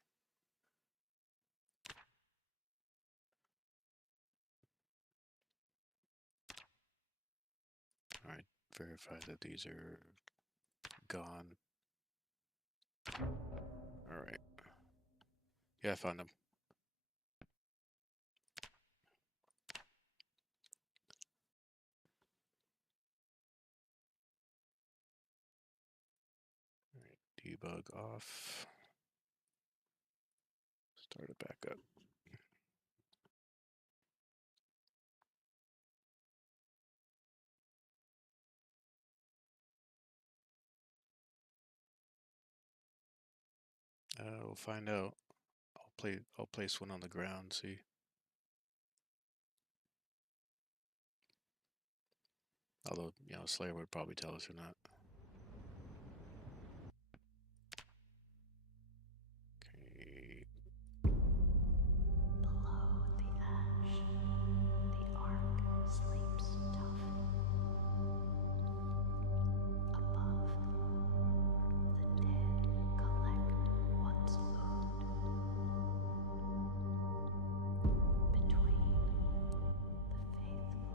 Alright, verify that these are gone. Alright. Yeah, I found them. Alright, debug off. Start it back up. We'll find out. I'll place one on the ground, see. Although, Slayer would probably tell us or not. Okay. below the ash, the ark sleeps tough. Above, the dead collect what's owed. Between, the faithful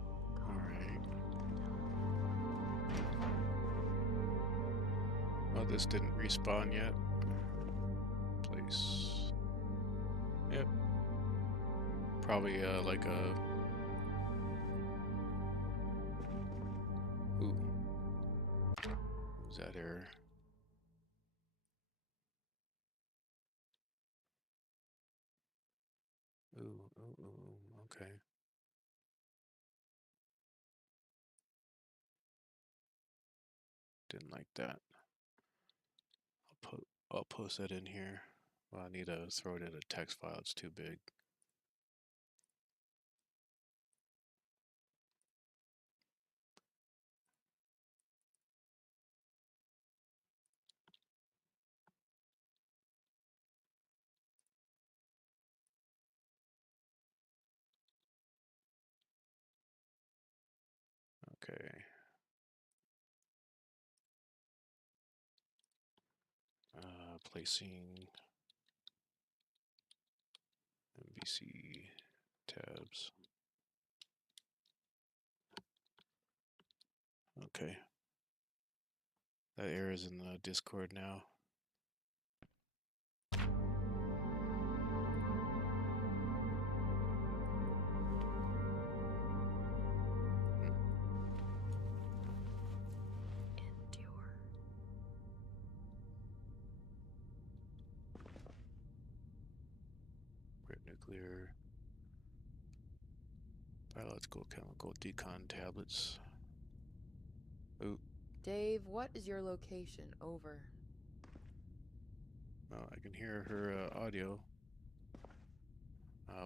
Alright. Oh, this didn't respawn yet. Place. Yep. Probably like a... Ooh. Is that error? Ooh, okay. Didn't like that. I'll post that in here. Well, I need to throw it in a text file. It's too big. Okay. placing MVC tabs. Okay. That error is in the Discord now. Endure. Rare nuclear. Biological chemical decon tablets. Ooh. Dave, what is your location? Over. Well, I can hear her audio,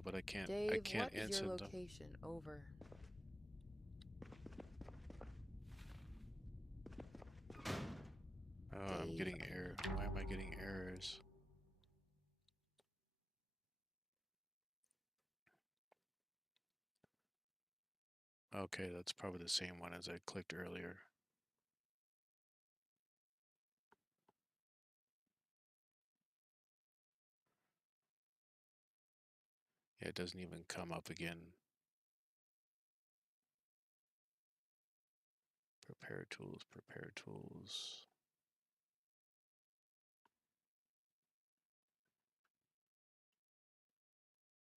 but I can't. Dave, I can't what is your answer them. location? Over. Oh, I'm Dave. getting error. Why am I getting errors? Okay, that's probably the same one as I clicked earlier. Yeah, it doesn't even come up again. Prepare tools, prepare tools.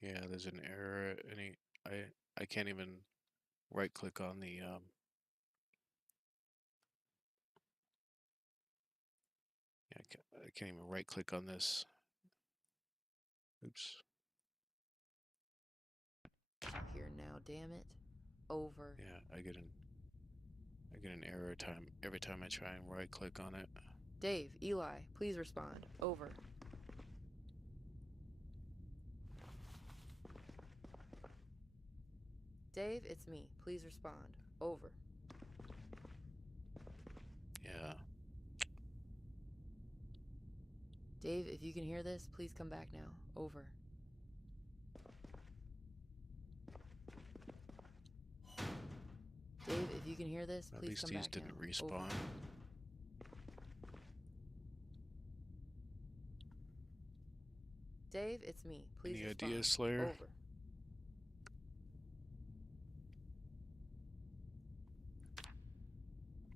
Yeah, there's an error. I can't even right click on the yeah, I can't even right click on this. Oops. Here now, damn it. Over. Yeah, I get an error time every time I try and right click on it. Dave, Eli, please respond. Over. Dave, it's me. Please respond. Over. Yeah. Dave, if you can hear this, please come back now. Over. Dave, if you can hear this, At please least come these back didn't now. respawn. Over. Dave, it's me. Please Any respond. ideas, Slayer? Over.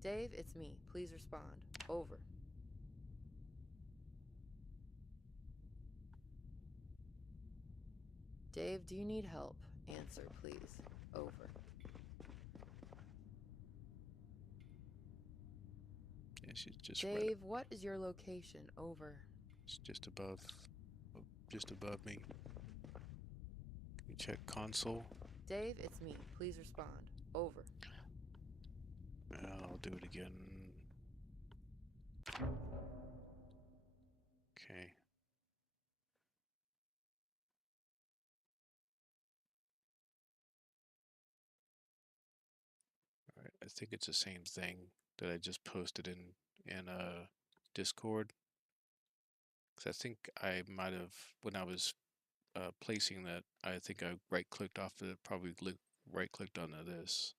Dave, it's me. Please respond. Over. Dave, do you need help? Answer, please. Over. Yeah, she's just Dave, what is your location? Over. It's just above me. Can you check console? Dave, it's me. Please respond. Over. I'll do it again. Okay. All right. I think it's the same thing that I just posted in Discord. Because I think I might have, when I was placing that, I think I right clicked off the probably right clicked onto this.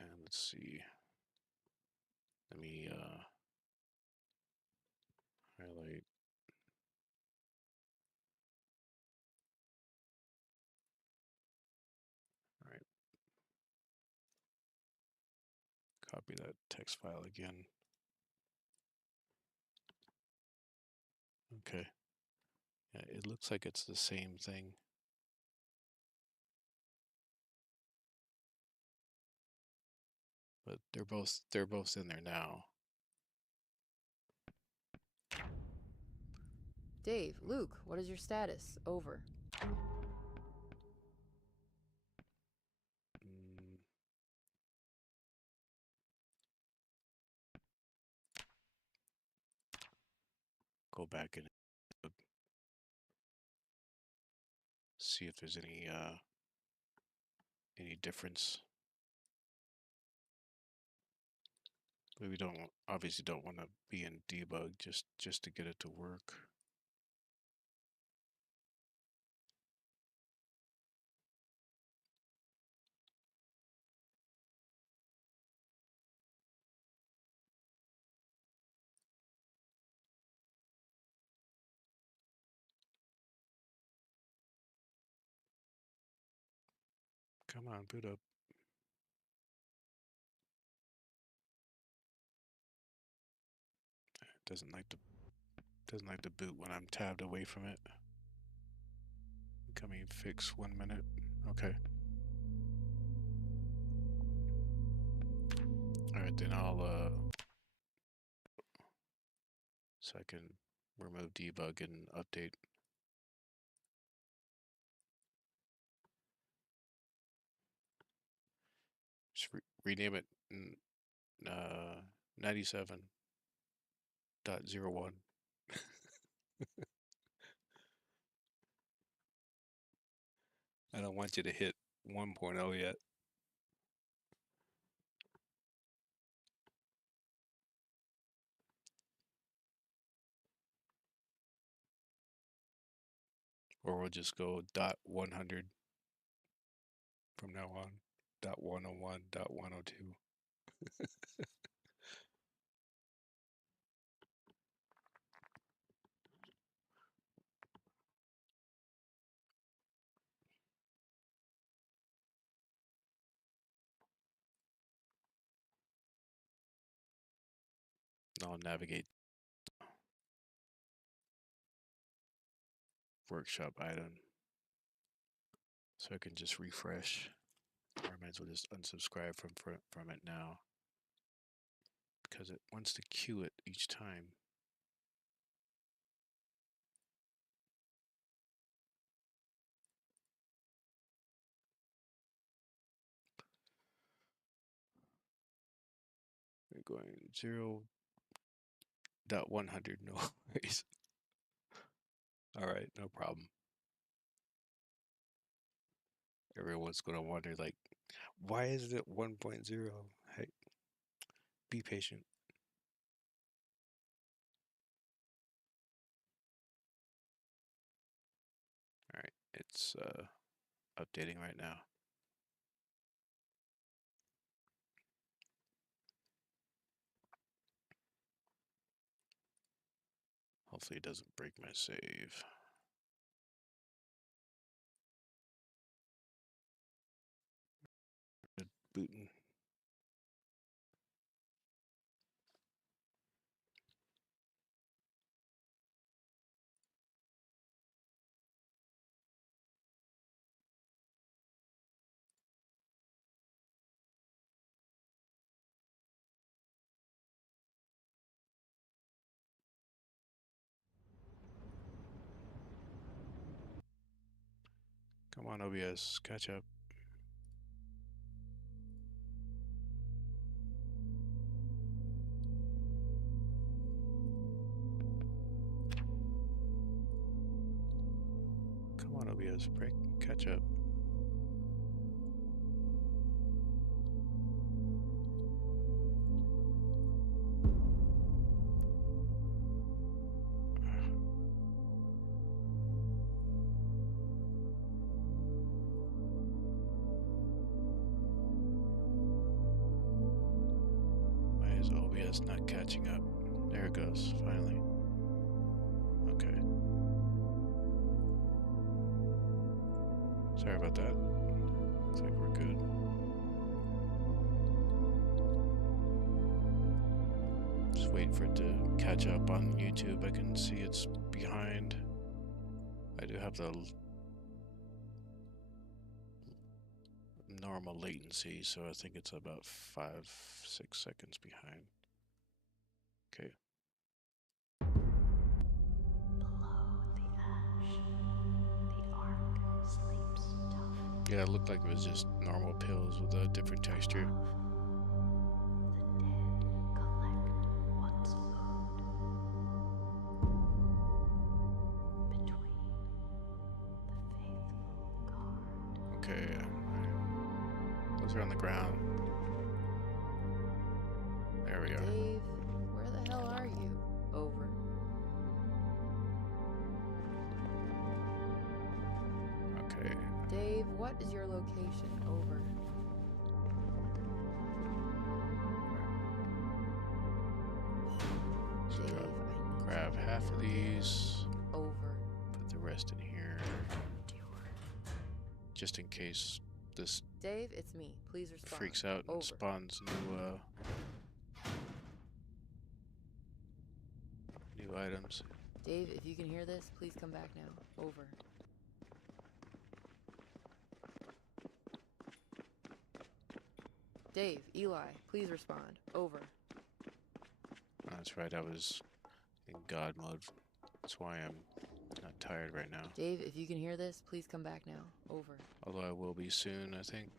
And let's see. Let me highlight. All right. Copy that text file again. Okay. Yeah, it looks like it's the same thing. But they're both in there now. Dave, Luke, what is your status? Over. Mm. Go back and see if there's any difference. But we obviously don't want to be in debug just to get it to work. Come on, boot up. Doesn't like to boot when I'm tabbed away from it. Incoming fix 1 minute. Okay. Alright, then I'll so I can remove debug and update. Just rename it 97.01. I don't want you to hit 1.0 yet. Or we'll just go .100 from now on. .101, .102. I'll navigate workshop item so I can just refresh. Or I might as well just unsubscribe from it now because it wants to queue it each time. We're going 0.100, no worries. Alright, no problem. Everyone's gonna wonder, like, why is it 1.0? Hey, be patient. Alright, it's updating right now. Hopefully it doesn't break my save. Booting. Come on, OBS, catch up. Come on, OBS, catch up. Why is OBS not catching up? There it goes, finally. Okay. Sorry about that. Looks like we're good. Just waiting for it to catch up on YouTube. I can see it's behind. I do have the normal latency, so I think it's about 5-6 seconds behind. Okay. Below the ash, the ark sleeps tough. Yeah, it looked like it was just normal pills with a different texture. The dead collect what's owed. Between the faithful guard. Okay. Those are on the ground. There we go. Dave, where the hell are you? Over. Okay. Dave, what is your location? Over. So Dave, I need grab you. half of these, Over. put the rest in here, just in case this Dave, it's me. Please respond. freaks out and Over. spawns new items. Dave, if you can hear this, please come back now. Over. Dave, Eli, please respond. Over. That's right, I was in God mode. That's why I'm not tired right now. Dave, if you can hear this, please come back now. Over. Although I will be soon, I think.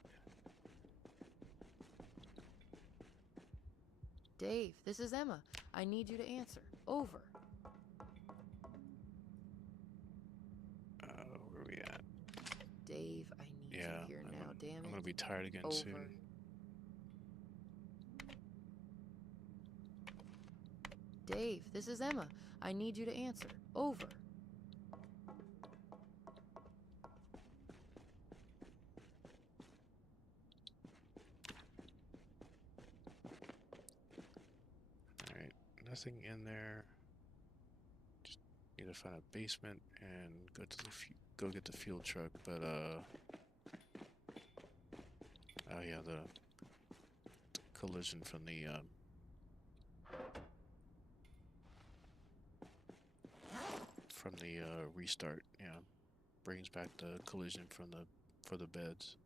Dave, this is Emma. I need you to answer. Over. Where are we at? Dave, I need you here now, damn it. I'm gonna be tired again Over. soon. Dave, this is Emma. I need you to answer. Over. Alright, nothing in there. Just need to find a basement and go to the go get the fuel truck, but oh yeah, the collision from the restart, yeah, brings back the collision from for the beds.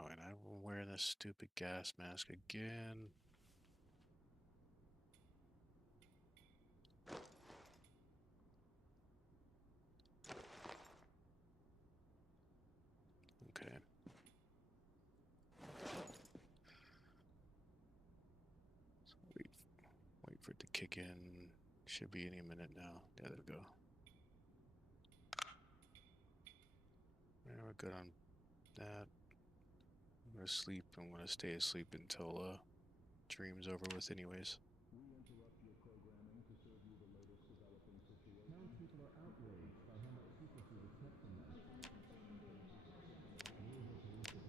Oh, and I'm wearing this stupid gas mask again. Okay. So wait for it to kick in. Should be any minute now. Yeah, there we go. Yeah, we're good on that. I'm gonna sleep. I'm gonna stay asleep until dream's over with anyways.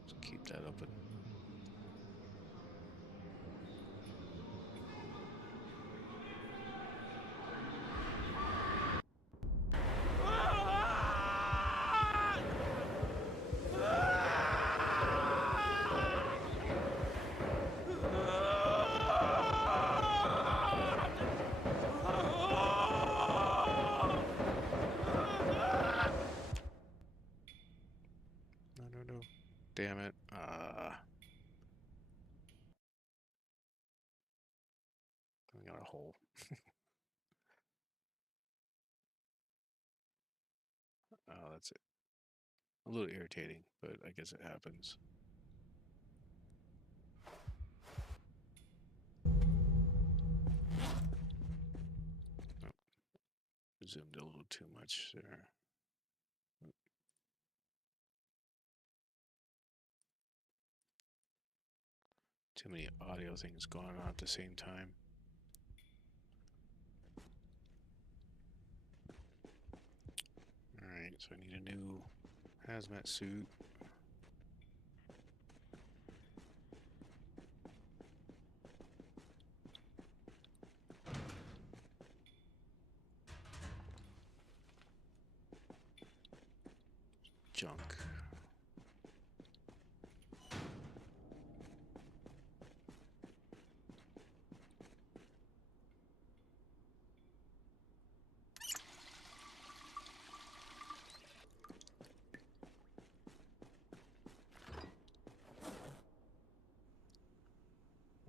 Let's keep that open. No. Damn it. We got a hole. Oh, that's it. A little irritating, but I guess it happens. Oh, zoomed a little too much there. Too many audio things going on at the same time. Alright, so I need a new hazmat suit. Junk.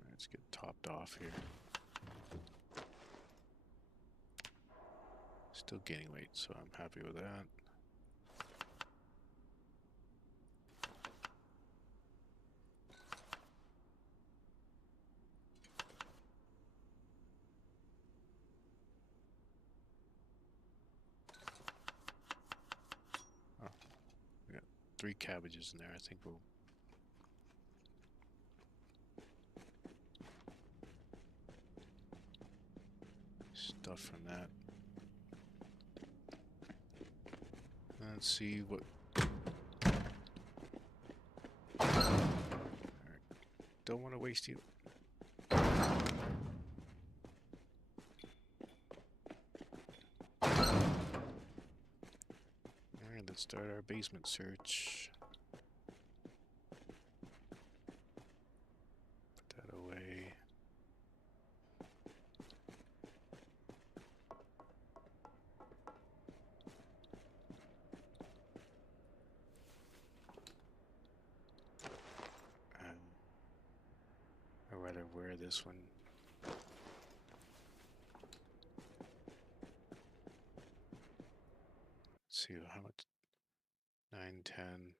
Let's get topped off here. Still gaining weight, so I'm happy with that. Oh, we got 3 cabbages in there. I think we'll stuff from that. Let's see what. Alright. Don't want to waste you. start our basement search. Put that away. I'd rather wear this one. Let's see how much. 9, 10.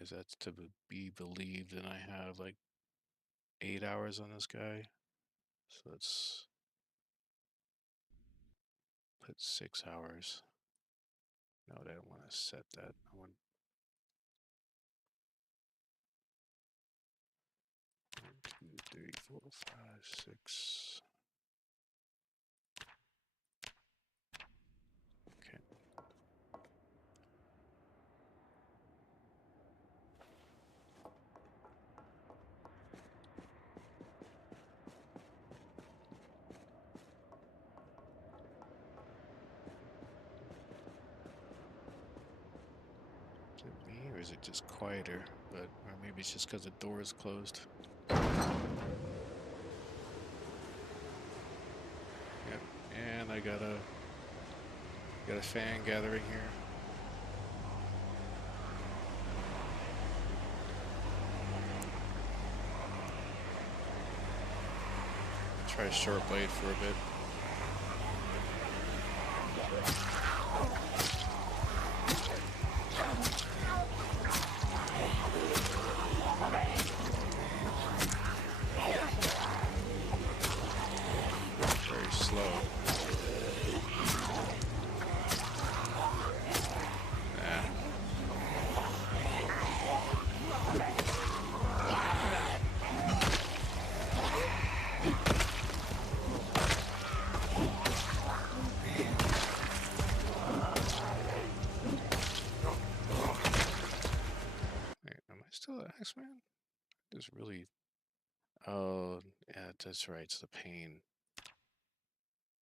Is that to be believed? And I have like 8 hours on this guy. So let's put 6 hours. No, I don't want to set that. I want 1, 2, 3, 4, 5, 6. Okay. Is it me or is it just quieter? But or maybe it's just because the door is closed. Yep. And I got a fan gathering here. Try short blade for a bit. Very slow. X-Man? It's really... Oh, yeah, that's right. It's the pain.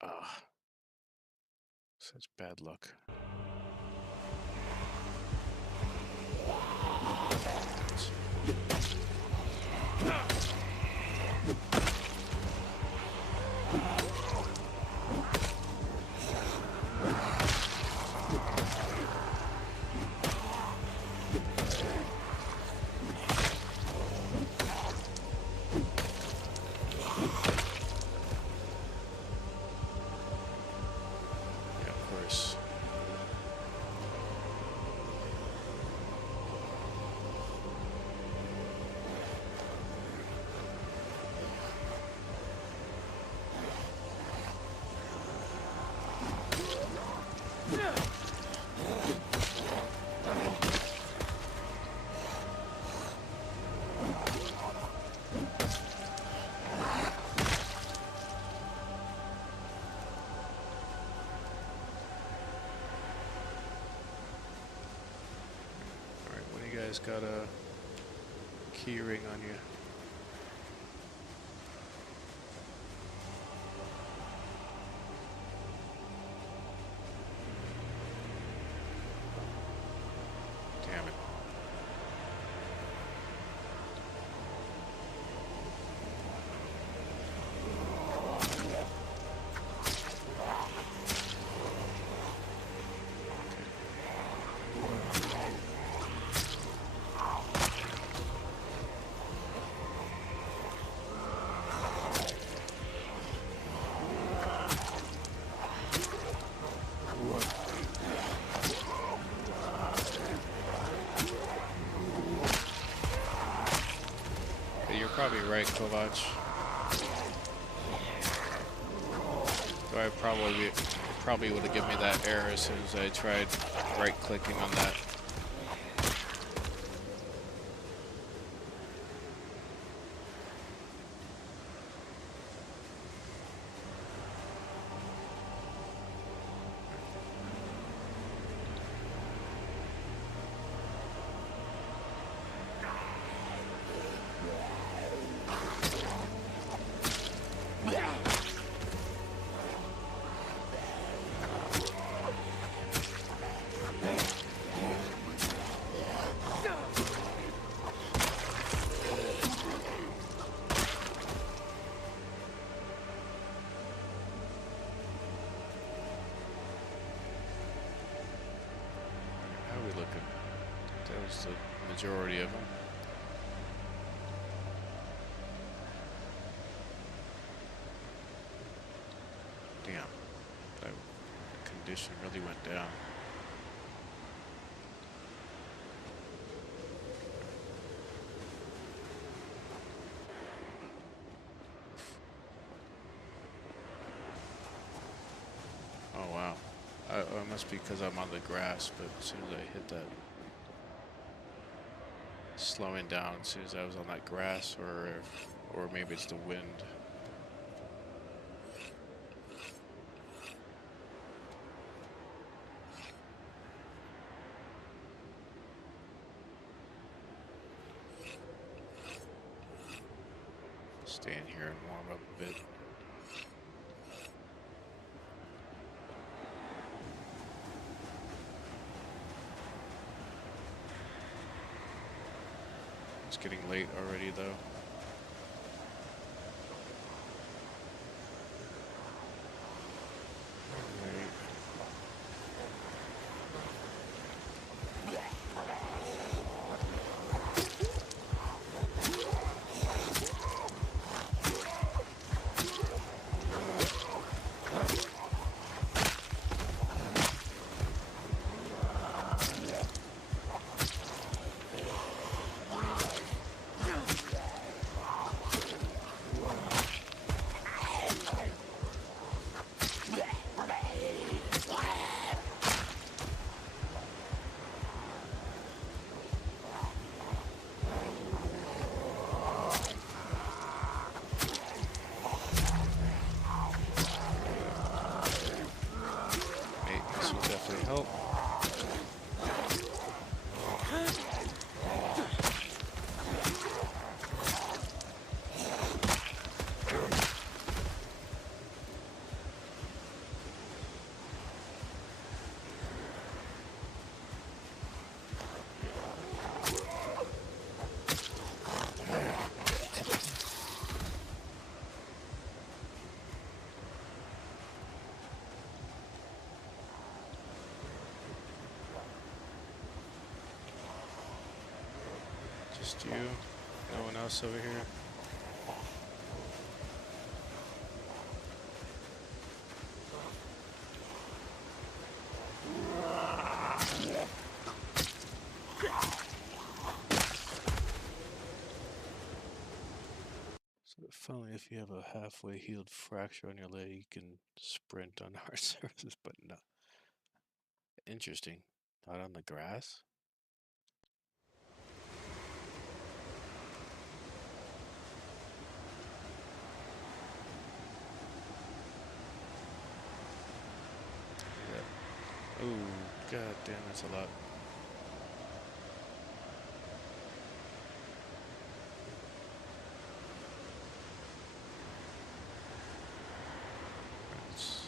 Ah. Such bad luck. Got a key ring on you. Damn it. Probably right, Kovac. So I probably would have given me that error as soon as I tried right-clicking on that. was the majority of them. Damn, that condition really went down. Oh wow. It must be because I'm on the grass, but as soon as I hit that, slowing down as soon as I was on that grass, or maybe it's the wind. Stand here and warm up a bit. It's getting late already, though. This will definitely help. Just you, no one else over here. So finally, if you have a halfway healed fracture on your leg, you can sprint on hard surfaces, but no. Interesting. Not on the grass? Oh, god damn, that's a lot. Let's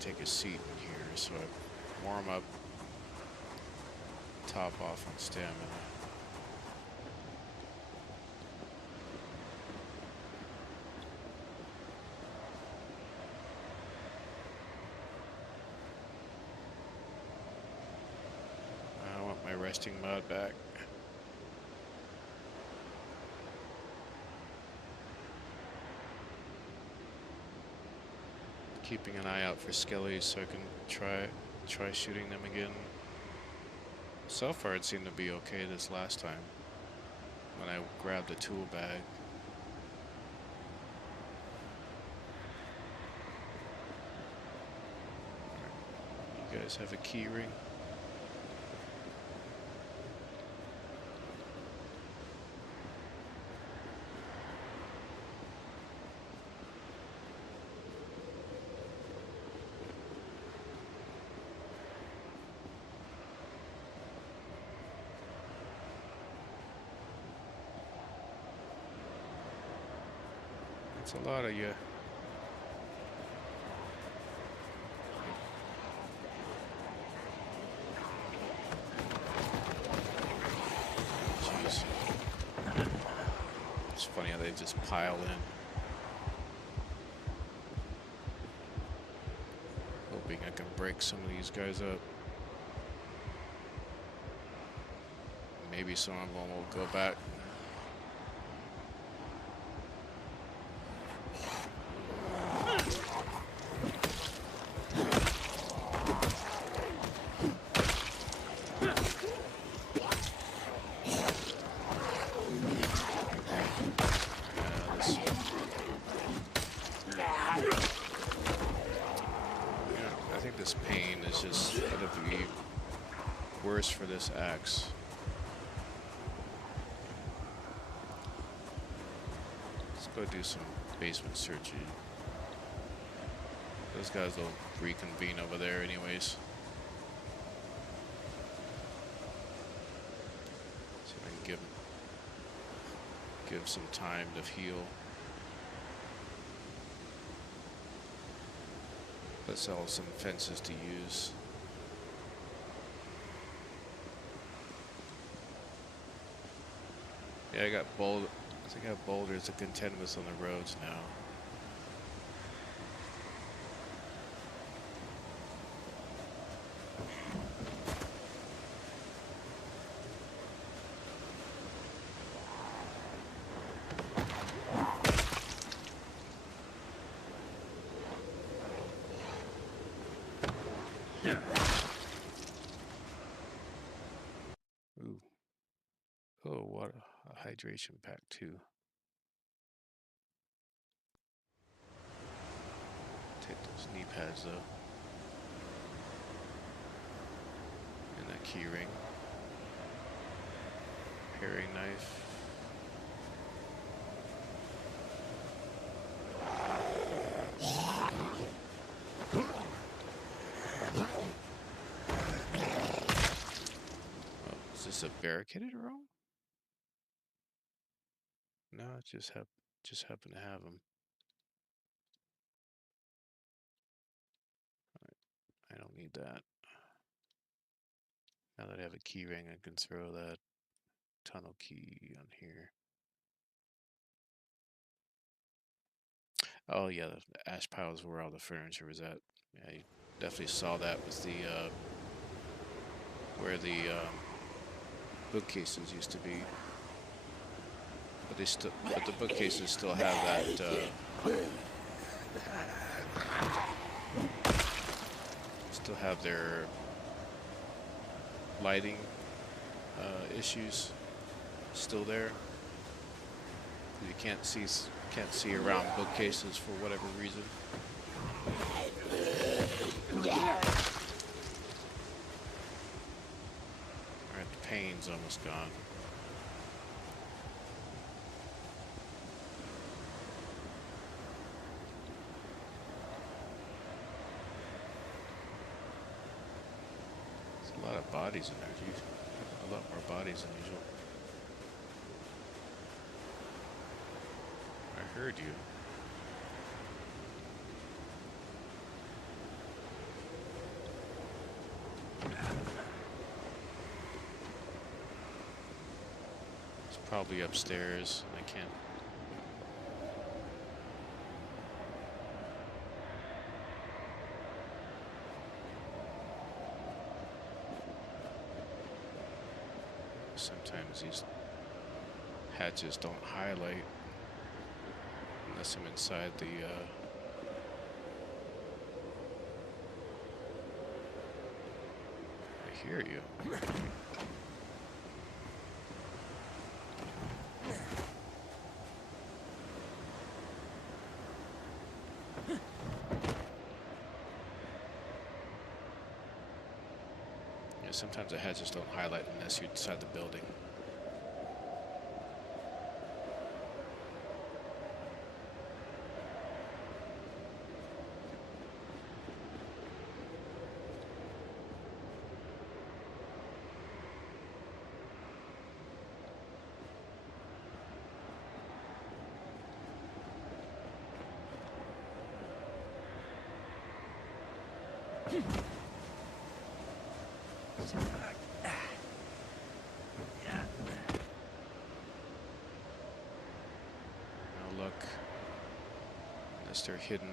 take a seat in here so I warm up, top off on stamina. I want my resting mod back. Keeping an eye out for skellies so I can try shooting them again. So far it seemed to be okay this last time when I grabbed the tool bag. You guys have a key ring? It's a lot of you. Jeez. It's funny how they just pile in. Hoping I can break some of these guys up. Maybe some of them will go back. I think this pain is just going to be worse for this axe. Let's go do some basement searching. Those guys will reconvene over there anyways. See if I can give some time to heal. Let's sell some fences to use. Yeah, I think I have boulders to contend with on the roads now. Ooh. Oh, what a hydration pack too. Take those knee pads though. And that key ring. Paring knife. Oh, is this a barricaded room? No, it just happened to have them. I don't need that. Now that I have a key ring, I can throw that tunnel key on here. Oh yeah, the ash piles where all the furniture was at. Yeah, you definitely saw that with the where the bookcases used to be. But the bookcases still have that. Still have their lighting issues still there. You can't see around bookcases for whatever reason. Alright, the pain's almost gone. There's a lot of bodies in there, dude. A lot more bodies than usual. I heard you. It's probably upstairs. I can't. Sometimes these hatches don't highlight unless I'm inside the I hear you. Yeah, sometimes the hatches don't highlight unless you're inside the building. Now look, unless they're hidden.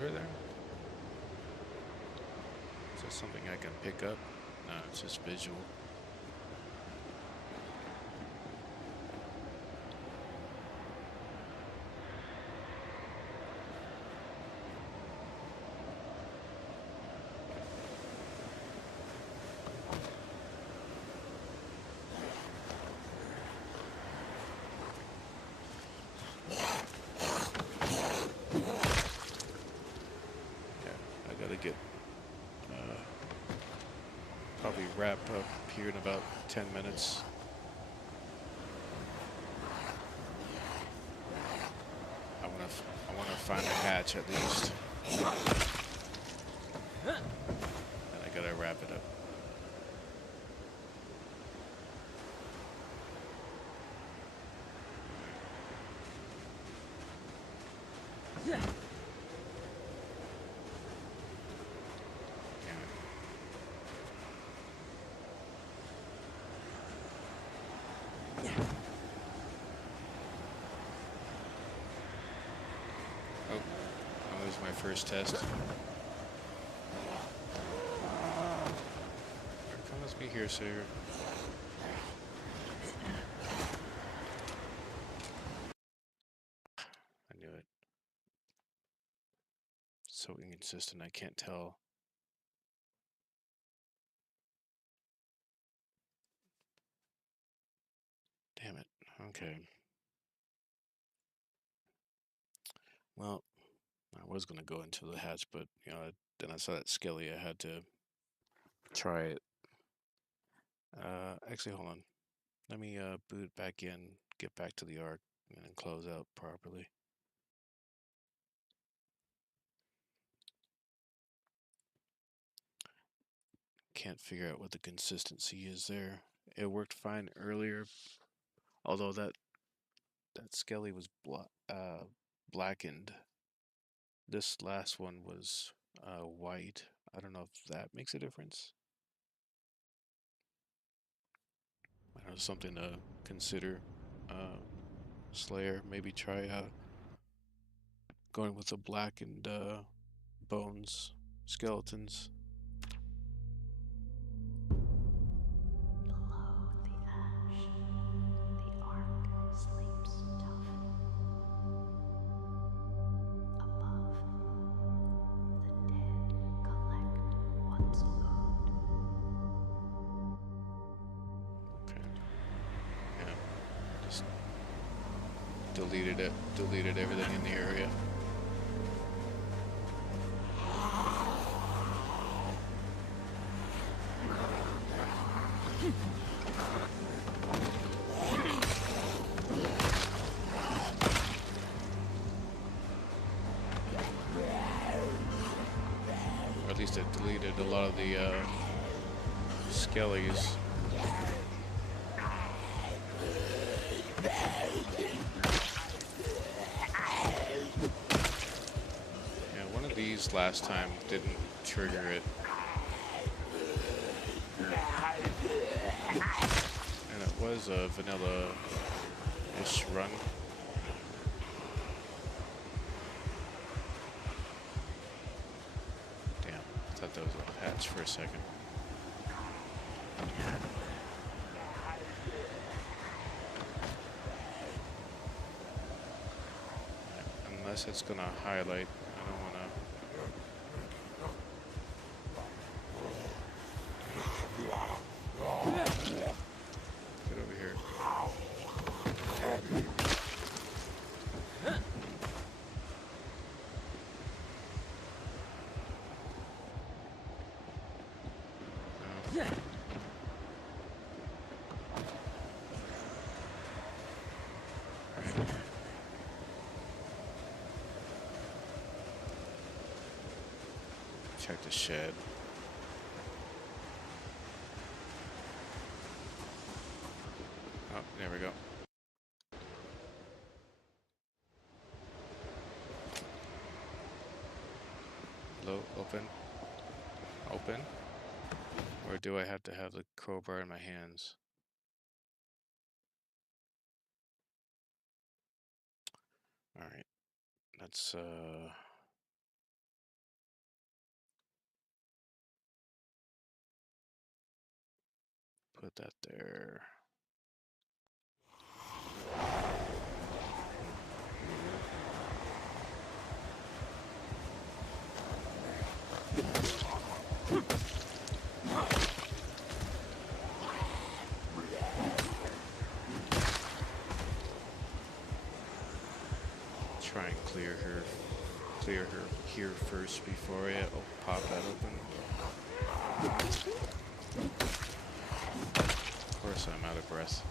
under there? Is that something I can pick up? No, it's just visual. Get probably wrap up here in about 10 minutes. I want to find a hatch at least, and I gotta wrap it up. My first test. Come with me here, sir. I knew it. So inconsistent, I can't tell. Damn it. Okay. Well, I was gonna go into the hatch, but you know, then I saw that skelly. I had to try it. Actually, hold on. Let me boot back in, get back to the arc, and then close out properly. Can't figure out what the consistency is there. It worked fine earlier, although that skelly was blackened. This last one was white. I don't know if that makes a difference. I know something to consider. Slayer, maybe try going with the blackened bones, skeletons. Below the ash, the ark sleeps tough. Above, the dead collect what's owed. Okay. Yeah. Just deleted everything in the area. Or at least it deleted a lot of the skellies. Yeah, one of these last time didn't trigger it. And it was a vanilla-ish run. Damn, I thought that was a patch for a second. Unless it's gonna highlight, I don't wanna. Get over here. No. Check the shed. Oh, there we go. Hello, open. Open? Or do I have to have the crowbar in my hands? Alright. Let's put that there. Try and clear her here first before I pop that open. Of course, I'm out of breath.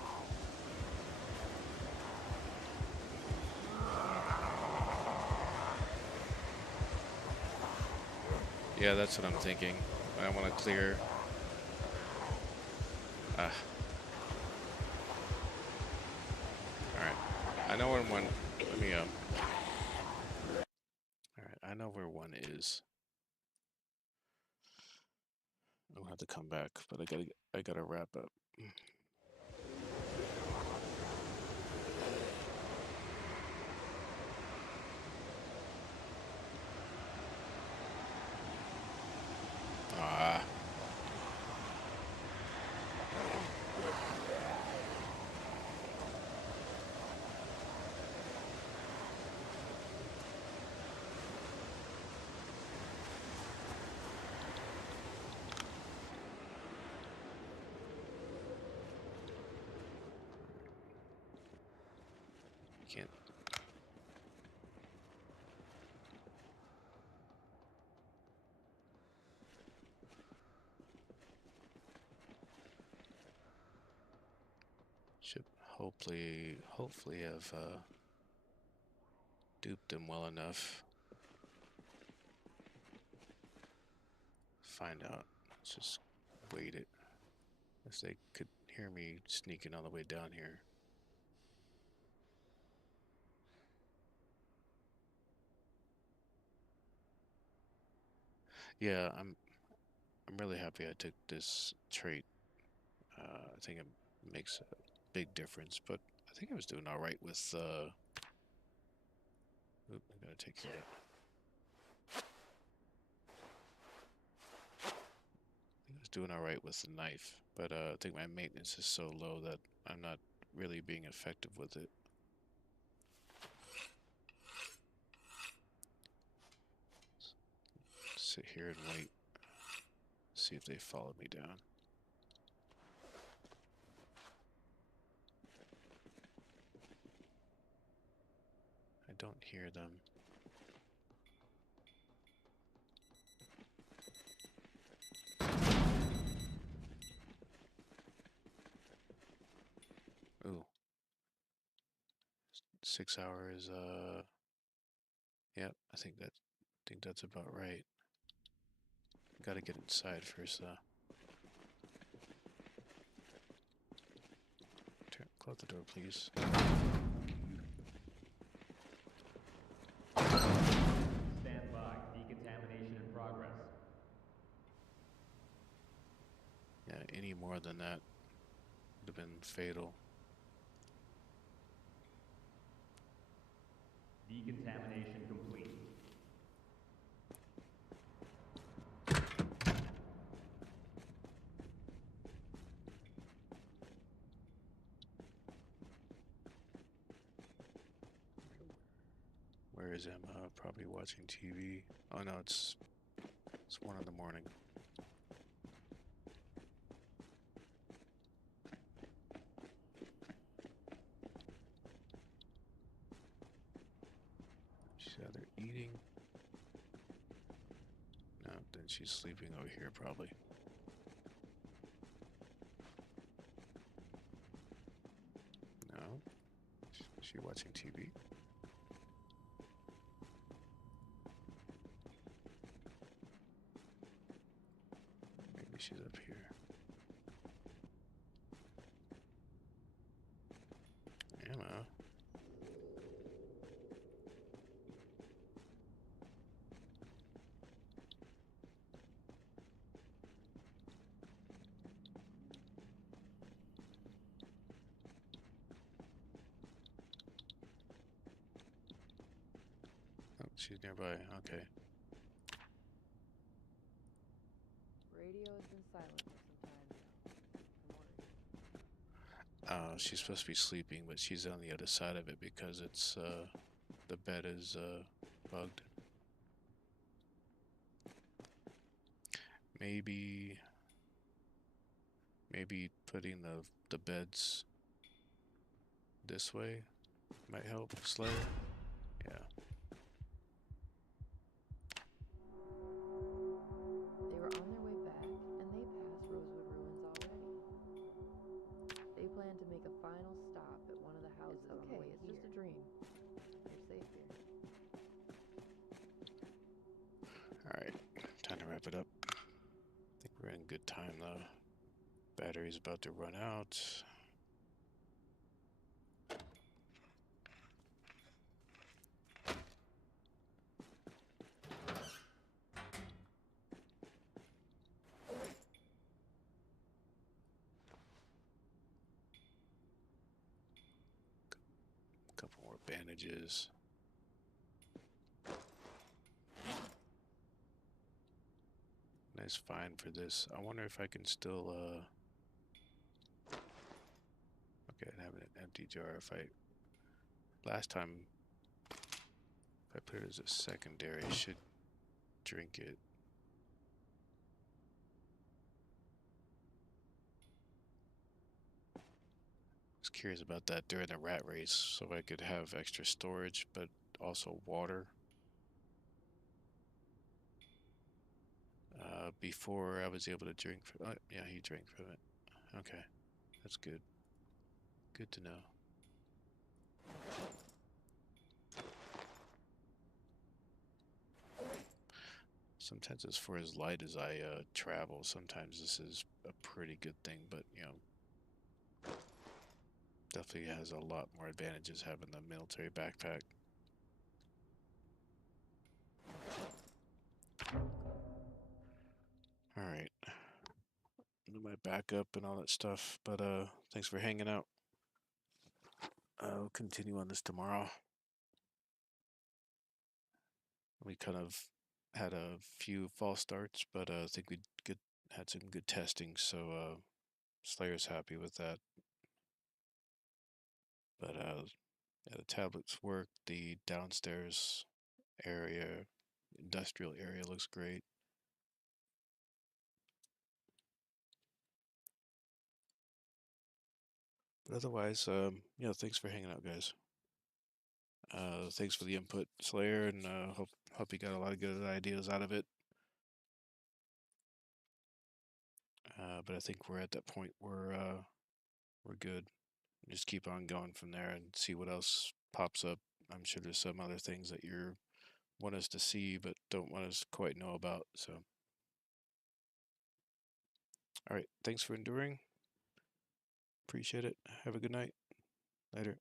Yeah, that's what I'm thinking. I want to clear. All right. I know where one. Let me All right. I know where one is. I'll have to come back, but I gotta wrap up. Ah. Can't. Should hopefully have duped them well enough. Find out. Let's just wait it. If they could hear me sneaking on the way down here. Yeah, I'm really happy I took this trait. I think it makes a big difference, but I think I was doing all right with oop, I gotta take care of that. I was doing all right with the knife, but I think my maintenance is so low that I'm not really being effective with it. Sit here and wait. See if they follow me down. I don't hear them. Ooh. 6 hours, yep, I think that's about right. Gotta get inside first though. Close the door, please. Stand by. Decontamination in progress. Yeah, any more than that would have been fatal. Decontamination complete. Where is Emma? Probably watching TV. Oh no, it's 1 in the morning. She's either eating. No, then she's sleeping over here probably. No. Is she watching TV? Maybe she's up here. Emma. Oh, she's nearby. Okay. Radio has been silent for some time now. I'm worried. She's supposed to be sleeping, but she's on the other side of it because it's the bed is bugged. Maybe putting the beds this way might help Slayer. Yeah. They were on their way back, and they passed Rosewood Ruins already. They planned to make a final stop at one of the houses on the way. It's just a dream. You're safe here. Alright, time to wrap it up. I think we're in good time though. Battery's about to run out. Couple more bandages. Nice find for this. I wonder if I can still okay, I have an empty jar. If I last time if I put it as a secondary, I should drink it. I was curious about that during the rat race, so I could have extra storage, but also water. Before I was able to drink from, yeah, he drank from it. Okay, that's good. Good to know. Sometimes it's for as light as I travel. Sometimes this is a pretty good thing, but you know, definitely has a lot more advantages having the military backpack. All right, do my backup and all that stuff. But thanks for hanging out. I'll continue on this tomorrow. We kind of had a few false starts, but I think we had some good testing, so Slayer's happy with that. But yeah, the tablets work. The downstairs area, industrial area, looks great. But otherwise, you know, thanks for hanging out, guys. Thanks for the input, Slayer, and hope you got a lot of good ideas out of it. But I think we're at that point where we're good. Just keep on going from there and see what else pops up. I'm sure there's some other things that you want us to see but don't want us to quite know about. So, all right, thanks for enduring. Appreciate it. Have a good night. Later.